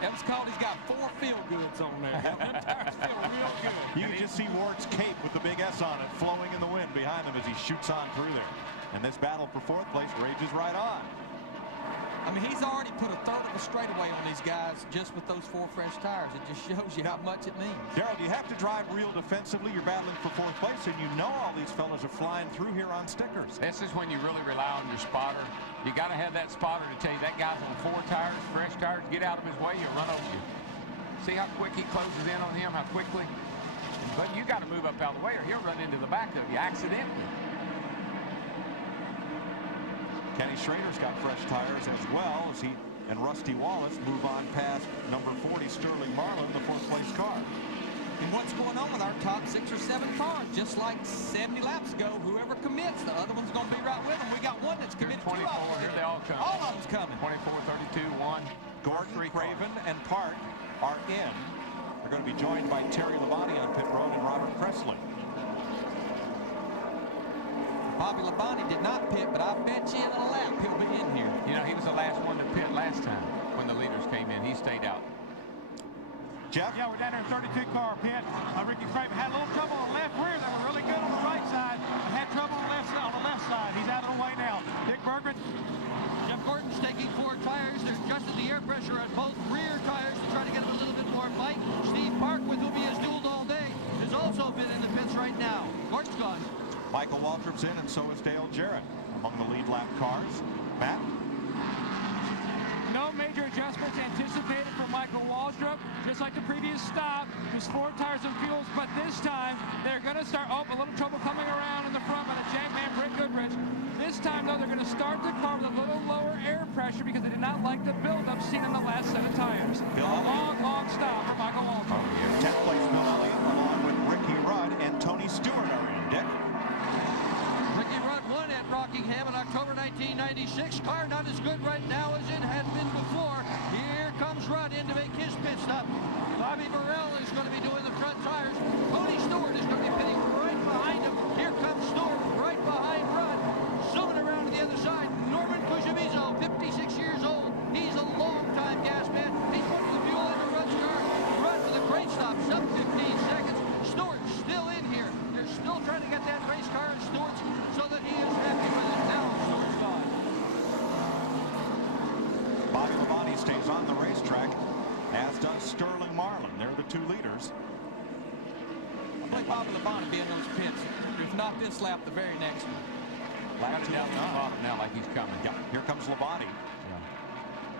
That was called he's got 4 feel-goods on there. Them tires feel real good. You can just see Ward's cape with the big S on it flowing in the wind behind him as he shoots on through there. And this battle for 4th place rages right on. I mean, he's already put a third of a straightaway on these guys just with those 4 fresh tires. It just shows you how much it means. Darrell, you have to drive real defensively. You're battling for 4th place, and you know all these fellas are flying through here on stickers. This is when you really rely on your spotter. You got to have that spotter to tell you that guy's on 4 tires, fresh tires. Get out of his way, he'll run over you. See how quick he closes in on him, how quickly? But you got to move up out of the way or he'll run into the back of you accidentally. Kenny Schrader's got fresh tires as well as he and Rusty Wallace move on past number 40 Sterling Marlin, the 4th place car. And what's going on with our top 6 or 7 cars? Just like 70 laps ago, whoever commits, the other one's going to be right with them. We got one that's committed. 24, here they all come. All of them's coming. 24, 32, 1. Gordon, Craven, and Park are in. They're going to be joined by Terry Labonte on pit road and Robert Presley. Bobby Labonte did not pit, but I bet you in a lap he'll be in here. You know, he was the last one to pit last time when the leaders came in. He stayed out. Jeff? Yeah, we're down there in 32 car pit. Ricky Craven had a little trouble on the left rear. They were really good on the right side and had trouble on the left side. He's out of the way now. Dick Berggren. Jeff Gordon's taking 4 tires. They're adjusting the air pressure on both rear tires to try to get him a little bit more fight. Steve Park, with whom he has dueled all day, has also been in the pits right now. Gordon's gone. Michael Waltrip's in, and so is Dale Jarrett among the lead lap cars. Matt? No major adjustments anticipated for Michael Waltrip. Just like the previous stop, just 4 tires and fuels, but this time they're going to start, a little trouble coming around in the front by the Jackman Britt Goodrich. This time, though, they're going to start the car with a little lower air pressure because they did not like the buildup seen in the last set of tires. A long stop for Michael Waltrip. 10th place Bill Elliott along with Ricky Rudd and Tony Stewart are in. Dick? Ricky Rudd won at Rockingham in October 1996. Car not as good right now as it had been before. Here comes Rudd in to make his pit stop. Bobby Burrell is going to be doing the front tires. Tony Stewart is going to be pitting right behind him. Here comes Stewart right behind Rudd. Zooming around to the other side. Norman Cucciavizzo, 56 years old. He's a long-time gas man. He's putting the fuel into Rudd's car. Rudd with a great stop, sub 15 seconds. Stewart still in here. They're still trying to get that race car in Stewart's so that he is happy with it. Now Stewart's gone. Bobby Labonte stays on the racetrack, as does Sterling Marlin. They're the 2 leaders. I believe Bobby Labonte be in those pits. If not this lap, the very next one. Got it down to the bottom now like he's coming. Yeah, here comes Labonte.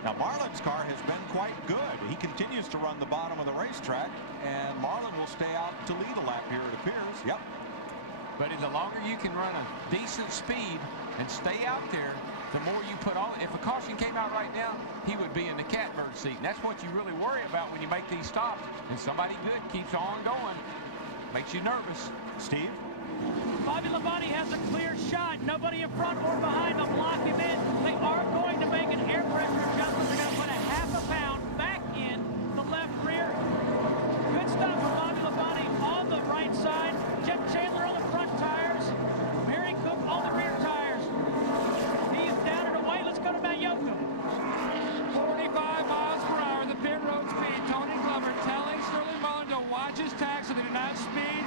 Now, Marlin's car has been quite good. He continues to run the bottom of the racetrack, and Marlin will stay out to lead a lap here, it appears. Yep. But the longer you can run a decent speed and stay out there, the more you put on. If a caution came out right now, he would be in the catbird seat. And that's what you really worry about when you make these stops. And somebody good keeps on going. Makes you nervous. Steve? Bobby Labonte has a clear shot. Nobody in front or behind to block him in. They are going to make an air pressure adjustment. They're going to put a ½ pound back in the left rear. Good stop for Bobby Labonte on the right side. Jeff Chandler on the front tires. Mary Cook on the rear tires. He is down and away. Let's go to Matt Yoakum. 45 miles per hour, the pit road speed. Tony Glover telling Sterling Marlin to watch his tach so they do not speed.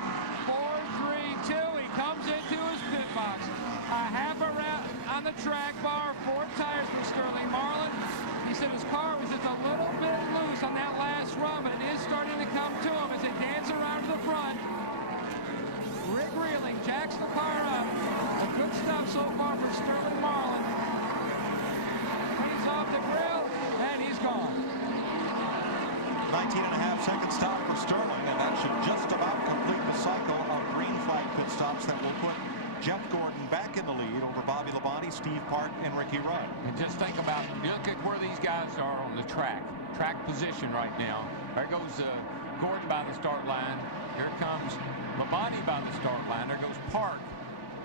4-3-2. He comes into his pit box. A half a round on the track bar. 4 tires for Sterling Marlin. He said his car was just a little bit loose on that last run, but it is starting to come to him as they dance around to the front. Rick Reeling jacks the car up. A good stuff so far for Sterling Marlin. He's off the grill, and he's gone. 19.5 second stop for Sterling, and that should just about complete the cycle of green flag pit stops that will put Jeff Gordon back in the lead over Bobby Labonte, Steve Park, and Ricky Rudd. And just think about, look at where these guys are on the track position right now. There goes Gordon by the start line. Here comes Labonte by the start line. There goes Park.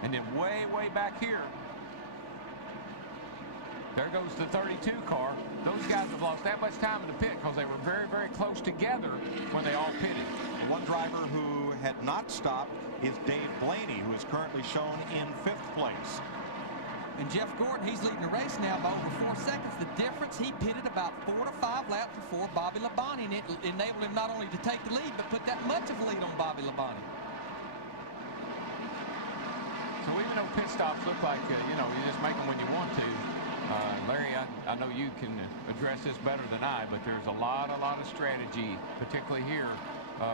And then way, way back here, there goes the 32 car. Those guys have lost that much time in the pit because they were very, very close together when they all pitted. One driver who had not stopped is Dave Blaney, who is currently shown in 5th place. And Jeff Gordon, he's leading the race now by over 4 seconds. The difference, he pitted about 4 to 5 laps before Bobby Labonte, and it enabled him not only to take the lead, but put that much of a lead on Bobby Labonte. So even though pit stops look like, you know, you just make them when you want to, Larry, I know you can address this better than I, but there's a lot of strategy, particularly here,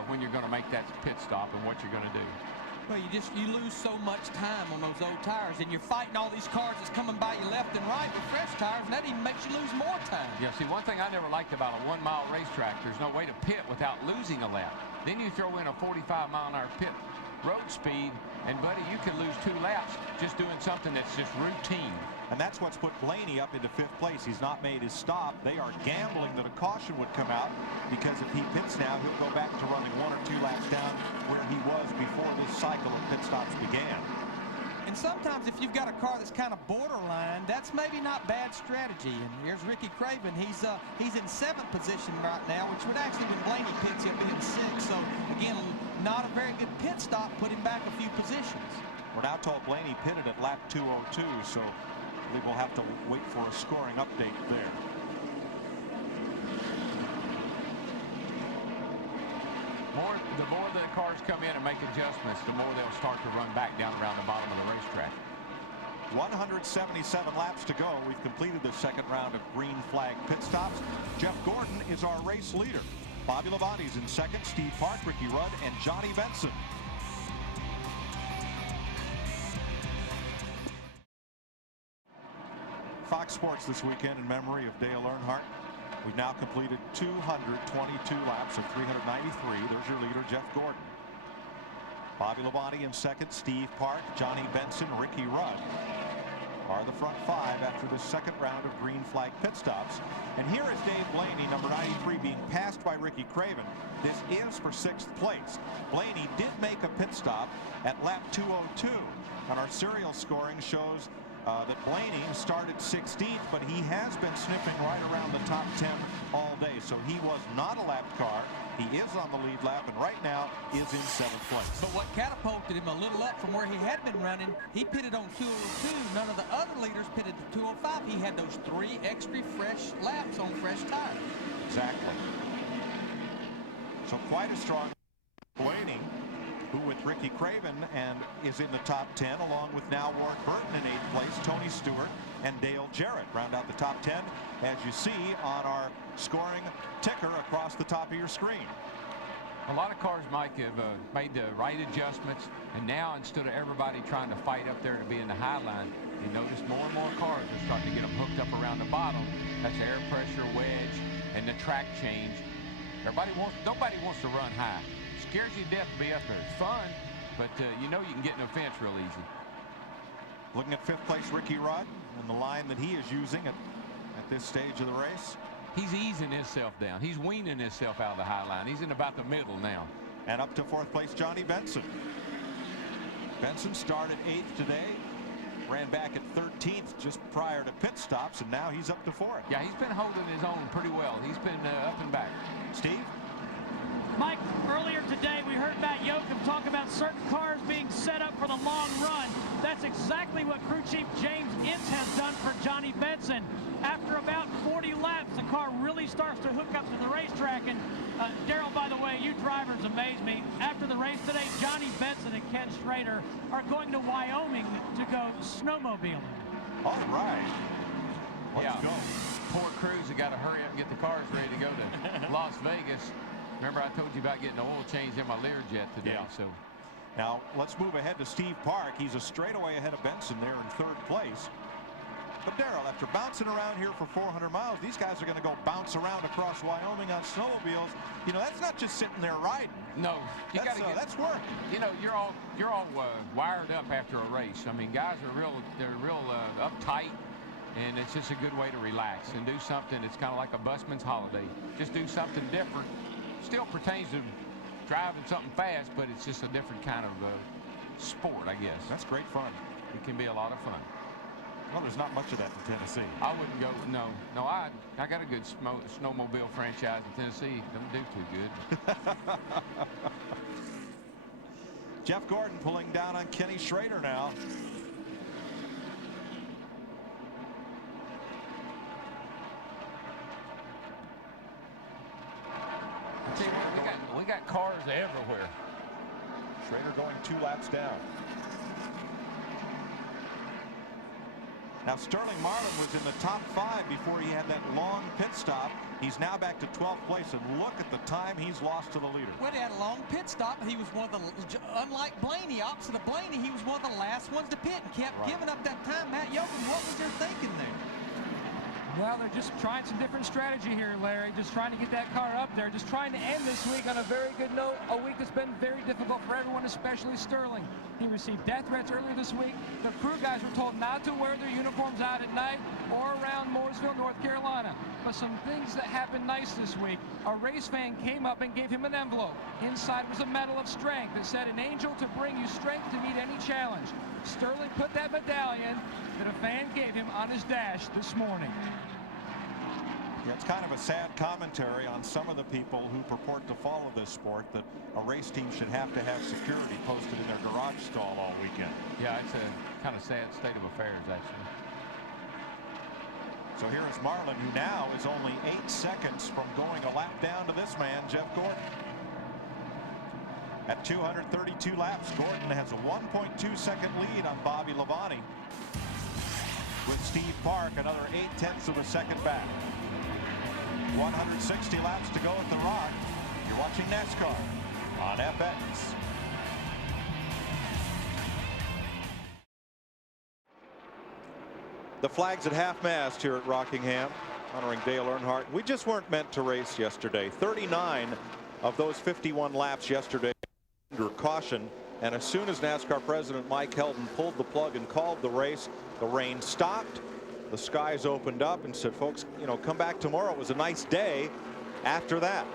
when you're going to make that pit stop and what you're going to do. Well, you lose so much time on those old tires, and you're fighting all these cars that's coming by you left and right with fresh tires, and that even makes you lose more time. Yeah, see, one thing I never liked about a 1 mile racetrack, there's no way to pit without losing a lap. Then you throw in a 45-mile-an-hour pit road speed, and buddy, you can lose 2 laps just doing something that's just routine. And that's what's put Blaney up into 5th place. He's not made his stop. They are gambling that a caution would come out, because if he pits now, he'll go back to running 1 or 2 laps down where he was before this cycle of pit stops began. And sometimes if you've got a car that's kind of borderline, that's maybe not bad strategy. And here's Ricky Craven. He's in 7th position right now, which would actually, when Blaney pits, he'll be in 6th. So again, not a very good pit stop, put him back a few positions. We're now told Blaney pitted at lap 202, so I believe we'll have to wait for a scoring update there. The more the cars come in and make adjustments, the more they'll start to run back down around the bottom of the racetrack. 177 laps to go. We've completed the 2nd round of green flag pit stops. Jeff Gordon is our race leader. Bobby Labonte's in 2nd, Steve Park, Ricky Rudd, and Johnny Benson. Fox Sports this weekend in memory of Dale Earnhardt. We've now completed 222 laps of 393. There's your leader, Jeff Gordon. Bobby Labonte in 2nd, Steve Park, Johnny Benson, Ricky Rudd are the front 5 after the 2nd round of green flag pit stops. And here is Dave Blaney, number 93, being passed by Ricky Craven. This is for 6th place. Blaney did make a pit stop at lap 202, and our serial scoring shows that Blaney started 16th, but he has been sniffing right around the top 10 all day. So he was not a lapped car. He is on the lead lap, and right now is in 7th place. But what catapulted him a little up from where he had been running, he pitted on 202. None of the other leaders pitted to 205. He had those 3 extra fresh laps on fresh tires. Exactly. So quite a strong Blaney, who with Ricky Craven and is in the top 10, along with now Ward Burton in 8th place, Tony Stewart and Dale Jarrett round out the top 10, as you see on our scoring ticker across the top of your screen. A lot of cars, Mike, have made the right adjustments, and now instead of everybody trying to fight up there to be in the high line, you notice more and more cars are starting to get them hooked up around the bottom. That's air pressure wedge and the track change. Nobody wants to run high. Scares you to death to be up there. It's fun, but you know you can get in a fence real easy. Looking at 5th place Ricky Rudd and the line that he is using at this stage of the race. He's easing himself down. He's weaning himself out of the high line. He's in about the middle now. And up to 4th place Johnny Benson. Benson started 8th today, ran back at 13th just prior to pit stops, and now he's up to 4th. Yeah, he's been holding his own pretty well. He's been up and back. Steve? Mike, earlier today we heard Matt Yoakum talk about certain cars being set up for the long run. That's exactly what crew chief James Ince has done for Johnny Benson. After about 40 laps, the car really starts to hook up to the racetrack. And Darrell, by the way, you drivers amaze me. After the race today, Johnny Benson and Ken Schrader are going to Wyoming to go snowmobiling. All right. Let's go. Poor crews have got to hurry up and get the cars ready to go to Las Vegas. Remember I told you about getting the oil changed in my Learjet today. Yeah. So now let's move ahead to Steve Park. He's a straightaway ahead of Benson there in 3rd place. But Darrell, after bouncing around here for 400 miles, these guys are going to go bounce around across Wyoming on snowmobiles. You know, that's not just sitting there riding. No, you got to get. That's work. You know, you're all wired up after a race. I mean, guys are real uptight, and it's just a good way to relax and do something. It's kind of like a busman's holiday. Just do something different. Still pertains to driving something fast, but it's just a different kind of sport, I guess. That's great fun. It can be a lot of fun. Well, there's not much of that in Tennessee. I wouldn't go. No. I got a good snowmobile franchise in Tennessee. Don't do too good. Jeff Gordon pulling down on Kenny Schrader now. got cars everywhere. Schrader going 2 laps down. Now Sterling Marlin was in the top 5 before he had that long pit stop. He's now back to 12th place, and look at the time he's lost to the leader. Well, he had a long pit stop, but he was one of the, unlike Blaney, opposite of Blaney, he was one of the last ones to pit and kept giving up that time. Matt Yoakum, what was their thinking there? Well, they're just trying some different strategy here, Larry. Just trying to get that car up there. Just trying to end this week on a very good note. A week that's been very difficult for everyone, especially Sterling. He received death threats earlier this week. The crew guys were told not to wear their uniforms out at night or around Mooresville, North Carolina. But some things that happened nice this week. A race fan came up and gave him an envelope. Inside was a medal of strength that said, "An angel to bring you strength to meet any challenge." Sterling put that medallion that a fan gave him on his dash this morning. Yeah, it's kind of a sad commentary on some of the people who purport to follow this sport, that a race team should have to have security posted in their garage stall all weekend. Yeah, it's a kind of sad state of affairs, actually. So here is Marlin, who now is only 8 seconds from going a lap down to this man, Jeff Gordon. At 232 laps, Gordon has a 1.2-second lead on Bobby Labonte, with Steve Park another 0.8 of a second back. 160 laps to go at the Rock. You're watching NASCAR on FX. The flag's at half-mast here at Rockingham, honoring Dale Earnhardt. We just weren't meant to race yesterday. 39 of those 51 laps yesterday under caution, and as soon as NASCAR President Mike Heldon pulled the plug and called the race, the rain stopped. The skies opened up and said, folks, you know, come back tomorrow. It was a nice day after that.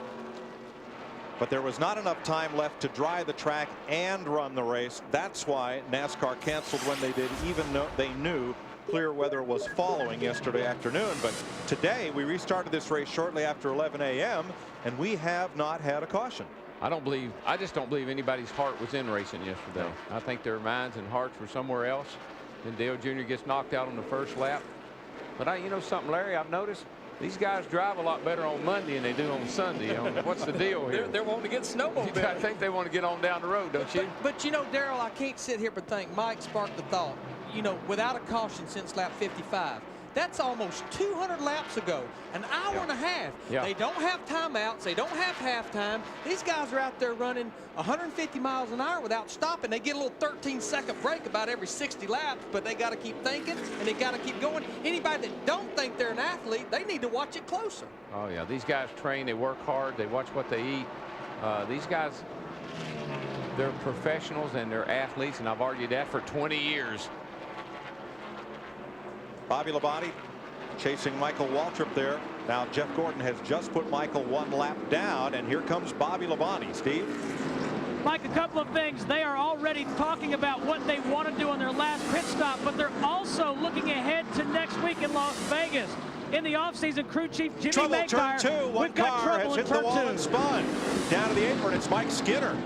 But there was not enough time left to dry the track and run the race. That's why NASCAR canceled when they did, even though they knew clear weather was following yesterday afternoon. But today we restarted this race shortly after 11 a.m. and we have not had a caution. I just don't believe anybody's heart was in racing yesterday. I think their minds and hearts were somewhere else. Then Dale Jr. gets knocked out on the first lap. But you know something, Larry, I've noticed these guys drive a lot better on Monday than they do on Sunday. What's the deal here? They're wanting to get snowmobile. I think they want to get on down the road, don't you? But you know, Darrell, I can't sit here but think Mike sparked the thought. You know, without a caution since lap 55. That's almost 200 laps ago, an hour and a half. Yeah. They don't have timeouts. They don't have halftime. These guys are out there running 150 miles an hour without stopping. They get a little 13-second break about every 60 laps, but they got to keep thinking and they got to keep going. Anybody that don't think they're an athlete, they need to watch it closer. Oh yeah, these guys train, they work hard, they watch what they eat. These guys, they're professionals and they're athletes, and I've argued that for 20 years. Bobby Labonte chasing Michael Waltrip there. Now Jeff Gordon has just put Michael 1 lap down, and here comes Bobby Labonte. Steve? Mike, a couple of things. They are already talking about what they want to do on their last pit stop, but they're also looking ahead to next week in Las Vegas. In the offseason, crew chief Jimmy Mayclire. Turn 2. One car has hit the wall and spun. Down to the apron, it's Mike Skinner.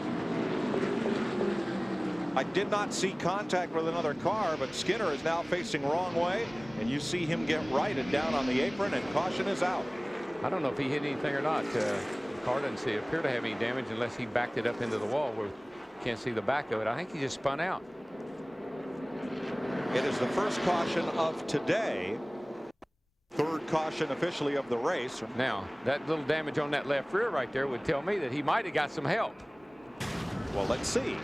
I did not see contact with another car, but Skinner is now facing wrong way, and you see him get righted down on the apron, and caution is out. I don't know if he hit anything or not. The car doesn't appear to have any damage unless he backed it up into the wall where you can't see the back of it. I think he just spun out. It is the first caution of today. Third caution officially of the race. Now, that little damage on that left rear right there would tell me that he might have got some help. Well, let's see.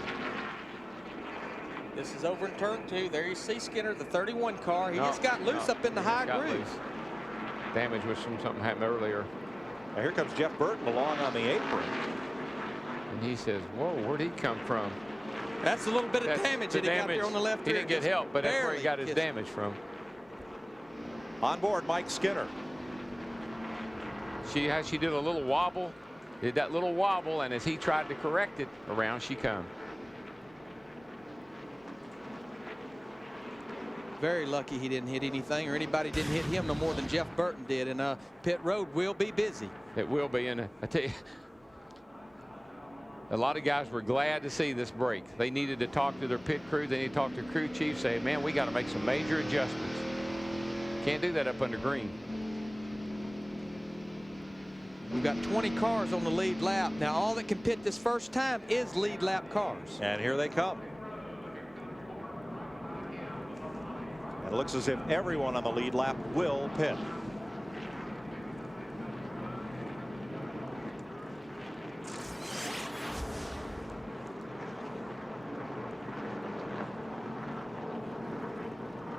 This is over in turn 2. There you see Skinner, the 31 car. He just got loose up in the high groove. Loose. Damage was from something happened earlier. Now here comes Jeff Burton along on the apron. And he says, whoa, where'd he come from? That's a little bit of damage that he got there on the left rear. He didn't get help, but that's where he got his damage from. On board, Mike Skinner. She did a little wobble, did that little wobble, and as he tried to correct it, around she come. Very lucky he didn't hit anything, or anybody didn't hit him no more than Jeff Burton did. And pit road will be busy. It will be. And I tell you, a lot of guys were glad to see this break. They needed to talk to their pit crew. They need to talk to crew chief, say, man, we got to make some major adjustments. Can't do that up under green. We've got 20 cars on the lead lap. Now, all that can pit this first time is lead lap cars. And here they come. It looks as if everyone on the lead lap will pit.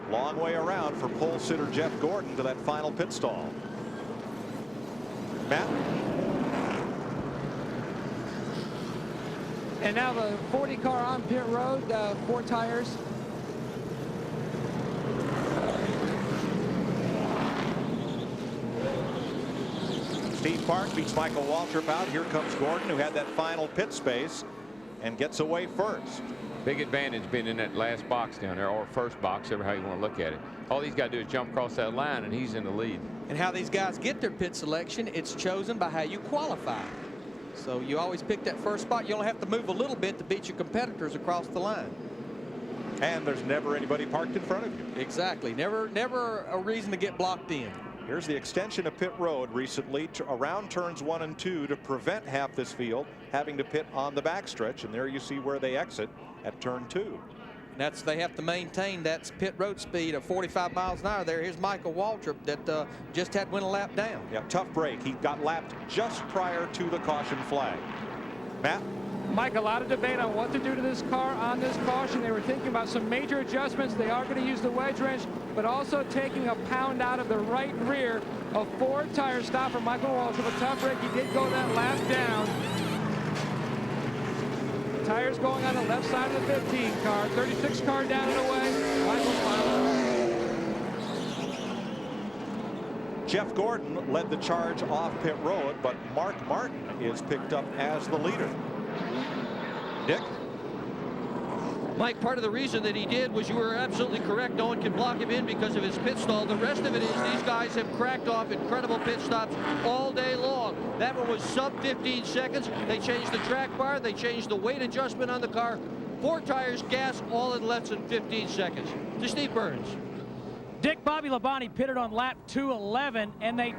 Long way around for pole sitter Jeff Gordon to that final pit stall. Matt. And now the 40 car on pit road, 4 tires. Steve Park beats Michael Waltrip out. Here comes Gordon, who had that final pit space and gets away first. Big advantage being in that last box down there, or first box, however how you want to look at it. All he's got to do is jump across that line, and he's in the lead. And how these guys get their pit selection, it's chosen by how you qualify. So you always pick that first spot. You only have to move a little bit to beat your competitors across the line. And there's never anybody parked in front of you. Exactly. Never a reason to get blocked in. Here's the extension of pit road recently around turns 1 and 2 to prevent half this field having to pit on the backstretch. And there you see where they exit at turn 2. That's they have to maintain that pit road speed of 45 miles an hour there. Here's Michael Waltrip that just had went a lap down. Yeah, tough break. He got lapped just prior to the caution flag. Matt? Mike, a lot of debate on what to do to this car on this caution. They were thinking about some major adjustments. They are going to use the wedge wrench, but also taking a pound out of the right rear of 4 tire stop for Michael Waltrip. A tough break. He did go that lap down. Tires going on the left side of the 15 car. 36 car down and away. Michael's Jeff Gordon led the charge off pit road, but Mark Martin is picked up as the leader. Dick? Mike, part of the reason that he did was you were absolutely correct. No one can block him in because of his pit stall. The rest of it is these guys have cracked off incredible pit stops all day long. That one was sub 15 seconds. They changed the track bar. They changed the weight adjustment on the car. 4 tires, gas, all in less than 15 seconds. To Steve Burns. Dick, Bobby Labonte pitted on lap 211, and they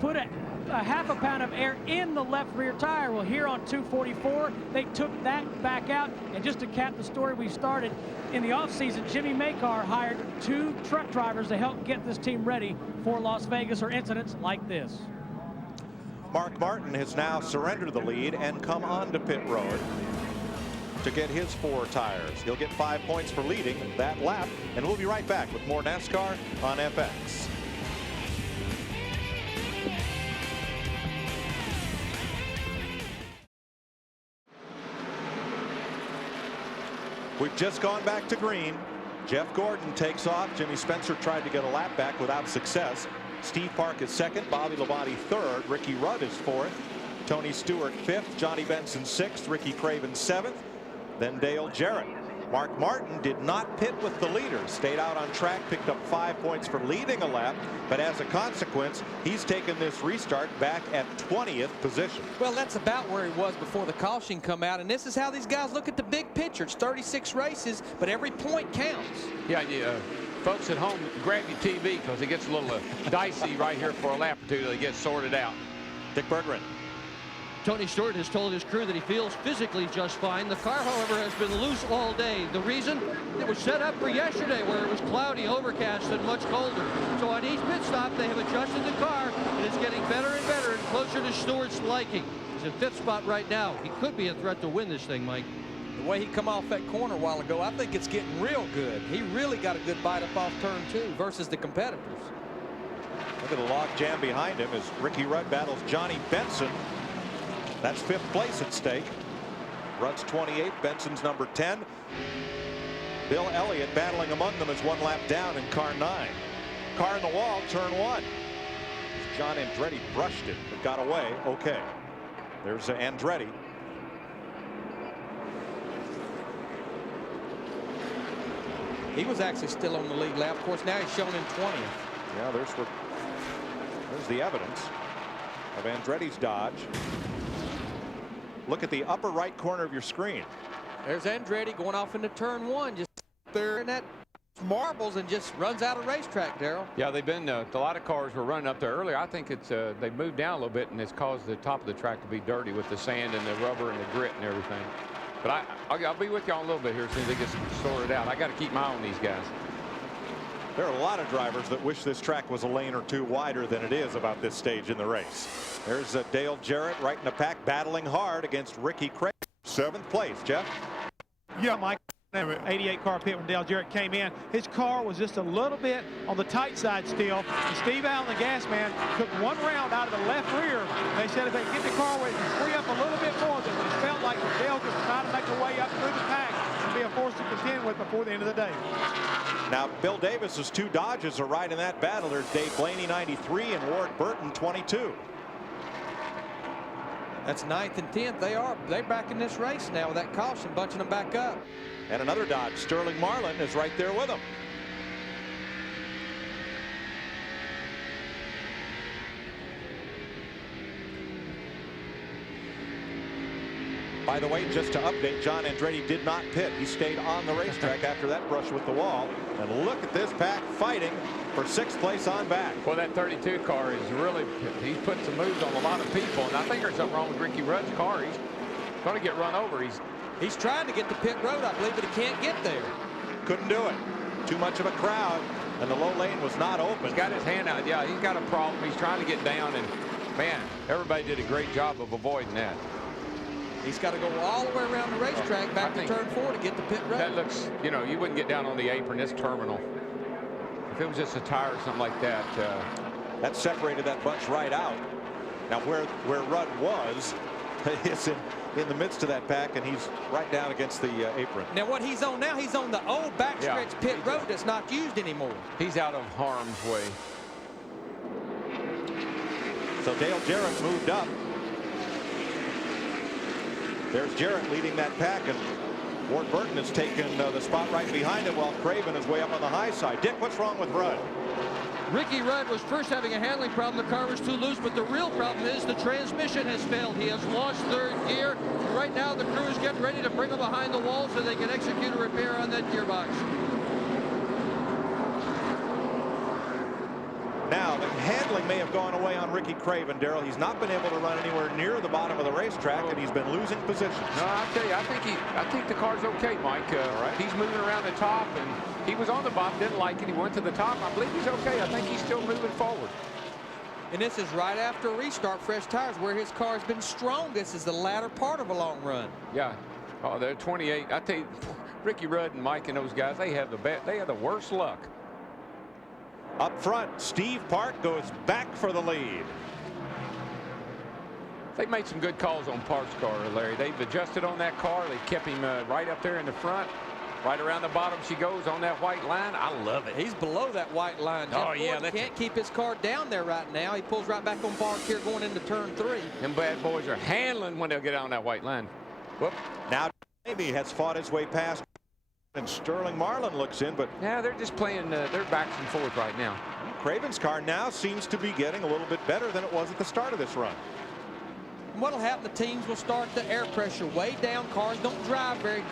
put a half a pound of air in the left rear tire. Well, here on 244, they took that back out. And just to cap the story we started, in the offseason, Jimmy Makar hired 2 truck drivers to help get this team ready for Las Vegas or incidents like this. Mark Martin has now surrendered the lead and come on to pit road to get his 4 tires. He'll get 5 points for leading that lap, and we'll be right back with more NASCAR on FX. We've just gone back to green. Jeff Gordon takes off. Jimmy Spencer tried to get a lap back without success. Steve Park is second. Bobby Labonte third. Ricky Rudd is fourth. Tony Stewart fifth. Johnny Benson sixth. Ricky Craven seventh. Then Dale Jarrett. Mark Martin did not pit with the leaders. Stayed out on track, picked up 5 points for leading a lap, but as a consequence, he's taken this restart back at 20th position. Well, that's about where he was before the caution come out, and this is how these guys look at the big picture. It's 36 races, but every point counts. Yeah, folks at home, grab your TV because it gets a little dicey right here for a lap or two till it gets sorted out. Dick Berggren. Tony Stewart has told his crew that he feels physically just fine. The car, however, has been loose all day. The reason? It was set up for yesterday where it was cloudy, overcast, and much colder. So on each pit stop, they have adjusted the car, and it's getting better and better and closer to Stewart's liking. He's in 5th spot right now. He could be a threat to win this thing, Mike. The way he come off that corner a while ago, I think it's getting real good. He really got a good bite up off turn 2 versus the competitors. Look at the log jam behind him as Ricky Rudd battles Johnny Benson. That's 5th place at stake. Rudd's 28, Benson's number 10. Bill Elliott battling among them is 1 lap down in car 9. Car in the wall, turn 1. John Andretti brushed it, but got away. Okay. There's Andretti. He was actually still on the lead lap. Of course, now he's shown in 20th. Yeah, there's the evidence of Andretti's dodge. Look at the upper right corner of your screen. There's Andretti going off into turn 1, just there in that marbles and just runs out of racetrack, Darrell. Yeah, they've been a lot of cars were running up there earlier. I think it's they've moved down a little bit, and it's caused the top of the track to be dirty with the sand and the rubber and the grit and everything. But I'll be with y'all in a little bit here as soon as they get sorted out. I got to keep my eye on these guys. There are a lot of drivers that wish this track was a lane or two wider than it is about this stage in the race. There's Dale Jarrett right in the pack, battling hard against Ricky Craven. 7th place, Jeff. Yeah, Mike. 88 car pit when Dale Jarrett came in. His car was just a little bit on the tight side still. And Steve Allen, the gas man, took one round out of the left rear. They said if they get the car where it can free up a little bit more, then it felt like Dale could try to make a way up through the pack and be a force to contend with before the end of the day. Now, Bill Davis's 2 Dodges are right in that battle. There's Dave Blaney, 93, and Ward Burton, 22. That's 9th and 10th. They're back in this race now with that caution, bunching them back up. And another Dodge, Sterling Marlin, is right there with them. By the way, just to update, John Andretti did not pit. He stayed on the racetrack after that brush with the wall. And look at this pack fighting for 6th place on back. Well, that 32 car is really, he's put some moves on a lot of people. And I think there's something wrong with Ricky Rudd's car. He's going to get run over. He's trying to get to pit road, I believe, but he can't get there. Couldn't do it. Too much of a crowd, and the low lane was not open. He's got his hand out. Yeah, he's got a problem. He's trying to get down, and, man, everybody did a great job of avoiding that. He's got to go all the way around the racetrack back to turn 4 to get to pit road. That looks, you know, you wouldn't get down on the apron, this terminal. If it was just a tire or something like that. That separated that bunch right out. Now, where Rudd was is in the midst of that pack, and he's right down against the apron. Now, what he's on now, he's on the old backstretch pit road that's not used anymore. He's out of harm's way. So Dale Jarrett moved up. There's Jarrett leading that pack, and Ward Burton has taken the spot right behind him while Craven is way up on the high side. Dick, what's wrong with Rudd? Ricky Rudd was first having a handling problem. The car was too loose, but the real problem is the transmission has failed. He has lost 3rd gear. Right now, the crew is getting ready to bring him behind the wall so they can execute a repair on that gearbox. Now, the handling may have gone away on Ricky Craven, Darrell. He's not been able to run anywhere near the bottom of the racetrack, and he's been losing positions. No, I'll tell you, I think the car's okay, Mike. Right. He's moving around the top, and he was on the bottom, didn't like it. He went to the top. I believe he's okay. I think he's still moving forward. And this is right after a restart, fresh tires, where his car's been strongest is the latter part of a long run. Yeah. Oh, they're 28. I tell you, Ricky Rudd and Mike and those guys, they have the worst luck. Up front, Steve Park goes back for the lead. They made some good calls on Park's car, Larry. They've adjusted on that car. They kept him right up there in the front. Right around the bottom she goes on that white line. I love it. He's below that white line. Oh, yeah. They can't keep his car down there right now. He pulls right back on park here going into turn 3. Them bad boys are handling when they'll get on that white line. Whoop. Now, Amy has fought his way past. And Sterling Marlin looks in, but yeah, they're just playing they're backs and forth right now. Craven's car now seems to be getting a little bit better than it was at the start of this run. What'll happen, the teams will start the air pressure way down. Cars don't drive very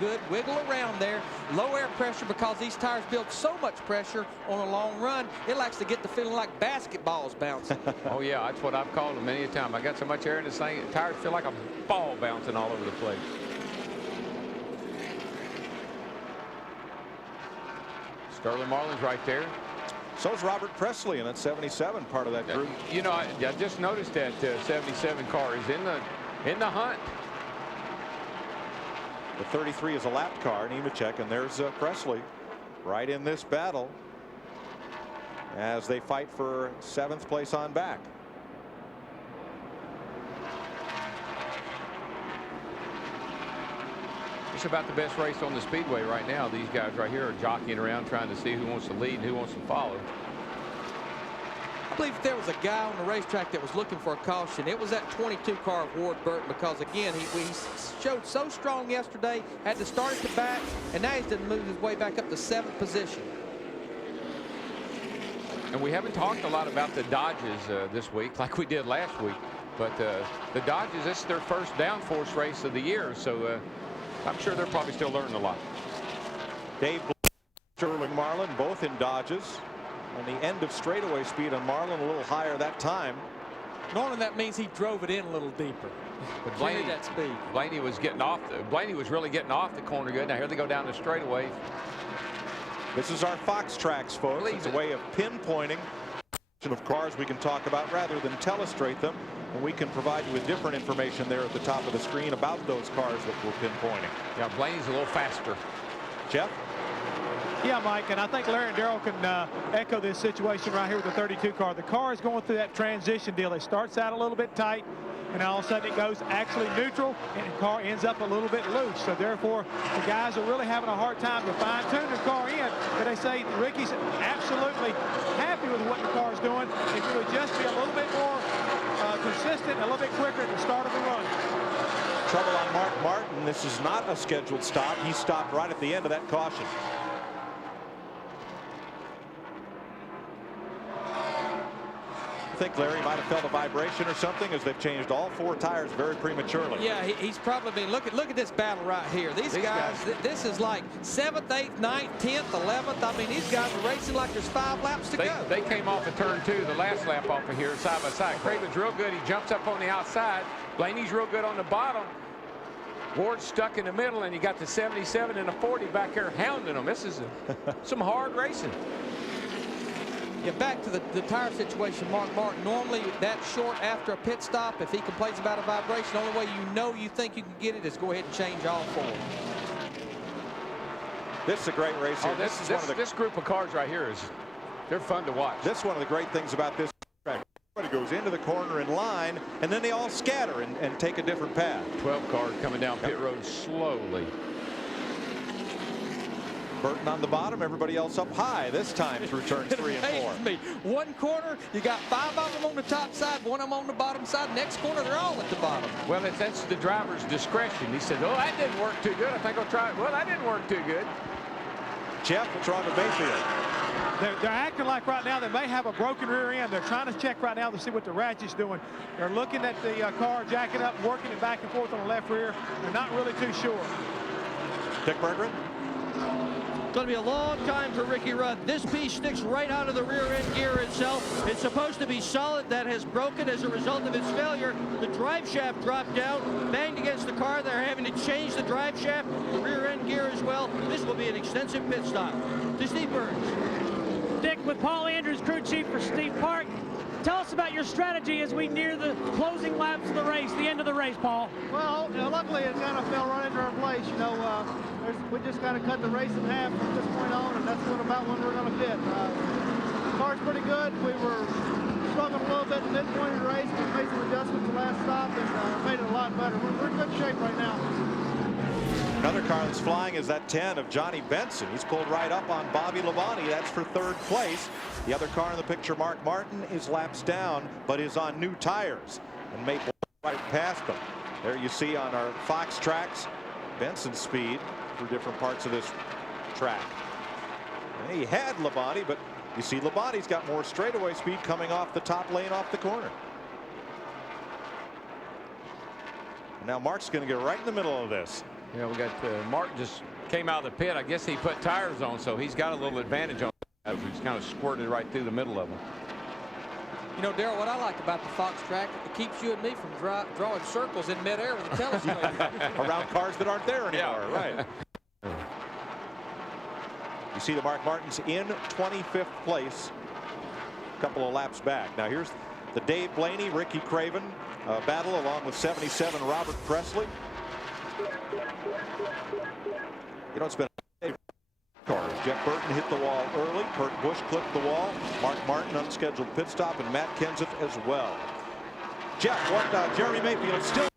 good. Wiggle around there. Low air pressure because these tires build so much pressure on a long run. It likes to get the feeling like basketballs bouncing. Oh, yeah, that's what I've called them many a time. I got so much air in this thing, the tires feel like a ball bouncing all over the place. Sterling Marlin's right there. So's Robert Presley in that 77 part of that group. You know, I just noticed that 77 car is in the hunt. The 33 is a lap car, Nemechek, and there's Presley right in this battle as they fight for 7th place on back. It's about the best race on the speedway right now. These guys right here are jockeying around trying to see who wants to lead and who wants to follow. I believe if there was a guy on the racetrack that was looking for a caution, it was that 22 car of Ward Burton, because again he showed so strong yesterday, had to start at the back, and now he's done moved his way back up to 7th position. And we haven't talked a lot about the Dodges this week like we did last week, but the Dodges, this is their first downforce race of the year, so I'm sure they're probably still learning a lot. Dave Sterling Marlin, both in Dodges. And the end of straightaway speed on Marlin a little higher that time. Normally that means he drove it in a little deeper. But Blaney was getting off. Blaney was really getting off the corner good. Now here they go down the straightaway. This is our Fox Tracks, folks. It's a way of pinpointing of cars we can talk about rather than telestrate them. And we can provide you with different information there at the top of the screen about those cars that we're pinpointing. Yeah, Blaney's a little faster. Jeff? Yeah, Mike, and I think Larry and Darrell can echo this situation right here with the 32 car. The car is going through that transition deal. It starts out a little bit tight, and all of a sudden it goes actually neutral, and the car ends up a little bit loose. So therefore, the guys are really having a hard time to fine-tune the car in. But they say Ricky's absolutely happy with what the car is doing. If it would just be a little bit more consistent, a little bit quicker at the start of the run. Trouble on Mark Martin. This is not a scheduled stop. He stopped right at the end of that caution. I think Larry might have felt a vibration or something as they've changed all 4 tires very prematurely. Yeah, he's probably been. Look at this battle right here. These guys, this is like 7th, 8th, 9th, 10th, 11th. I mean, these guys are racing like there's 5 laps to go. They came off of turn 2, the last lap off of here, side by side. Craven's real good. He jumps up on the outside. Blaney's real good on the bottom. Ward's stuck in the middle, and you got the 77 and the 40 back here hounding them. This is some hard racing. Yeah, back to the tire situation, Mark Martin. Normally, that short after a pit stop, if he complains about a vibration, the only way you think you can get it is go ahead and change all 4. This is a great race here. This group of cars right here they're fun to watch. This is one of the great things about this track. Everybody goes into the corner in line, and then they all scatter and take a different path. 12 cars coming down pit road slowly. Burton on the bottom, everybody else up high this time through turns 3 and 4. Me. One corner, you got 5 of them on the top side, 1 of them on the bottom side. Next corner, they're all at the bottom. Well, that's the driver's discretion. He said, oh, that didn't work too good. I think I'll try it. Well, that didn't work too good. Jeff, what's wrong with Mayfield? They're acting like right now they may have a broken rear end. They're trying to check right now to see what the ratchet's doing. They're looking at the car, jacking up, working it back and forth on the left rear. They're not really too sure. Dick Berggren? It's going to be a long time for Ricky Rudd. This piece sticks right out of the rear end gear itself. It's supposed to be solid. That has broken as a result of its failure. The drive shaft dropped down, banged against the car. They're having to change the drive shaft, the rear end gear as well. This will be an extensive pit stop. To Steve Burns. Dick with Paul Andrews, crew chief for Steve Park. Tell us about your strategy as we near the closing laps of the race, the end of the race, Paul. Well, luckily it kind of fell right into our place. We just kind of cut the race in half from this point on, and that's about when we're going to pit. The car's pretty good. We were struggling a little bit at the midpoint of the race. We made some adjustments the last stop and made it a lot better. We're in good shape right now. Another car that's flying is that 10 of Johnny Benson. He's pulled right up on Bobby Labonte. That's for 3rd place. The other car in the picture, Mark Martin, is laps down, but is on new tires and made right past them. There you see on our Fox Tracks, Benson's speed through different parts of this track. And he had Labonte, but you see Labonte's got more straightaway speed coming off the top lane off the corner. And now Mark's going to get right in the middle of this. Yeah, we got Mark just came out of the pit. I guess he put tires on, so he's got a little advantage on that. He's kind of squirted right through the middle of them. You know, Darrell, what I like about the Fox track, it keeps you and me from drawing circles in midair with a telescope. Around cars that aren't there anymore, yeah. Right. You see the Mark Martin's in 25th place, a couple of laps back. Now here's the Dave Blaney, Ricky Craven battle along with 77 Robert Presley. You know, it's been a cars. Jeff Burton hit the wall early. Kurt Busch clipped the wall. Mark Martin unscheduled pit stop, and Matt Kenseth as well. Jeff, what Jeremy Mayfield still.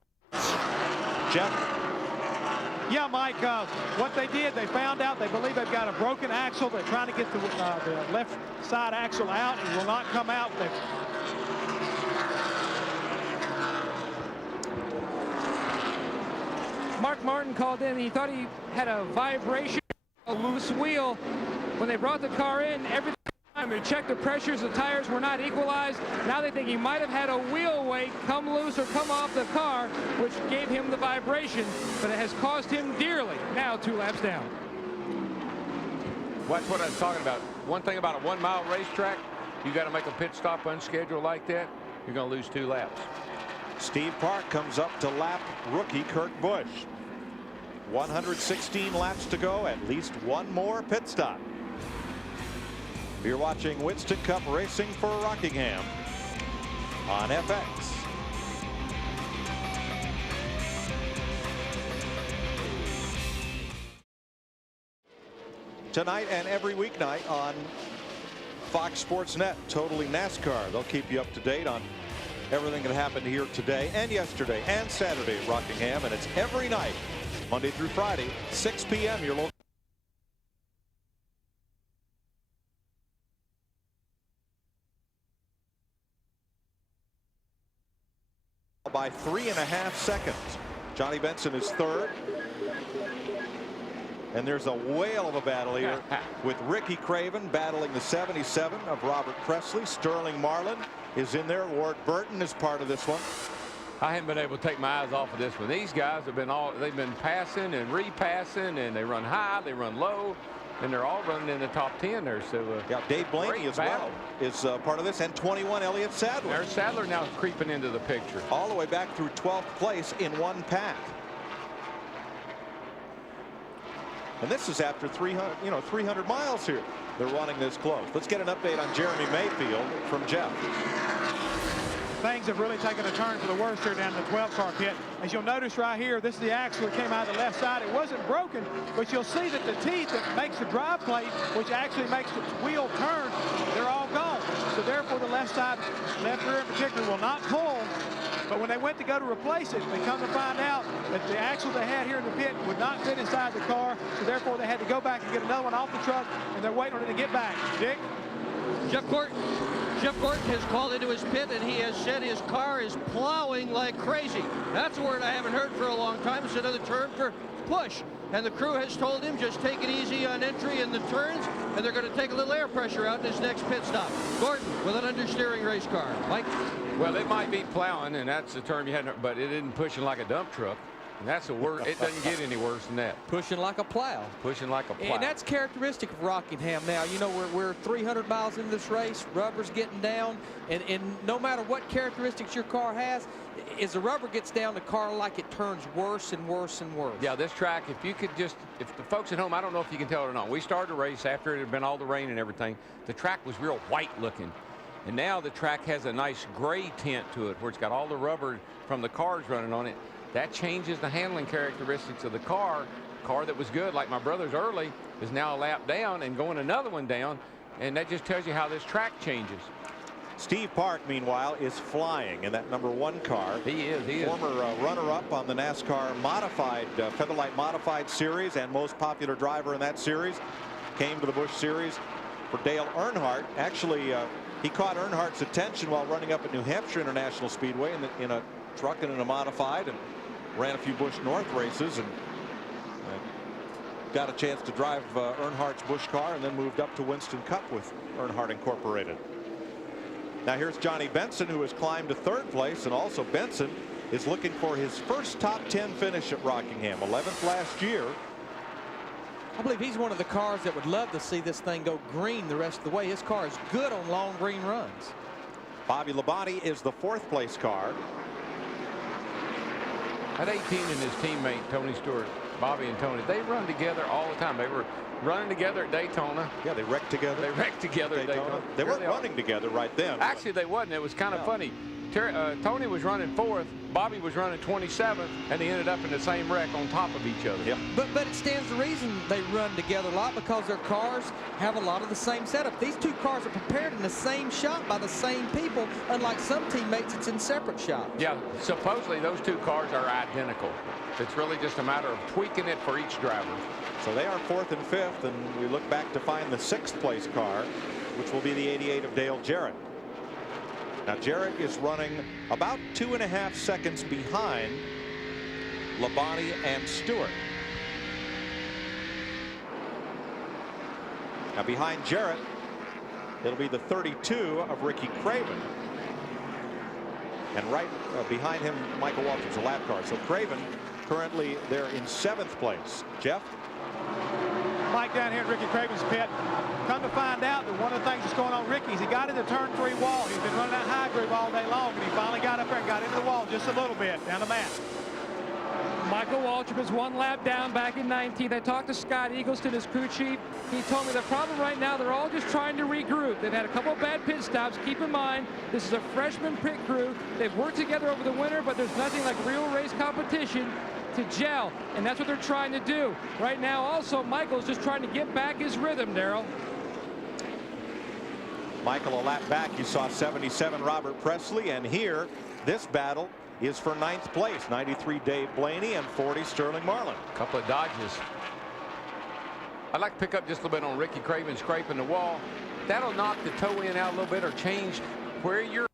Jeff. Yeah, Mike, what they did, they found out, they believe they've got a broken axle. They're trying to get the left side axle out. It will not come out. Mark Martin called in. He thought he had a vibration, a loose wheel. When they brought the car in, every time they checked the pressures, the tires were not equalized. Now they think he might have had a wheel weight come loose or come off the car, which gave him the vibration, but it has cost him dearly. Now 2 laps down. That's what I was talking about. One thing about a 1 mile racetrack, you got to make a pit stop unscheduled like that, you're going to lose 2 laps. Steve Park comes up to lap rookie Kurt Busch. 116 laps to go, at least one more pit stop. You're watching Winston Cup Racing for Rockingham on FX. Tonight and every weeknight on Fox Sports Net, Totally NASCAR. They'll keep you up to date on everything that happened here today and yesterday and Saturday at Rockingham, and it's every night, Monday through Friday, 6 p.m. Your local. By 3.5 seconds. Johnny Benson is third. And there's a whale of a battle here with Ricky Craven battling the 77 of Robert Presley. Sterling Marlin is in there. Ward Burton is part of this one. I haven't been able to take my eyes off of this one. These guys have been they've been passing and repassing, and they run high, they run low, and they're all running in the top 10 there. So yeah, Dave Blaney as well is part of this, and 21 Elliott Sadler. There's Sadler now creeping into the picture. All the way back through 12th place in one pack. And this is after 300 miles here. They're running this close. Let's get an update on Jeremy Mayfield from Jeff. Things have really taken a turn for the worse here down in the 12-car pit. As you'll notice right here, this is the axle that came out of the left side. It wasn't broken, but you'll see that the teeth that makes the drive plate, which actually makes the wheel turn, they're all gone. So therefore, the left side, left rear in particular, will not pull. But when they went to go to replace it, they come to find out that the axle they had here in the pit would not fit inside the car. So therefore, they had to go back and get another one off the truck, and they're waiting on it to get back. Dick? Jeff Gordon has called into his pit, and he has said his car is plowing like crazy. That's a word I haven't heard for a long time. It's another term for push. And the crew has told him just take it easy on entry and the turns, and they're going to take a little air pressure out in his next pit stop. Gordon with an understeering race car. Mike? Well, it might be plowing, and that's the term you had, but it isn't pushing like a dump truck. And that's the word. It doesn't get any worse than that. Pushing like a plow. Pushing like a plow. And that's characteristic of Rockingham now. You know, we're 300 miles into this race. Rubber's getting down. And no matter what characteristics your car has, as the rubber gets down, the car like it turns worse and worse and worse. Yeah, this track, if the folks at home, I don't know if you can tell it or not. We started a race after it had been all the rain and everything. The track was real white looking. And now the track has a nice gray tint to it where it's got all the rubber from the cars running on it. That changes the handling characteristics of the car. Car that was good, like my brother's early, is now a lap down and going another one down. And that just tells you how this track changes. Steve Park, meanwhile, is flying in that #1 car. He is. Former runner-up on the NASCAR modified, Featherlight Modified Series, and most popular driver in that series. Came to the Busch Series for Dale Earnhardt. Actually, he caught Earnhardt's attention while running up at New Hampshire International Speedway in a truck and in a modified, and ran a few Busch North races, and got a chance to drive Earnhardt's Busch car, and then moved up to Winston Cup with Earnhardt Incorporated. Now here's Johnny Benson, who has climbed to 3rd place, and also Benson is looking for his first top 10 finish at Rockingham. 11th last year. I believe he's one of the cars that would love to see this thing go green the rest of the way. His car is good on long green runs. Bobby Labonte is the 4th place car. At 18 and his teammate Tony Stewart, Bobby and Tony, they run together all the time. They were running together at Daytona. Yeah, they wrecked together. They wrecked together at Daytona. They weren't running together right then. Actually, they wasn't. It was kind of funny. Tony was running 4th, Bobby was running 27th, and they ended up in the same wreck on top of each other. Yep. But it stands to reason they run together a lot because their cars have a lot of the same setup. These two cars are prepared in the same shop by the same people, unlike some teammates it's in separate shops. Yeah, supposedly those two cars are identical. It's really just a matter of tweaking it for each driver. So they are 4th and 5th, and we look back to find the 6th place car, which will be the 88 of Dale Jarrett. Now Jarrett is running about 2.5 seconds behind Labonte and Stewart. Now behind Jarrett, it'll be the 32 of Ricky Craven. And right behind him, Michael Walters, a lap car. So Craven currently there in 7th place. Jeff? Mike down here at Ricky Craven's pit. Come to find out that one of the things that's going on with Ricky is he got into turn 3 wall. He's been running that high groove all day long, and he finally got up there and got into the wall just a little bit down the mat. Michael Waltrip is 1 lap down back in 19th. I talked to Scott Eagleston, his crew chief. He told me the problem right now, they're all just trying to regroup. They've had a couple of bad pit stops. Keep in mind, this is a freshman pit crew. They've worked together over the winter, but there's nothing like real race competition to gel, and that's what they're trying to do. Right now, also, Michael's just trying to get back his rhythm, Darrell. Michael a lap back. You saw 77 Robert Presley, and here, this battle is for 9th place. 93 Dave Blaney and 40 Sterling Marlin. A couple of dodges. I'd like to pick up just a little bit on Ricky Craven scraping the wall. That'll knock the toe in out a little bit or change where you're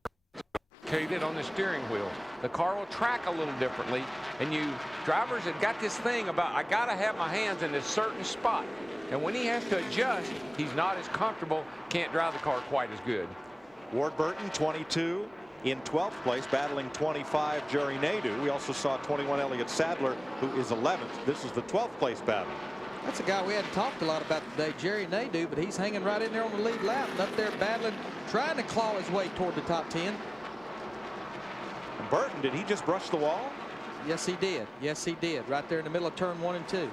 located on the steering wheel. The car will track a little differently, and you drivers have got this thing about, I gotta have my hands in a certain spot, and when he has to adjust, he's not as comfortable, can't drive the car quite as good. Ward Burton 22 in 12th place, battling 25 Jerry Nadeau. We also saw 21 Elliott Sadler, who is 11th. This is the 12th place battle. That's a guy we hadn't talked a lot about today, Jerry Nadeau, but he's hanging right in there on the lead lap and up there battling, trying to claw his way toward the top 10. And Burton, did he just brush the wall? Yes, he did. Yes, he did. Right there in the middle of turn 1 and 2.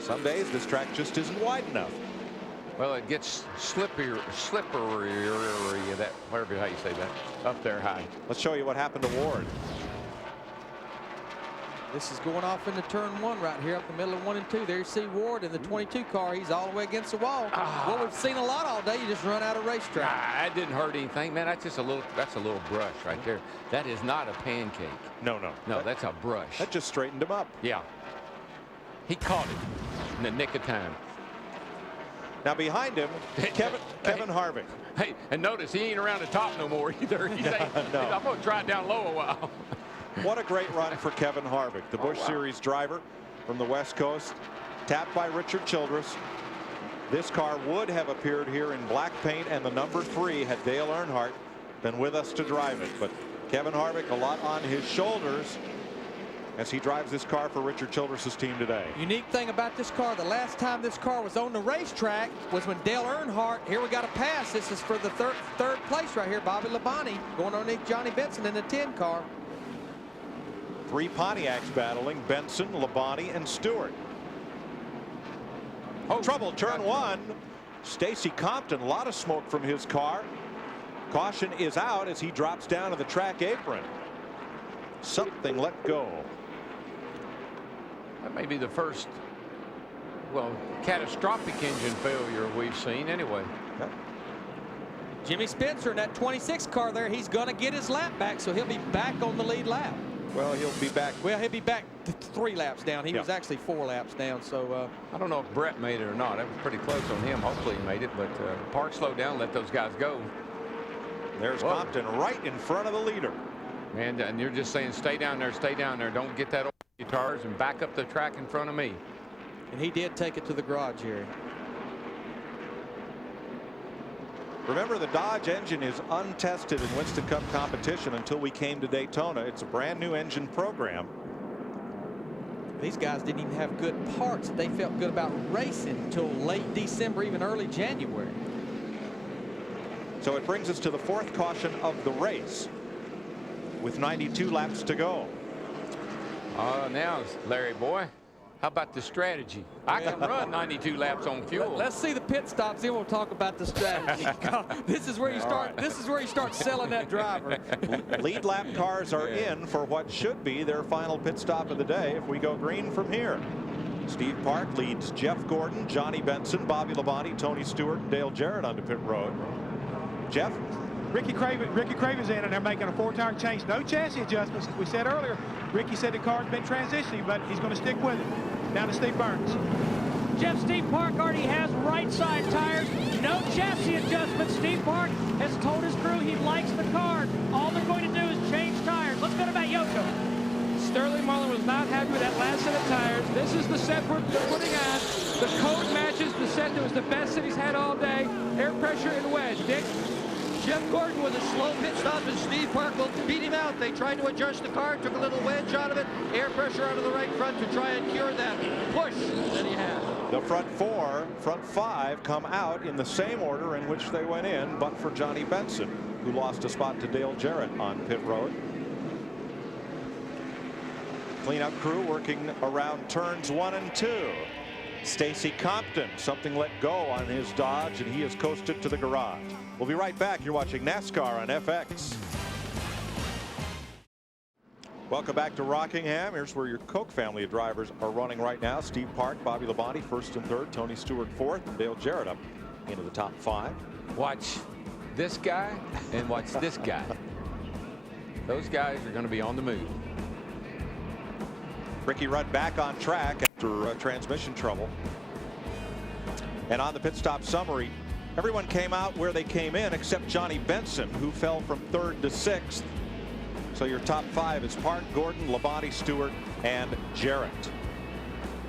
Some days this track just isn't wide enough. Well, it gets slippery, that, whatever how you say that, up there high. Let's show you what happened to Ward. This is going off into turn 1 right here up the middle of 1 and 2. There you see Ward in the 22 car. He's all the way against the wall. What we've seen a lot all day, you just run out of racetrack. That didn't hurt anything, man. That's just a little, that's a little brush right there. That is not a pancake. No. No, that's a brush. That just straightened him up. Yeah. He caught it in the nick of time. Now behind him, Kevin Harvick. Hey, and notice he ain't around the top no more either. He's I'm going to try it down low a while. What a great run for Kevin Harvick, the Busch Series driver from the West Coast, tapped by Richard Childress. This car would have appeared here in black paint and the number 3 had Dale Earnhardt been with us to drive it. But Kevin Harvick, a lot on his shoulders as he drives this car for Richard Childress's team today. Unique thing about this car, the last time this car was on the racetrack was when Dale Earnhardt, here we got a pass. This is for the third place right here. Bobby Labonte going underneath Johnny Benson in the 10 car. 3 Pontiacs battling, Benson, Labonte, and Stewart. Trouble, turn 1. Stacy Compton, a lot of smoke from his car. Caution is out as he drops down to the track apron. Something let go. That may be the first, well, catastrophic engine failure we've seen anyway. Okay. Jimmy Spencer in that 26 car there, he's going to get his lap back, so he'll be back on the lead lap. Well, he'll be back. Well, he'll be back 3 laps down. He was actually 4 laps down. So I don't know if Brett made it or not. That was pretty close on him. Hopefully he made it, but Park slowed down, let those guys go. There's Compton right in front of the leader. Man, and you're just saying, stay down there, stay down there. Don't get that old guitars and back up the track in front of me. And he did take it to the garage here. Remember, the Dodge engine is untested in Winston Cup competition until we came to Daytona. It's a brand new engine program. These guys didn't even have good parts that they felt good about racing until late December, even early January. So it brings us to the 4th caution of the race with 92 laps to go. Now, Larry boy, how about the strategy? I can run 92 laps on fuel. Let's see the pit stops, then we'll talk about the strategy. This is where you start. This is where you start selling that driver. Lead lap cars are in for what should be their final pit stop of the day if we go green from here. Steve Park leads Jeff Gordon, Johnny Benson, Bobby Labonte, Tony Stewart, and Dale Jarrett onto pit road. Jeff? Ricky Craven's in, and they're making a 4-tire change. No chassis adjustments, as we said earlier. Ricky said the car's been transitioning, but he's going to stick with it. Down to Steve Burns. Jeff, Steve Park already has right side tires. No chassis adjustments. Steve Park has told his crew he likes the car. All they're going to do is change tires. Let's go to Matt Yoko. Sterling Marlin was not happy with that last set of tires. This is the set they're putting on. The code matches the set that was the best that he's had all day. Air pressure and wedge. Dick? Jeff Gordon with a slow pit stop, and Steve Park will beat him out. They tried to adjust the car, took a little wedge out of it, air pressure out of the right front to try and cure that push that he had. The front five come out in the same order in which they went in, but for Johnny Benson, who lost a spot to Dale Jarrett on pit road. Cleanup crew working around turns 1 and 2. Stacy Compton, something let go on his Dodge, and he has coasted to the garage. We'll be right back. You're watching NASCAR on FX. Welcome back to Rockingham. Here's where your Koch family of drivers are running right now. Steve Park, Bobby Labonte, 1st and 3rd, Tony Stewart 4th, and Dale Jarrett up into the top 5. Watch this guy and watch this guy. Those guys are going to be on the move. Ricky Rudd back on track after transmission trouble. And on the pit stop summary, everyone came out where they came in except Johnny Benson, who fell from 3rd to 6th. So your top 5 is Park, Gordon, Labonte, Stewart, and Jarrett.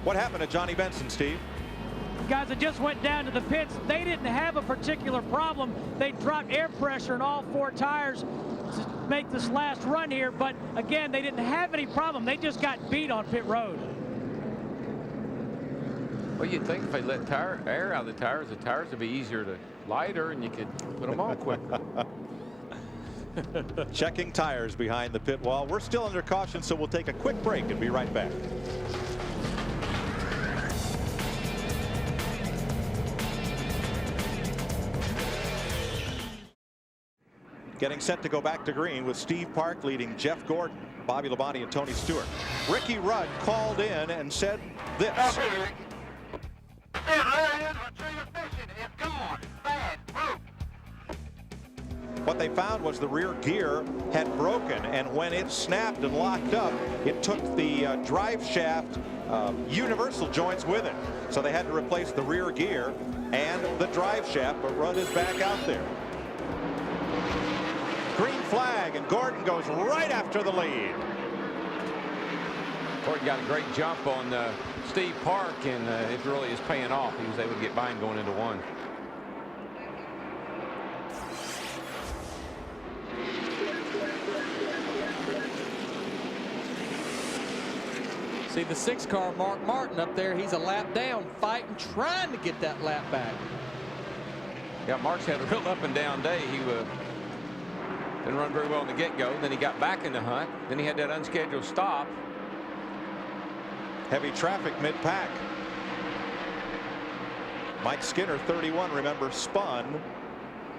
What happened to Johnny Benson, Steve? Guys that just went down to the pits, they didn't have a particular problem. They dropped air pressure in all 4 tires to make this last run here, but again, they didn't have any problem. They just got beat on pit road. Well, you'd think if they let air out of the tires would be easier to lighter and you could put them on quicker. Checking tires behind the pit wall. We're still under caution, so we'll take a quick break and be right back. Getting set to go back to green with Steve Park leading Jeff Gordon, Bobby Labonte, and Tony Stewart. Ricky Rudd called in and said this. What they found was the rear gear had broken, and when it snapped and locked up, it took the drive shaft universal joints with it. So they had to replace the rear gear and the drive shaft, but Rudd is back out there. Green flag, and Gordon goes right after the lead. Gordon got a great jump on Steve Park, and it really is paying off. He was able to get by and going into 1. See the 6 car, Mark Martin up there. He's a lap down, fighting, trying to get that lap back. Yeah, Mark's had a real up and down day. He didn't run very well in the get-go. Then he got back in the hunt. Then he had that unscheduled stop. Heavy traffic mid-pack. Mike Skinner, 31, remember, spun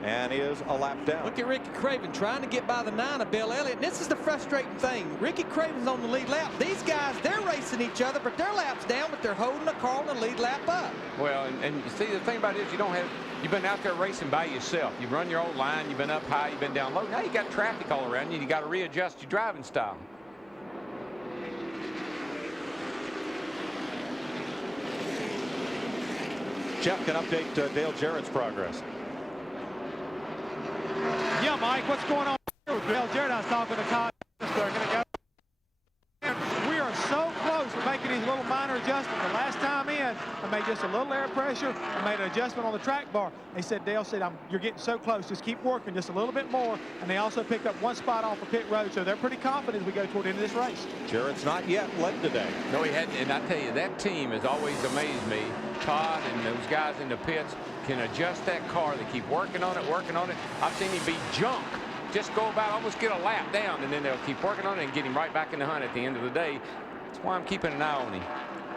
and is a lap down. Look at Ricky Craven trying to get by the 9 of Bill Elliott. And this is the frustrating thing. Ricky Craven's on the lead lap. These guys, they're racing each other, but their lap's down, but they're holding the car on the lead lap up. Well, and see, the thing about it is you've been out there racing by yourself. You've run your own line. You've been up high. You've been down low. Now you got traffic all around you. You got to readjust your driving style. Jeff can update Dale Jarrett's progress. Yeah, Mike, what's going on with Dale Jarrett? I was talking to Todd. They're going to go. We are so close to making these little minor adjustments. The last time in, I made just a little air pressure. I made an adjustment on the track bar. They said, Dale said, you're getting so close. Just keep working just a little bit more. And they also picked up 1 spot off of pit road, so they're pretty confident as we go toward the end of this race. Jarrett's not yet led today. No, he hadn't. And I tell you, that team has always amazed me. Todd and those guys in the pits can adjust that car. They keep working on it, working on it. I've seen him be junk. Just go about, almost get a lap down, and then they'll keep working on it and get him right back in the hunt at the end of the day. That's why I'm keeping an eye on him.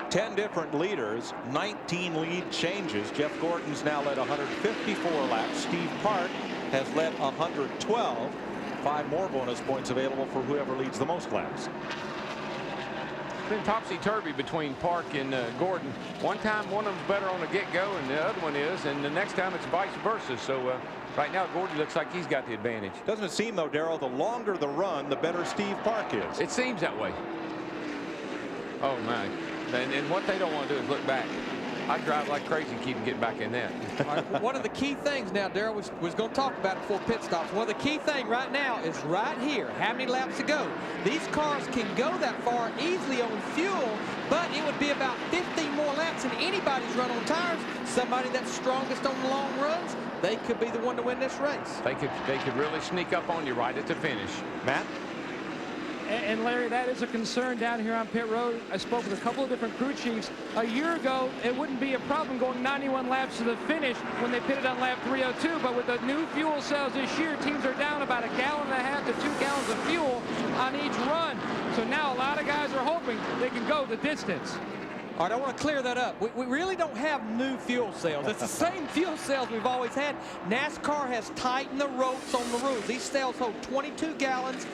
10 different leaders, 19 lead changes. Jeff Gordon's now led 154 laps. Steve Park has led 112. 5 more bonus points available for whoever leads the most laps. It's been topsy-turvy between Park and Gordon. One time one of them's better on the get-go and the other one is, and the next time it's vice versa. So right now Gordon looks like he's got the advantage. Doesn't it seem, though, Darrell, the longer the run, the better Steve Park is? It seems that way. Oh, my. And what they don't want to do is look back. I drive like crazy and keep them getting back in that. All right, one of the key things now, Darrell was going to talk about it before pit stops. One of the key things right now is right here. How many laps to go? These cars can go that far easily on fuel, but it would be about 15 more laps than anybody's run on tires. Somebody that's strongest on the long runs, they could be the one to win this race. They could really sneak up on you right at the finish. Matt? And Larry, that is a concern down here on pit road. I spoke with a couple of different crew chiefs. A year ago, it wouldn't be a problem going 91 laps to the finish when they pitted on lap 302. But with the new fuel cells this year, teams are down about 1.5 gallons to 2 gallons of fuel on each run. So now a lot of guys are hoping they can go the distance. All right, I want to clear that up. We really don't have new fuel cells. It's the same fuel cells we've always had. NASCAR has tightened the ropes on the rules. These cells hold 22 gallons.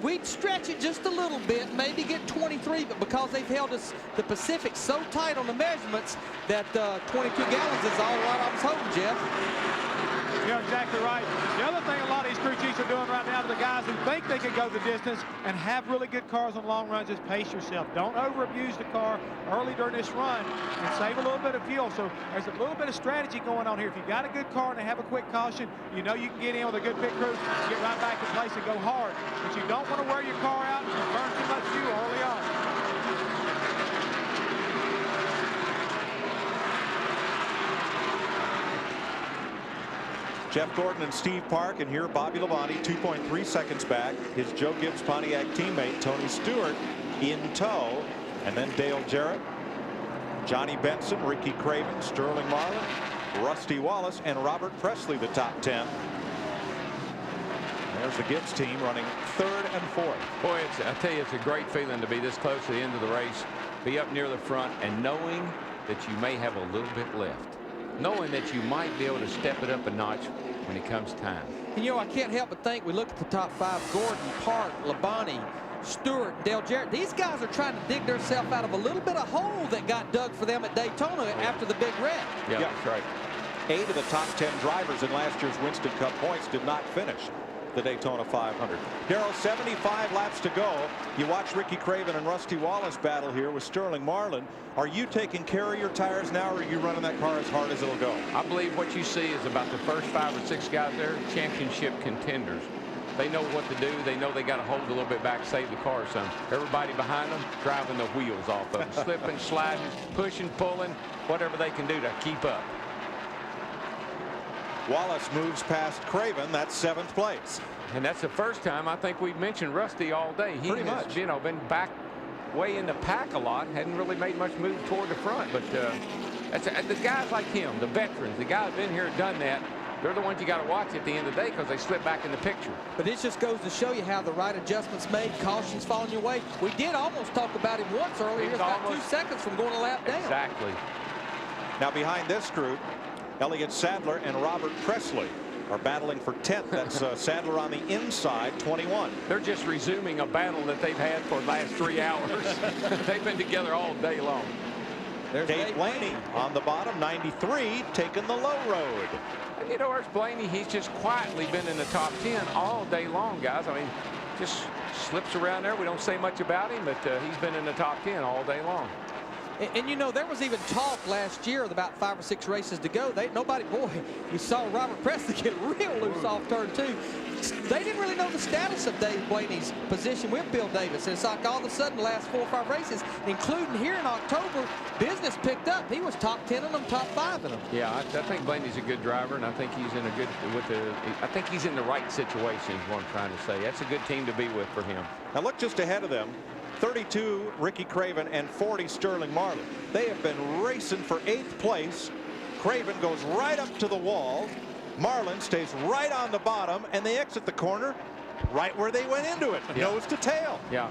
We'd stretch it just a little bit, maybe get 23, but because they've held us, the Pacific, so tight on the measurements that 22 gallons is all right I was hoping, Jeff. You're exactly right. The other thing a lot of these crew chiefs are doing right now to the guys who think they can go the distance and have really good cars on long runs is pace yourself. Don't over-abuse the car early during this run and save a little bit of fuel. So there's a little bit of strategy going on here. If you've got a good car and they have a quick caution, you know you can get in with a good pit crew, get right back in place and go hard. But you don't want to wear your car out and burn too much fuel early on. Jeff Gordon and Steve Park, and here Bobby Labonte 2.3 seconds back. His Joe Gibbs Pontiac teammate Tony Stewart in tow, and then Dale Jarrett, Johnny Benson, Ricky Craven, Sterling Marlin, Rusty Wallace, and Robert Presley, the top 10. There's the Gibbs team running 3rd and 4th. Boy, I tell you, it's a great feeling to be this close to the end of the race, be up near the front, and knowing that you may have a little bit left. Knowing that you might be able to step it up a notch when it comes time. And, you know, I can't help but think we look at the top 5, Gordon, Park, Labonte, Stewart, Dale Jarrett. These guys are trying to dig themselves out of a little bit of hole that got dug for them at Daytona after the big wreck. Yeah, that's right. 8 of the top 10 drivers in last year's Winston Cup points did not finish the Daytona 500. Darrell, 75 laps to go. You watch Ricky Craven and Rusty Wallace battle here with Sterling Marlin. Are you taking care of your tires now, or are you running that car as hard as it'll go? I believe what you see is about the first 5 or 6 guys there, championship contenders. They know what to do. They know they got to hold a little bit back, save the car some. Everybody behind them driving the wheels off of them, slipping, sliding, pushing, pulling, whatever they can do to keep up. Wallace moves past Craven. That's 7th place. And that's the first time I think we've mentioned Rusty all day. He Pretty has, much. you know, been back way in the pack a lot. Hadn't really made much move toward the front. But the guys like him, the veterans, the guys been here, done that. They're the ones you got to watch at the end of the day because they slip back in the picture. But it just goes to show you how the right adjustments made, cautions falling your way. We did almost talk about him once earlier. He was about 2 seconds from going a lap down. Exactly. Now behind this group, Elliott Sadler and Robert Presley are battling for 10th. That's Sadler on the inside, 21. They're just resuming a battle that they've had for the last 3 hours. They've been together all day long. There's Dave Blaney on the bottom, 93, taking the low road. And you know, where's Blaney? He's just quietly been in the top 10 all day long, guys. I mean, just slips around there. We don't say much about him, but he's been in the top 10 all day long. And you know, there was even talk last year with about 5 or 6 races to go. Boy, you saw Robert Presley get real loose off turn 2. They didn't really know the status of Dave Blaney's position with Bill Davis. And it's like all of a sudden the last 4 or 5 races, including here in October, business picked up. He was top 10 in them, top 5 in them. Yeah, I think Blaney's a good driver, and I think he's in a good I think he's in the right situation is what I'm trying to say. That's a good team to be with for him. Now look just ahead of them. 32 Ricky Craven and 40 Sterling Marlin. They have been racing for 8th place. Craven goes right up to the wall. Marlin stays right on the bottom, and they exit the corner right where they went into it, Yeah. nose to tail. Yeah.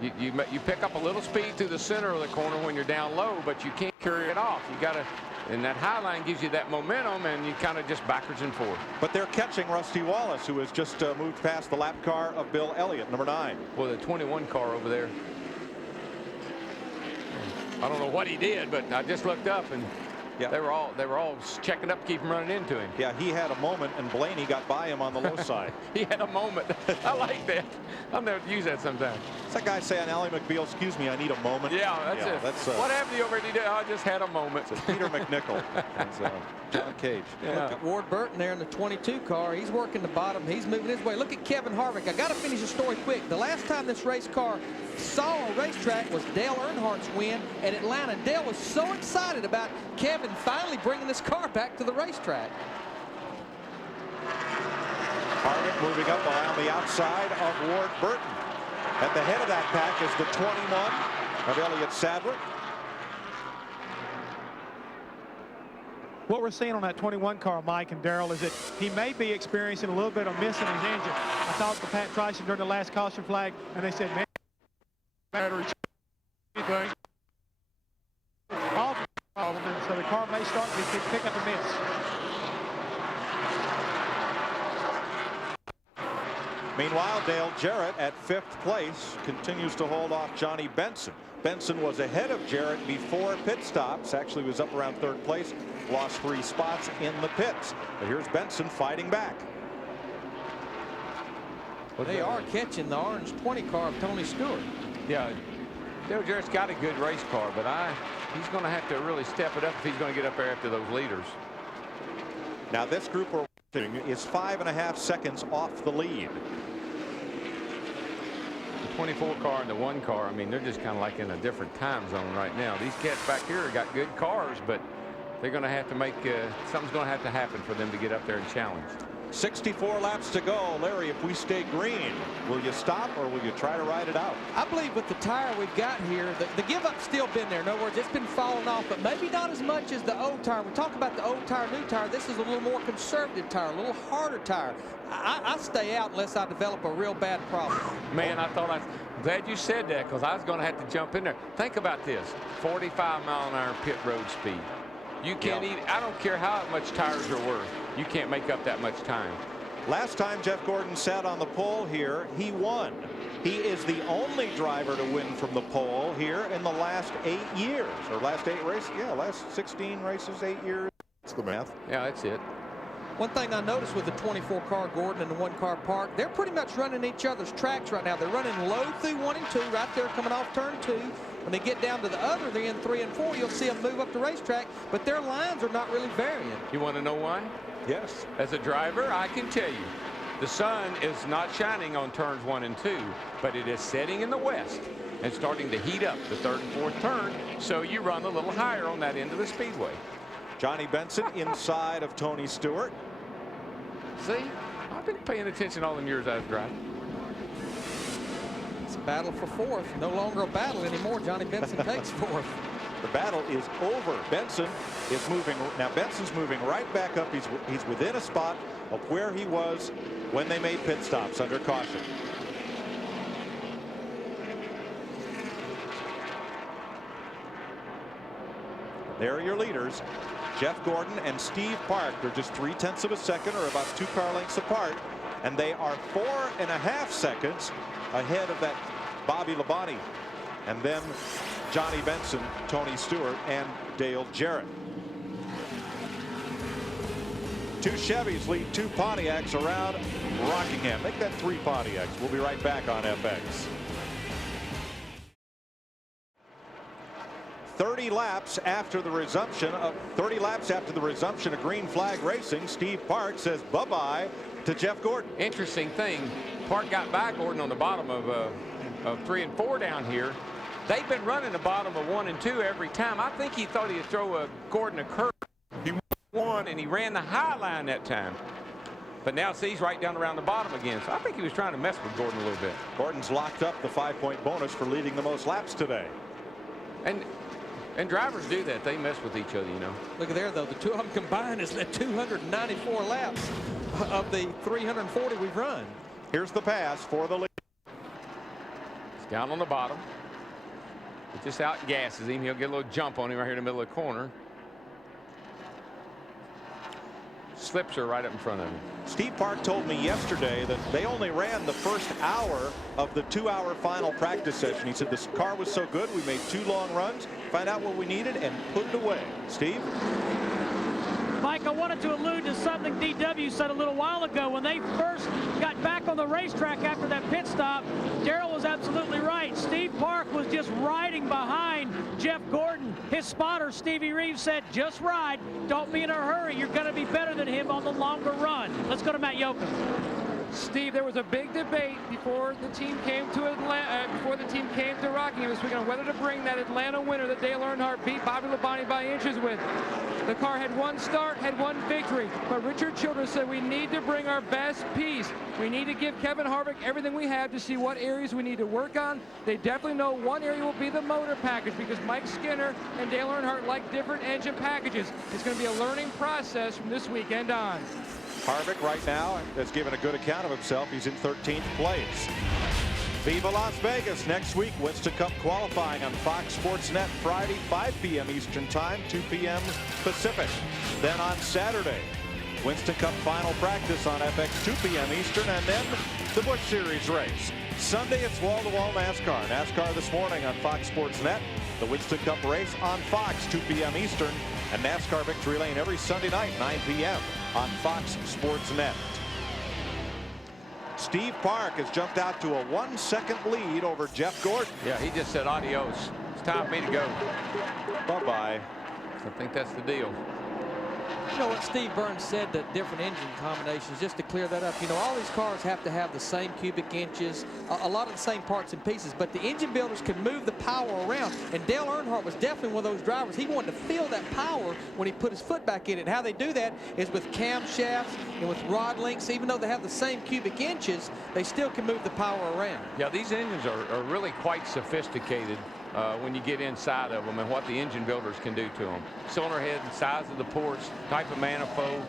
You pick up a little speed through the center of the corner when you're down low, but you can't carry it off. You got to, and that high line gives you that momentum, and you kind of just backwards and forwards. But they're catching Rusty Wallace, who has just moved past the lap car of Bill Elliott, number 9. Well, the 21 car over there. I don't know what he did, but I just looked up, and yeah, they were all checking up to keep him running into him. Yeah, he had a moment, and Blaney got by him on the low side. He had a moment. I like that. I'll never use that sometime. What's that guy say on Ally McBeal? Excuse me, I need a moment. Yeah, that's it. That's, what happened to you over there? I just had a moment. It's Peter McNichol. It's John Cage. Yeah. Look at Ward Burton there in the 22 car. He's working the bottom. He's moving his way. Look at Kevin Harvick. I got to finish the story quick. The last time this race car saw a racetrack was Dale Earnhardt's win at Atlanta. Dale was so excited about Kevin finally bringing this car back to the racetrack. Harvick moving up on the outside of Ward Burton. At the head of that pack is the 21 of Elliott Sadler. What we're seeing on that 21 car, Mike and Darrell, is that he may be experiencing a little bit of missing his engine. I talked to Pat Trice during the last caution flag, and they said, man, battery thing. All problem, and so the car may start to pick up a miss. Meanwhile, Dale Jarrett at 5th place continues to hold off Johnny Benson. Benson was ahead of Jarrett before pit stops, actually was up around 3rd place, lost 3 spots in the pits. But here's Benson fighting back. They are catching the orange 20 car of Tony Stewart. Yeah, Dale Jarrett's got a good race car, but he's going to have to really step it up if he's going to get up there after those leaders. Now this group we're watching is 5.5 seconds off the lead. The 24 car and the 1 car, I mean, they're just kind of like in a different time zone right now. These cats back here got good cars, but they're going to have to make something's going to have to happen for them to get up there and challenge. 64 laps to go. Larry, if we stay green, will you stop or will you try to ride it out? I believe with the tire we've got here, the give-up's still been there. In other words, it's been falling off, but maybe not as much as the old tire. We talk about the old tire, new tire. This is a little more conservative tire, a little harder tire. I stay out unless I develop a real bad problem. Man, I'm glad you said that, because I was going to have to jump in there. Think about this, 45-mile-an-hour pit road speed. You can't even, I don't care how much tires are worth. You can't make up that much time. Last time Jeff Gordon sat on the pole here, he won. He is the only driver to win from the pole here in the last 8 years, or last 8 races. Yeah, last 16 races, 8 years. That's the math. Yeah, that's it. One thing I noticed with the 24 car Gordon and the 1 car Park, they're pretty much running each other's tracks right now. They're running low through 1 and 2 right there coming off turn 2. When they get down to the other end, 3 and 4, you'll see them move up the racetrack, but their lines are not really varying. You want to know why? Yes. As a driver, I can tell you, the sun is not shining on turns 1 and 2, but it is setting in the west and starting to heat up the 3rd and 4th turn, so you run a little higher on that end of the speedway. Johnny Benson inside of Tony Stewart. See, I've been paying attention all them years I was driving. It's a battle for 4th. No longer a battle anymore. Johnny Benson takes 4th. The battle is over. Benson is moving. Now Benson's moving right back up. He's within a spot of where he was when they made pit stops under caution. There are your leaders. Jeff Gordon and Steve Park are just 0.3 of a second, or about 2 car lengths apart, and they are 4.5 seconds ahead of that Bobby Labonte, and then Johnny Benson, Tony Stewart, and Dale Jarrett. 2 Chevys lead 2 Pontiacs around Rockingham. Make that 3 Pontiacs. We'll be right back on FX. 30 laps after the resumption of green flag racing, Steve Park says bye-bye to Jeff Gordon. Interesting thing, Park got by Gordon on the bottom of 3 and 4 down here. They've been running the bottom of 1 and 2 every time. I think he thought he'd throw Gordon a curve. He won, and he ran the high line that time. But now, see, he's right down around the bottom again. So I think he was trying to mess with Gordon a little bit. Gordon's locked up the 5-point bonus for leading the most laps today. And drivers do that. They mess with each other, you know. Look at there, though. The 2 of them combined is 294 laps of the 340 we've run. Here's the pass for the lead. He's down on the bottom. It just outgasses him. He'll get a little jump on him right here in the middle of the corner. Slips her right up in front of him. Steve Park told me yesterday that they only ran the first hour of the 2-hour final practice session. He said this car was so good, we made 2 long runs, find out what we needed, and put it away. Steve? Mike, I wanted to allude to something DW said a little while ago. When they first got back on the racetrack after that pit stop, Darrell was absolutely right. Steve Park was just riding behind Jeff Gordon. His spotter, Stevie Reeves, said, just ride. Don't be in a hurry. You're going to be better than him on the longer run. Let's go to Matt Yoakum. Steve, there was a big debate before the team came to Rockingham this weekend on whether to bring that Atlanta winner that Dale Earnhardt beat Bobby Labonte by inches with. The car had one start, had one victory, but Richard Childress said we need to bring our best piece. We need to give Kevin Harvick everything we have to see what areas we need to work on. They definitely know one area will be the motor package because Mike Skinner and Dale Earnhardt like different engine packages. It's going to be a learning process from this weekend on. Harvick right now has given a good account of himself. He's in 13th place. Viva Las Vegas next week. Winston Cup qualifying on Fox Sports Net Friday, 5 p.m. Eastern Time, 2 p.m. Pacific. Then on Saturday, Winston Cup final practice on FX, 2 p.m. Eastern, and then the Busch Series race. Sunday, it's wall-to-wall NASCAR. NASCAR this morning on Fox Sports Net. The Winston Cup race on Fox, 2 p.m. Eastern, and NASCAR Victory Lane every Sunday night, 9 p.m. on Fox Sports Net. Steve Park has jumped out to a 1-second lead over Jeff Gordon. Yeah, he just said adios. It's time for me to go. Bye-bye. I think that's the deal. You know what Steve Burns said, that different engine combinations, just to clear that up. You know, all these cars have to have the same cubic inches, a lot of the same parts and pieces, but the engine builders can move the power around. And Dale Earnhardt was definitely one of those drivers. He wanted to feel that power when he put his foot back in it. And how they do that is with camshafts and with rod links. Even though they have the same cubic inches, they still can move the power around. Yeah, these engines are really quite sophisticated. When you get inside of them and what the engine builders can do to them. Cylinder head and size of the ports, type of manifold,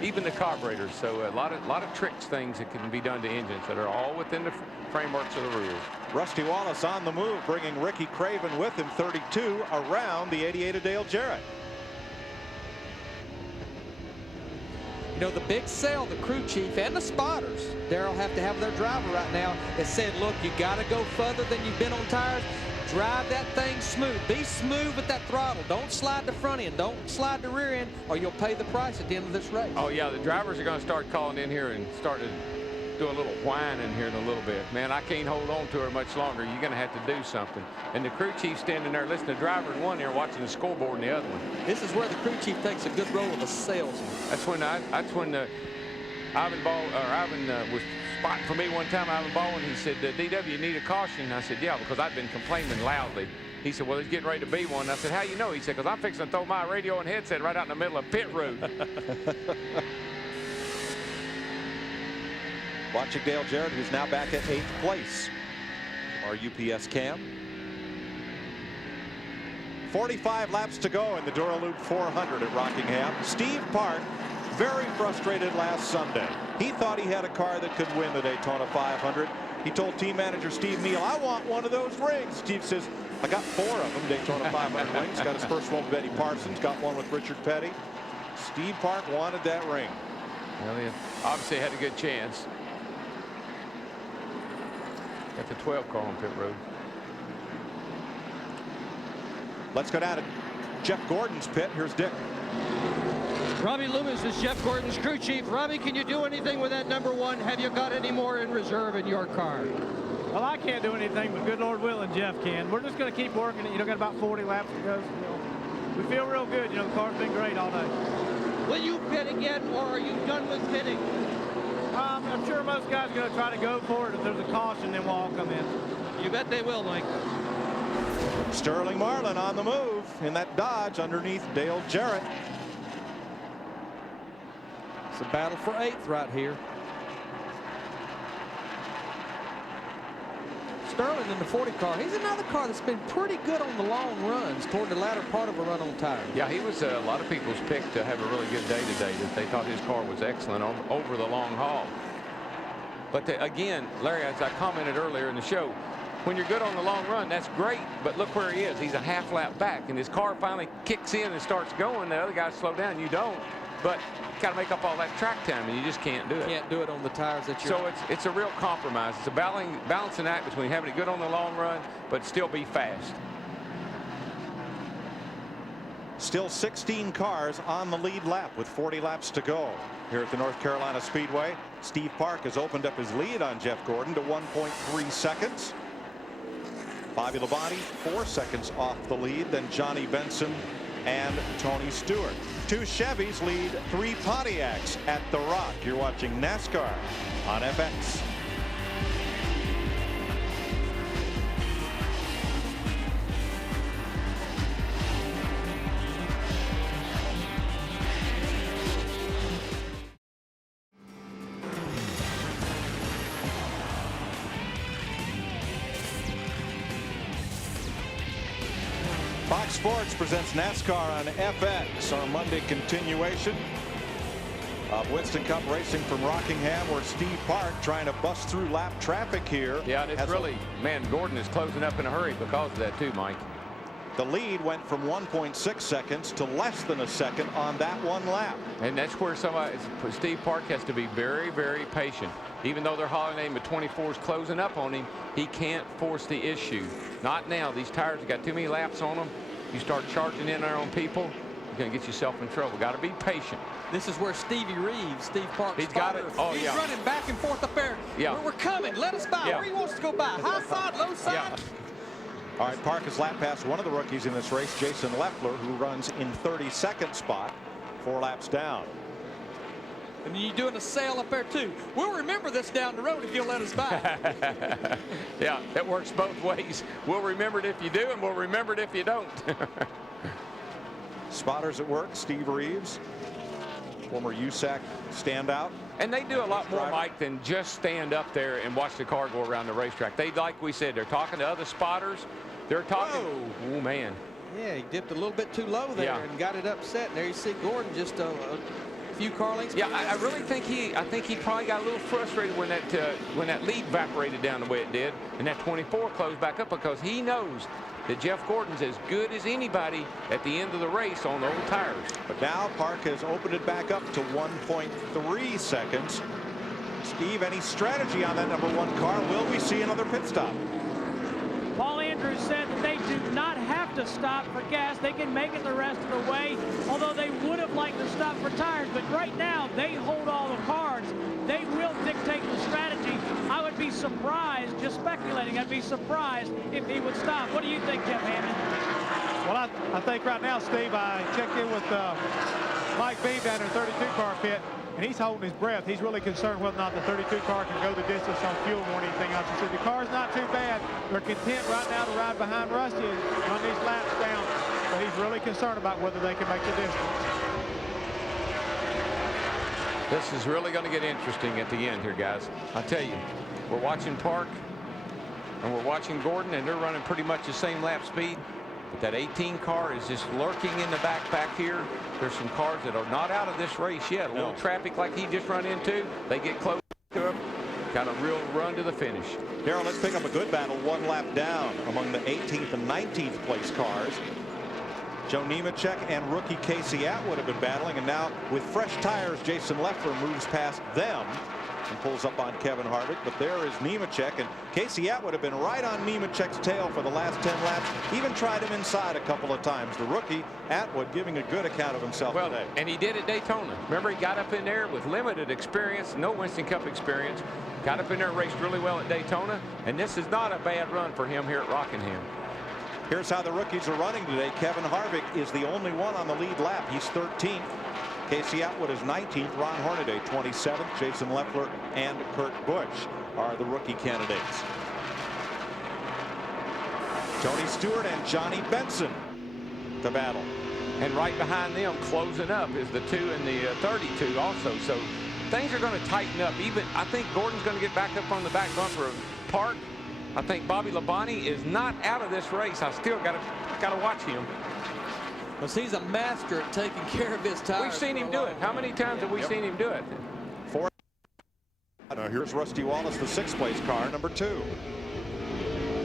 even the carburetors. So a lot of tricks, things that can be done to engines that are all within the frameworks of the rules. Rusty Wallace on the move, bringing Ricky Craven with him, 32, around the 88 of Dale Jarrett. You know, the big sell, the crew chief and the spotters, Darrell, have to have their driver right now that said, look, you got to go further than you've been on tires. Drive that thing smooth. Be smooth with that throttle. Don't slide the front end. Don't slide the rear end, or you'll pay the price at the end of this race. Oh, yeah, the drivers are going to start calling in here and start to do a little whining here in a little bit. Man, I can't hold on to her much longer. You're going to have to do something. And the crew chief standing there listening to the driver in one ear, watching the scoreboard in the other one. This is where the crew chief takes a good role of a salesman. That's when Ivan was spotting for me one time. Ivan Baldwin, he said, DW, you need a caution. I said, yeah, because I'd been complaining loudly. He said, well, he's getting ready to be one. I said, how you know? He said, because I'm fixing to throw my radio and headset right out in the middle of pit road. Watching Dale Jarrett, who's now back at 8th place. Our UPS cam. 45 laps to go in the Dura Lube 400 at Rockingham. Steve Park, very frustrated last Sunday. He thought he had a car that could win the Daytona 500. He told team manager Steve Neal, I want one of those rings. Steve says, I got 4 of them, Daytona 500 rings. Got his first one with Eddie Parsons, got one with Richard Petty. Steve Park wanted that ring. Well, he obviously had a good chance. Got the 12 car on pit road. Let's go down to Jeff Gordon's pit. Here's Dick. Robbie Loomis is Jeff Gordon's crew chief. Robbie, can you do anything with that #1? Have you got any more in reserve in your car? Well, I can't do anything, but good Lord willing, Jeff can. We're just going to keep working it. You know, got about 40 laps to go. So, we feel real good. You know, the car's been great all day. Will you pit again, or are you done with pitting? I'm sure most guys are going to try to go for it. If there's a caution, then we'll all come in. You bet they will, Mike. Sterling Marlin on the move in that Dodge underneath Dale Jarrett. It's a battle for 8th right here. Sterling in the 40 car. He's another car that's been pretty good on the long runs toward the latter part of a run on tires. Yeah, he was a lot of people's pick to have a really good day today, that they thought his car was excellent over the long haul. But again, Larry, as I commented earlier in the show, when you're good on the long run, that's great, but look where he is. He's a half lap back, and his car finally kicks in and starts going. The other guys slow down. You don't. But you got to make up all that track time, and you just can't do it. Can't do it on the tires that you're. So it's a real compromise. It's a balancing act between having it good on the long run, but still be fast. Still 16 cars on the lead lap with 40 laps to go here at the North Carolina Speedway. Steve Park has opened up his lead on Jeff Gordon to 1.3 seconds. Bobby Labonte 4 seconds off the lead, then Johnny Benson and Tony Stewart. 2 Chevys lead 3 Pontiacs at the Rock. You're watching NASCAR on FX. Fox Sports presents NASCAR on FX, our Monday continuation of Winston Cup racing from Rockingham, where Steve Park trying to bust through lap traffic here. Yeah, and it's really, man, Gordon is closing up in a hurry because of that too, Mike. The lead went from 1.6 seconds to less than a second on that one lap. And that's where Steve Park has to be very, very patient. Even though they're hollering at him, but 24 is closing up on him, he can't force the issue. Not now. These tires have got too many laps on them. You start charging in there on people, you're going to get yourself in trouble. Got to be patient. This is where Stevie Reeves, Steve Park's He's got it. Oh, he's yeah. running back and forth up there. Yeah. We're coming. Let us by. Yeah. Where he wants to go by. High side, low side. Yeah. All right, Park has lap passed one of the rookies in this race, Jason Leffler, who runs in 32nd spot, 4 laps down. And you're doing a sail up there too. We'll remember this down the road if you'll let us by. Yeah, it works both ways. We'll remember it if you do, and we'll remember it if you don't. Spotters at work, Steve Reeves, former USAC standout. And they do a lot more, Mike, than just stand up there and watch the car go around the racetrack. They, like we said, they're talking to other spotters. They're talking. Whoa. Oh, man. Yeah, he dipped a little bit too low there and got it upset. And there you see Gordon just a few car lengths. Yeah, I really think he probably got a little frustrated when that lead evaporated down the way it did, and that 24 closed back up, because he knows that Jeff Gordon's as good as anybody at the end of the race on old tires. But now Park has opened it back up to 1.3 seconds. Steve, any strategy on that #1 car? Will we see another pit stop? Paul Andrews said that they do not have to stop for gas. They can make it the rest of the way, although they would have liked to stop for tires. But right now, they hold all the cards. They will dictate the strategy. I would be surprised, just speculating, I'd be surprised if he would stop. What do you think, Jeff Hammond? Well, I think right now, Steve, I checked in with Mike Beam down in the 32 car pit, and he's holding his breath. He's really concerned whether or not the 32 car can go the distance on fuel more than anything else. He said the car's not too bad. They're content right now to ride behind Rusty and run these laps down, but he's really concerned about whether they can make the distance. This is really going to get interesting at the end here, guys. I tell you, we're watching Park and we're watching Gordon, and they're running pretty much the same lap speed. But that 18 car is just lurking in the back here. There's some cars that are not out of this race yet. A little traffic like he just run into. They get close to him. Got a real run to the finish. Darrell, let's pick up a good battle 1 lap down among the 18th and 19th place cars. Joe Nemechek and rookie Casey Atwood have been battling, and now with fresh tires, Jason Leffler moves past them and pulls up on Kevin Harvick. But there is Nemechek, and Casey Atwood have been right on Nemechek's tail for the last 10 laps. Even tried him inside a couple of times. The rookie Atwood giving a good account of himself today. And he did at Daytona. Remember, he got up in there with limited experience, no Winston Cup experience. Got up in there and raced really well at Daytona, and this is not a bad run for him here at Rockingham. Here's how the rookies are running today. Kevin Harvick is the only one on the lead lap. He's 13th. Casey Atwood is 19th. Ron Hornaday 27th. Jason Leffler and Kurt Busch are the rookie candidates. Tony Stewart and Johnny Benson to battle. And right behind them, closing up, is the 2 and the 32 also. So things are going to tighten up. Even I think Gordon's going to get back up on the back bumper of Park. I think Bobby Labonte is not out of this race. I still got to watch him. Because he's a master at taking care of his tires. We've seen him do it. How many times have we seen him do it? 4. Here's Rusty Wallace, the 6th place car, #2.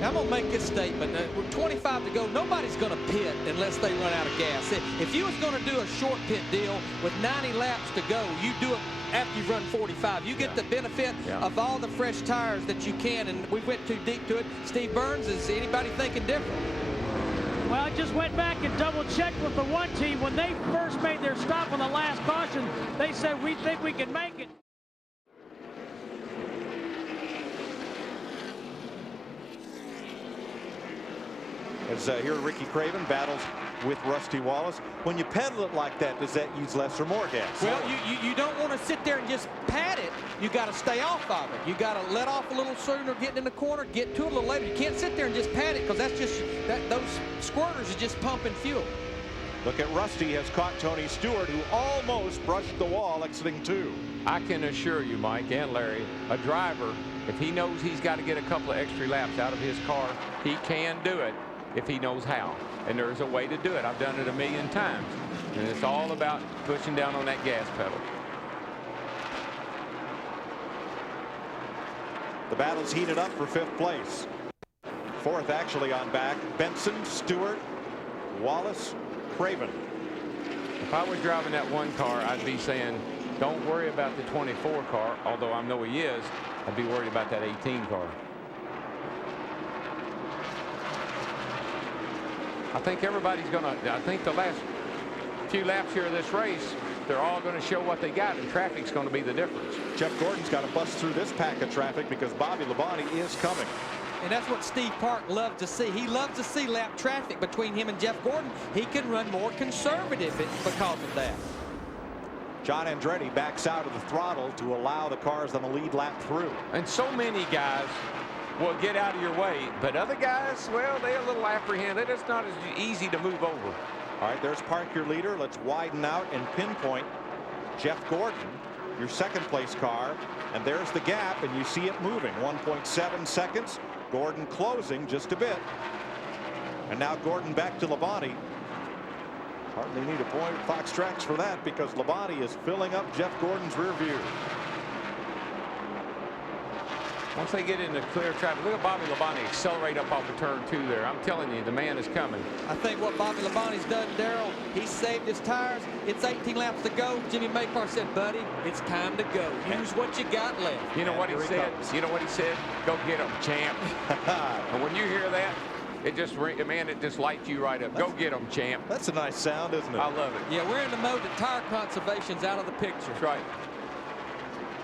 I'm going to make this statement. With 25 to go, nobody's going to pit unless they run out of gas. If you was going to do a short pit deal with 90 laps to go, you do it after you run 45. You get the benefit of all the fresh tires that you can, and we went too deep to it. Steve Burns, is anybody thinking different? Well, I just went back and double-checked with the 1 team. When they first made their stop on the last caution, they said, we think we can make it. As here Ricky Craven battles with Rusty Wallace. When you pedal it like that, does that use less or more gas? Well, you don't want to sit there and just pat it. You got to stay off of it. You got to let off a little sooner, getting in the corner, get to it a little later. You can't sit there and just pat it, because that's just those squirters are just pumping fuel. Look at Rusty has caught Tony Stewart, who almost brushed the wall exiting 2. I can assure you, Mike and Larry, a driver, if he knows he's got to get a couple of extra laps out of his car, he can do it if he knows how. And there's a way to do it. I've done it a million times. And it's all about pushing down on that gas pedal. The battle's heated up for 5th place. 4th actually on back. Benson, Stewart, Wallace, Craven. If I was driving that 1 car, I'd be saying, don't worry about the 24 car, although I know he is. I'd be worried about that 18 car. I think everybody's going to, I think the last few laps here of this race, they're all going to show what they got, and traffic's going to be the difference. Jeff Gordon's got to bust through this pack of traffic because Bobby Labonte is coming. And that's what Steve Park loved to see. He loves to see lap traffic between him and Jeff Gordon. He can run more conservative because of that. John Andretti backs out of the throttle to allow the cars on the lead lap through. And so many guys will get out of your way, but other guys, well, they're a little apprehensive. It's not as easy to move over. All right, there's Park, your leader. Let's widen out and pinpoint Jeff Gordon, your 2nd place car. And there's the gap, and you see it moving. 1.7 seconds. Gordon closing just a bit. And now Gordon back to Labonte. Hardly need a point at Fox Tracks for that, because Labonte is filling up Jeff Gordon's rear view. Once they get into clear traffic, look at Bobby Labonte accelerate up off of turn 2 there. I'm telling you, the man is coming. I think what Bobby Labonte's done, Darrell, he saved his tires. It's 18 laps to go. Jimmy Maycar said, buddy, it's time to go. Use what you got left. You know what he said? You know what he said? Go get him, champ. And when you hear that, it just, man, it just lights you right up. Go get him, champ. That's a nice sound, isn't it? I love it. Yeah, we're in the mode that tire conservation's out of the picture. That's right.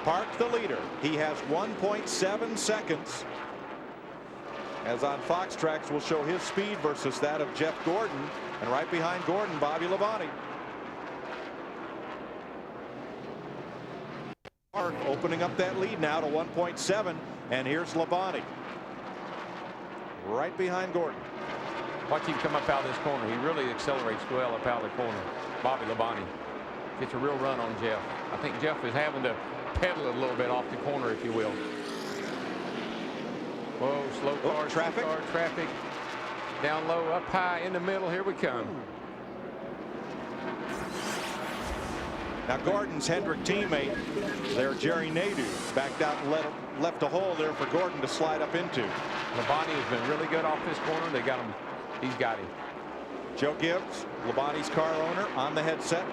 Park, the leader. He has 1.7 seconds. As on Fox Tracks, will show his speed versus that of Jeff Gordon. And right behind Gordon, Bobby Labonte. Park opening up that lead now to 1.7. And here's Labonte. Right behind Gordon. Watch him come up out of this corner. He really accelerates well up out of the corner. Bobby Labonte gets a real run on Jeff. I think Jeff is having to pedal it a little bit off the corner, if you will. Whoa, slow car, traffic. Slow car, traffic. Down low, up high, in the middle. Here we come. Now Gordon's Hendrick teammate there, Jerry Nadeau, backed out and left a hole there for Gordon to slide up into. Labonte has been really good off this corner. They got him. He's got him. Joe Gibbs, Labonte's car owner, on the headset.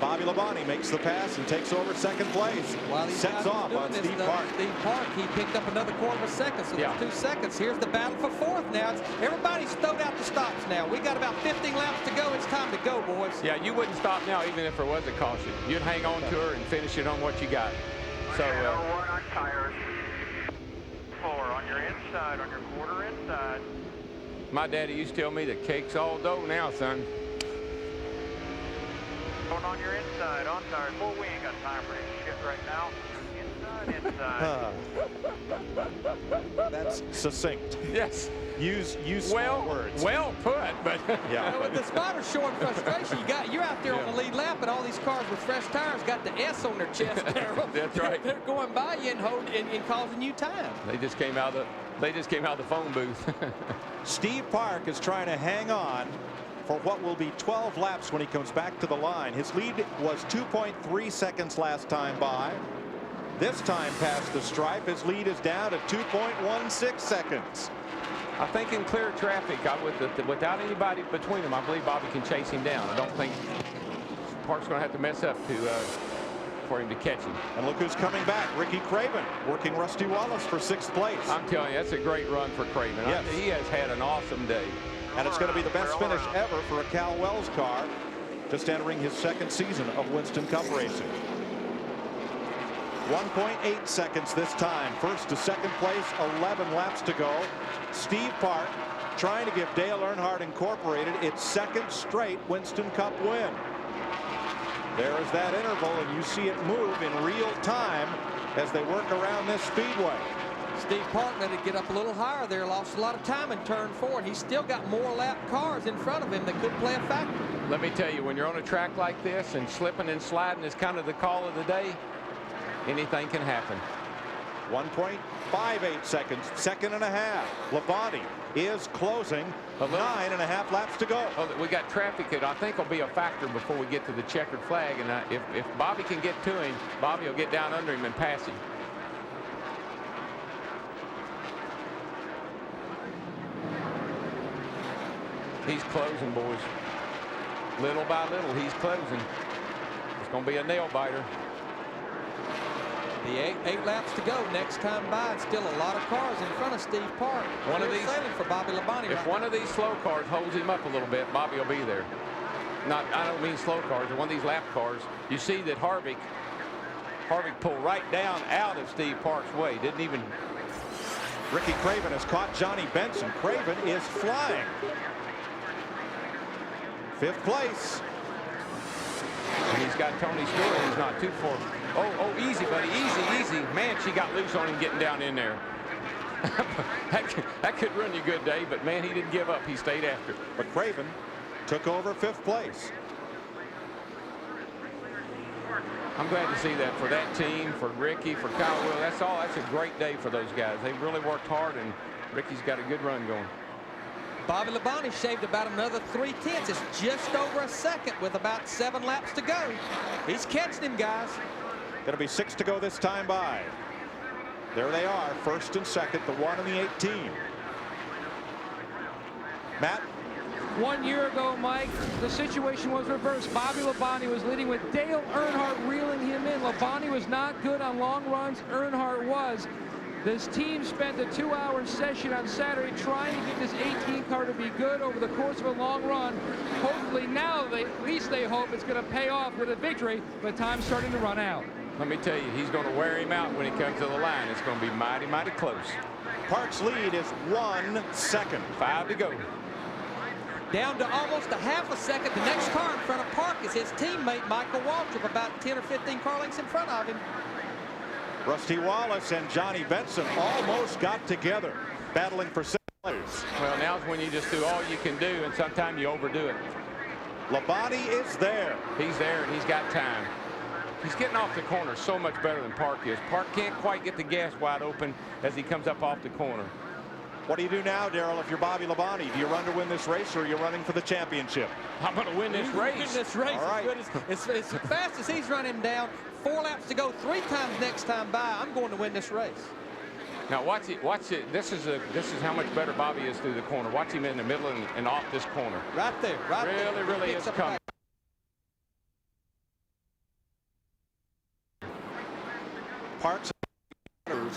Bobby Labonte makes the pass and takes over 2nd place. While he's sets off on Steve Park. Steve Park, he picked up another 1/4 second, so there's 2 seconds. Here's the battle for 4th now. Everybody's thrown out the stops now. We got about 15 laps to go. It's time to go, boys. Yeah, you wouldn't stop now even if there was a caution. You'd hang on to her and finish it on what you got. So, 1 on tires. 4 on your inside, on your quarter inside. My daddy used to tell me the cake's all dough now, son. On your inside, on tires. Well, we ain't got time for this shit right now. Inside. That's succinct. Yes. Use small words. Well put, but yeah. With the spotters showing frustration, you're out there on the lead lap, and all these cars with fresh tires got the S on their chest, Darrell. That's right. They're going by you and causing you time. They just came out of the phone booth. Steve Park is trying to hang on for what will be 12 laps when he comes back to the line. His lead was 2.3 seconds last time by. This time past the stripe, his lead is down to 2.16 seconds. I think in clear traffic, without anybody between them, I believe Bobby can chase him down. I don't think Park's going to have to mess up for him to catch him. And look who's coming back. Ricky Craven working Rusty Wallace for 6th place. I'm telling you, that's a great run for Craven. Yes. He has had an awesome day. And it's going to be the best finish ever for a Cal Wells car, just entering his 2nd season of Winston Cup racing. 1.8 seconds this time. First to second place, 11 laps to go. Steve Park trying to give Dale Earnhardt Incorporated its second straight Winston Cup win. There is that interval, and you see it move in real time as they work around this speedway. Steve Park let it get up a little higher there, lost a lot of time in turn 4, and he's still got more lap cars in front of him that could play a factor. Let me tell you, when you're on a track like this and slipping and sliding is kind of the call of the day, anything can happen. 1.58 seconds, second and a half. Labonte is closing, 9.5 laps to go. Oh, we got traffic that I think will be a factor before we get to the checkered flag, and if Bobby can get to him, Bobby will get down under him and pass him. He's closing, boys. Little by little, he's closing. It's going to be a nail biter. The eight laps to go next time by, and still a lot of cars in front of Steve Park. One of these sailing for Bobby Labonte. If one of these slow cars holds him up a little bit, Bobby will be there. I don't mean slow cars, but one of these lap cars. You see that Harvick pulled right down out of Steve Park's way. Didn't even. Ricky Craven has caught Johnny Benson. Craven is flying. 5th place. And he's got Tony Stewart. He's not too far. Oh, easy, buddy. Easy. Man, she got loose on him getting down in there. that could run you a good day, but man, he didn't give up. He stayed after. But Craven took over 5th place. I'm glad to see that for that team, for Ricky, for Kyle Will. That's a great day for those guys. They really worked hard, and Ricky's got a good run going. Bobby Labonte shaved about another 3/10. It's just over a second with about 7 laps to go. He's catching him, guys. Going to be 6 to go this time by. There they are, first and second, the 1 and the 18. Matt? 1 year ago, Mike, the situation was reversed. Bobby Labonte was leading with Dale Earnhardt reeling him in. Labonte was not good on long runs. Earnhardt was. This team spent a 2-hour session on Saturday trying to get this 18 car to be good over the course of a long run. Hopefully now, at least they hope it's going to pay off with a victory, but time's starting to run out. Let me tell you, he's going to wear him out when he comes to the line. It's going to be mighty, mighty close. Park's lead is 1 second. 5 to go. Down to almost a half a second. The next car in front of Park is his teammate, Michael Waltrip, about 10 or 15 car lengths in front of him. Rusty Wallace and Johnny Benson almost got together, battling for 6th place. Well, now's when you just do all you can do, and sometimes you overdo it. Labonte is there. He's there, and he's got time. He's getting off the corner so much better than Park is. Park can't quite get the gas wide open as he comes up off the corner. What do you do now, Darrell, if you're Bobby Labonte? Do you run to win this race, or are you running for the championship? I'm going to win this race. Win this race. All right. As fast as he's running down, 4 laps to go, 3 times next time by. I'm going to win this race. Now watch it. This is how much better Bobby is through the corner. Watch him in the middle and off this corner. Right there. Right there. Really is coming. Parks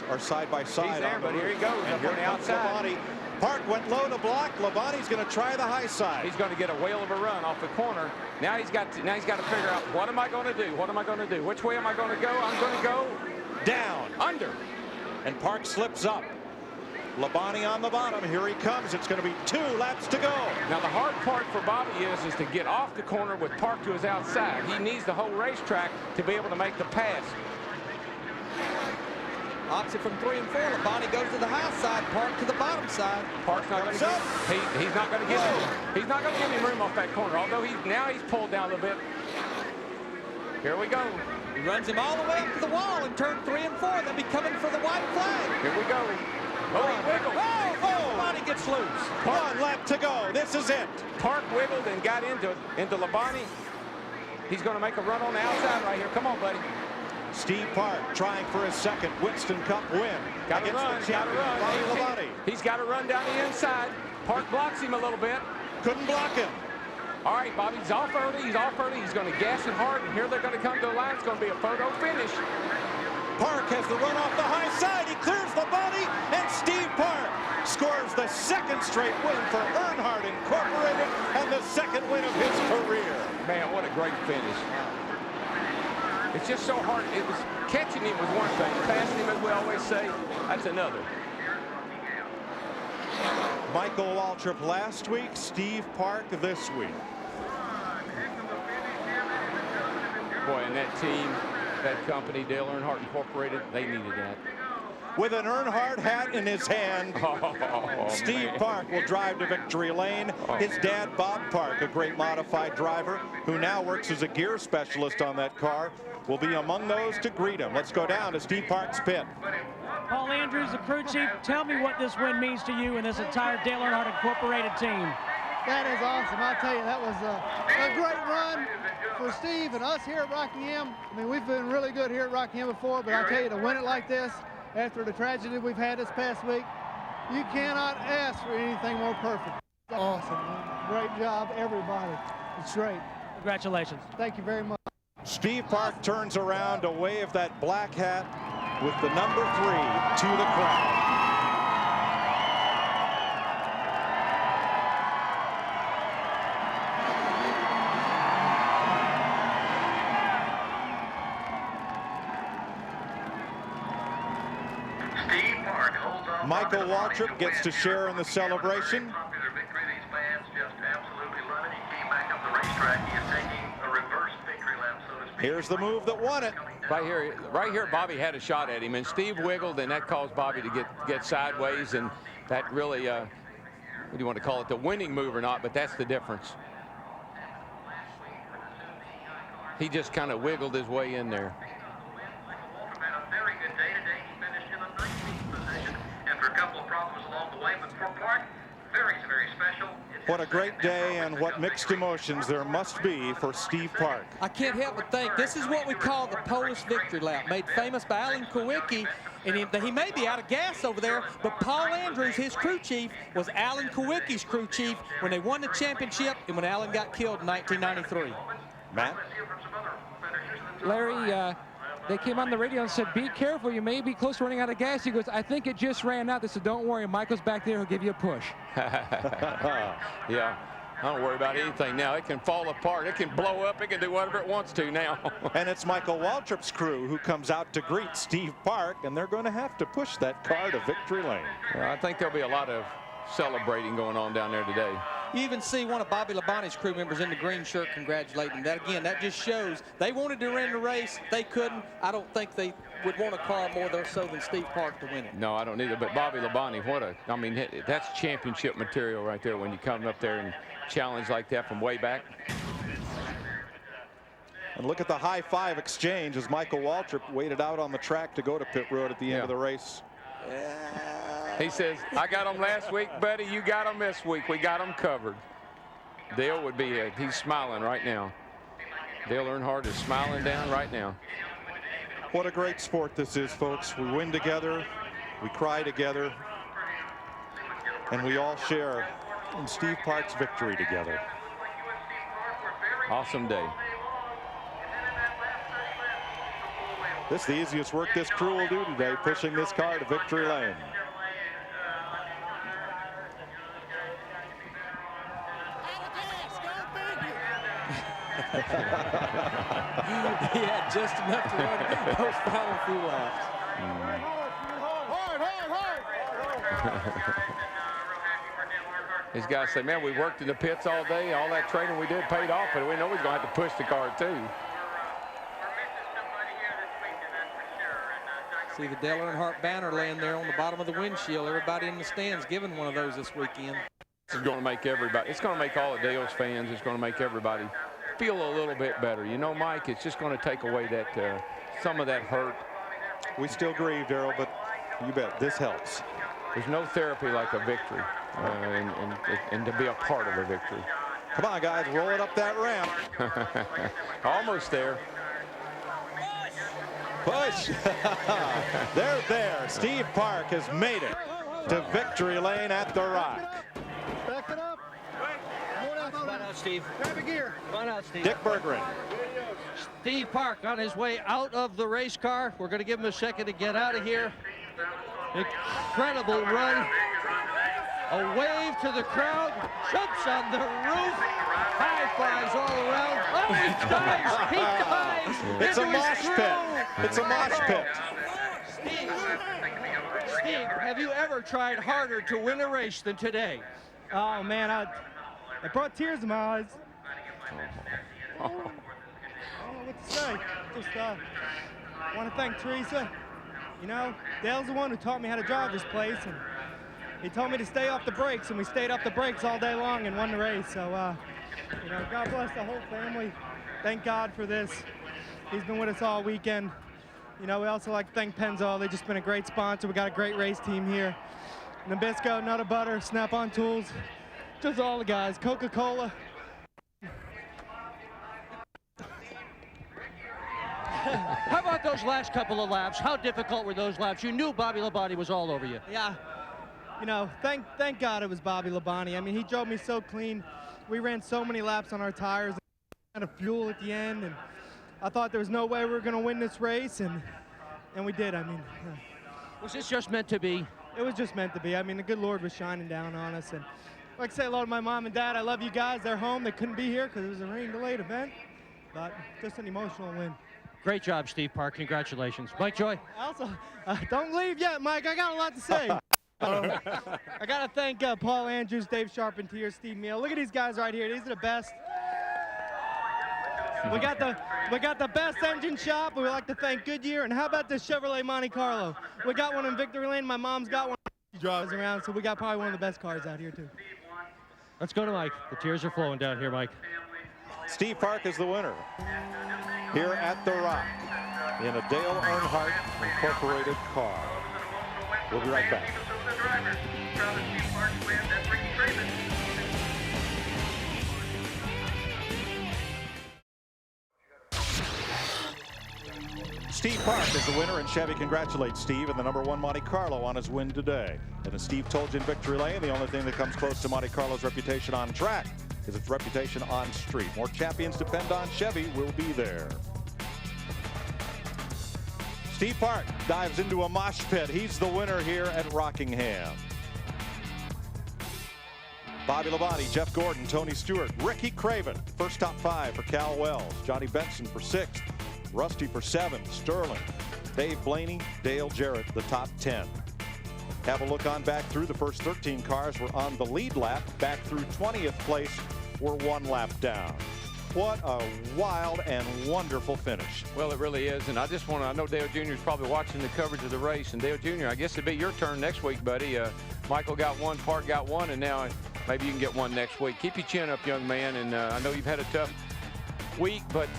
are side by side. He's there, but here he goes. And here comes Labonte. Park went low to block. Labonte's going to try the high side. He's going to get a whale of a run off the corner. Now he's got to figure out, what am I going to do? What am I going to do? Which way am I going to go? I'm going to go down. Under. And Park slips up. Labonte on the bottom. Here he comes. It's going to be 2 laps to go. Now the hard part for Bobby is to get off the corner with Park to his outside. He needs the whole racetrack to be able to make the pass. Opposite from 3 and 4. Labonte goes to the high side, Park to the bottom side. Park's not going to get. He's not going to get him. He's not going to give him room off that corner. Although now he's pulled down a little bit. Here we go. He runs him all the way up to the wall in turn 3 and 4. They'll be coming for the white flag. Here we go. Oh, he wiggled. Labonte gets loose. 1 lap to go. This is it. Park wiggled and got into Labonte. He's going to make a run on the outside right here. Come on, buddy. Steve Park trying for his second Winston Cup win. Got to run. Bobby Labonte. He's got to run down the inside. Park blocks him a little bit. Couldn't block him. All right, Bobby, he's off early. He's going to gas it hard, and here they're going to come to the line. It's going to be a photo finish. Park has the run off the high side. He clears Labonte, and Steve Park scores the 2nd straight win for Earnhardt Incorporated and the 2nd win of his career. Man, what a great finish. It's just so hard. It was catching him was one thing. Passing him, as we always say, that's another. Michael Waltrip last week, Steve Park this week. Boy, and that team, that company, Dale Earnhardt Incorporated, they needed that. With an Earnhardt hat in his hand, Steve Park will drive to victory lane. His dad, Bob Park, a great modified driver who now works as a gear specialist on that car, will be among those to greet him. Let's go down to Steve Park's pit. Paul Andrews, the crew chief, tell me what this win means to you and this entire Dale Earnhardt Incorporated team. That is awesome. I'll tell you, that was a great run for Steve and us here at Rockingham. I mean, we've been really good here at Rockingham before, but I'll tell you, to win it like this, after the tragedy we've had this past week, you cannot ask for anything more perfect. Awesome. Great job, everybody. It's great. Congratulations. Thank you very much. Steve Park turns around to wave that black hat with the number 3 to the crowd. Michael Waltrip gets to share in the celebration. Here's the move that won it. Right here, Bobby had a shot at him, and Steve wiggled, and that caused Bobby to get sideways, and that really, what do you want to call it, the winning move or not, but that's the difference. He just kind of wiggled his way in there. What a great day, and what mixed emotions there must be for Steve Park. I can't help but think this is what we call the Polish victory lap, made famous by Alan Kowicki. And he may be out of gas over there, but Paul Andrews, his crew chief, was Alan Kowicki's crew chief when they won the championship and when Alan got killed in 1993. Matt? Larry, they came on the radio and said, be careful, you may be close to running out of gas. He goes, I think it just ran out. They said, don't worry, Michael's back there, he'll give you a push. Yeah, I don't worry about anything now. It can fall apart, it can blow up, it can do whatever it wants to now. And it's Michael Waltrip's crew who comes out to greet Steve Park, and they're going to have to push that car to victory lane. Well, I think there'll be a lot of celebrating going on down there today. You even see one of Bobby Labonte's crew members in the green shirt congratulating him. That, again, that just shows they wanted to win the race. They couldn't. I don't think they would want a car more so than Steve Park to win it. No, I don't either. But Bobby Labonte, I mean, that's championship material right there when you come up there and challenge like that from way back. And look at the high-five exchange as Michael Waltrip waited out on the track to go to pit road at the end of the race. He says, I got them last week, buddy. You got them this week. We got them covered. Dale would be he's smiling right now. Dale Earnhardt is smiling down right now. What a great sport this is, folks. We win together, we cry together, and we all share in Steve Park's victory together. Awesome day. This is the easiest work this crew will do today, pushing this car to victory lane. He had just enough to run those final few laps. These guys say, man, we worked in the pits all day. All that training we did paid off, but we know we're going to have to push the car, too. See the Dale Earnhardt banner laying there on the bottom of the windshield. Everybody in the stands giving one of those this weekend. It's going to make everybody, it's going to make all of Dale's fans, it's going to make everybody feel a little bit better. You know, Mike, it's just going to take away that some of that hurt. We still grieve, Darrell, but you bet this helps. There's no therapy like a victory, and to be a part of a victory. Come on, guys, roll it up that ramp. Almost there. Push. They're there. Steve Park has made it to victory lane at the Rock. Back it up. Come on out, Steve. Grab a gear. Come on out, Steve. Dick Berggren. Steve Park on his way out of the race car. We're going to give him a second to get out of here. Incredible run. A wave to the crowd. Jumps on the roof. High fives all around. He dives. It's a mosh pit. It's a mosh pit. Steve, have you ever tried harder to win a race than today? Oh man, it brought tears to my eyes. I don't know what to say. Just want to thank Teresa. You know, Dale's the one who taught me how to drive this place, and he told me to stay off the brakes, and we stayed off the brakes all day long and won the race. So, you know, God bless the whole family. Thank God for this. He's been with us all weekend. You know, we also like to thank Pennzoil. They've just been a great sponsor. We got a great race team here. Nabisco, Nutter Butter, Snap-on Tools, just all the guys. Coca-Cola. How about those last couple of laps? How difficult were those laps? You knew Bobby Labonte was all over you. Yeah. You know, thank God it was Bobby Labonte. I mean, he drove me so clean. We ran so many laps on our tires, and of fuel at the end, and I thought there was no way we were going to win this race, and we did. I mean, was this just meant to be? It was just meant to be. I mean, the good Lord was shining down on us, and I'd like to say hello to my mom and dad. I love you guys. They're home. They couldn't be here because it was a rain-delayed event, but just an emotional win. Great job, Steve Park. Congratulations. Mike Joy. Also, don't leave yet, Mike. I got a lot to say. I got to thank Paul Andrews, Dave Charpentier, Steve Meal. Look at these guys right here. These are the best. We got the best engine shop. We would like to thank Goodyear. And how about the Chevrolet Monte Carlo? We got one in Victory Lane. My mom's got one. She drives around, so we got probably one of the best cars out here too. Let's go to Mike. The tears are flowing down here, Mike. Steve Park is the winner here at The Rock in a Dale Earnhardt Incorporated car. We'll be right back. Steve Park is the winner, and Chevy congratulates Steve and the #1 Monte Carlo on his win today. And as Steve told you in Victory Lane, the only thing that comes close to Monte Carlo's reputation on track is its reputation on street. More champions depend on Chevy. Will be there. Steve Park dives into a mosh pit. He's the winner here at Rockingham. Bobby Labonte, Jeff Gordon, Tony Stewart, Ricky Craven, first top 5 for Cal Wells, Johnny Benson for 6th, Rusty for 7th, Sterling, Dave Blaney, Dale Jarrett, the top 10. Have a look on back through. The first 13 cars were on the lead lap. Back through 20th place were 1 lap down. What a wild and wonderful finish. Well, it really is. And I just want to, I know Dale Jr. is probably watching the coverage of the race. And Dale Jr., I guess it'd be your turn next week, buddy. Michael got 1, Park got 1, and now maybe you can get 1 next week. Keep your chin up, young man. And I know you've had a tough week, but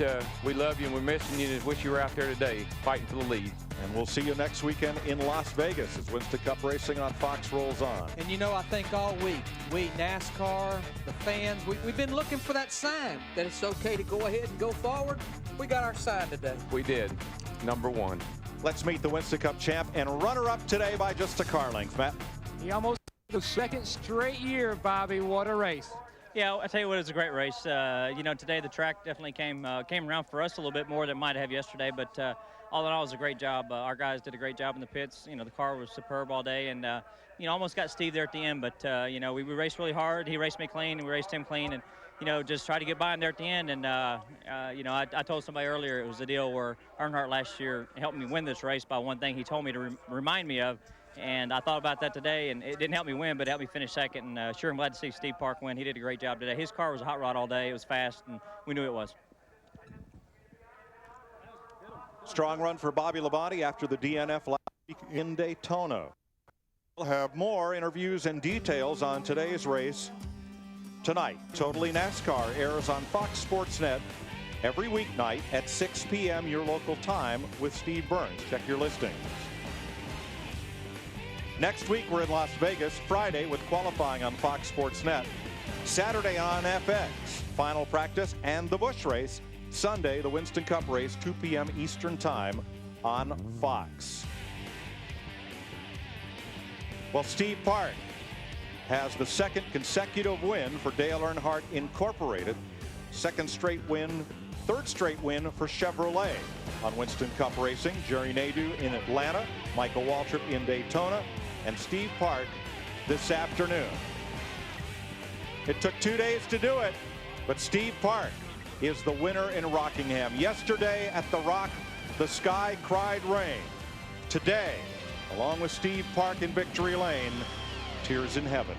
we love you and we're missing you and wish you were out there today fighting for the lead. And we'll see you next weekend in Las Vegas as Winston Cup Racing on Fox rolls on. And you know, I think all week, we, NASCAR, the fans, we've been looking for that sign that it's okay to go ahead and go forward. We got our sign today. We did. #1. Let's meet the Winston Cup champ and runner-up today by just a car length. Matt? He almost the 2nd straight year, Bobby. What a race. Yeah, I tell you what, it was a great race. You know, today the track definitely came around for us a little bit more than it might have yesterday, but all in all, it was a great job. Our guys did a great job in the pits. You know, the car was superb all day, and you know, almost got Steve there at the end, but you know, we raced really hard. He raced me clean, and we raced him clean, and you know, just tried to get by him there at the end. And you know, I told somebody earlier it was a deal where Earnhardt last year helped me win this race by one thing he told me to remind me of. And I thought about that today, and it didn't help me win, but it helped me finish 2nd. And sure, I'm glad to see Steve Park win. He did a great job today. His car was a hot rod all day. It was fast, and we knew it was. Strong run for Bobby Labonte after the DNF last week in Daytona. We'll have more interviews and details on today's race tonight. Totally NASCAR airs on Fox Sports Net every weeknight at 6 p.m. your local time with Steve Burns. Check your listings. Next week, we're in Las Vegas, Friday with qualifying on Fox Sports Net. Saturday on FX, final practice and the Busch race. Sunday, the Winston Cup race, 2 p.m. Eastern time on Fox. Well, Steve Park has the 2nd consecutive win for Dale Earnhardt Incorporated. 2nd straight win, 3rd straight win for Chevrolet on Winston Cup Racing. Jerry Nadeau in Atlanta, Michael Waltrip in Daytona, and Steve Park this afternoon. It took 2 days to do it, but Steve Park is the winner in Rockingham. Yesterday at the Rock, the sky cried rain. Today, along with Steve Park in Victory Lane, tears in heaven.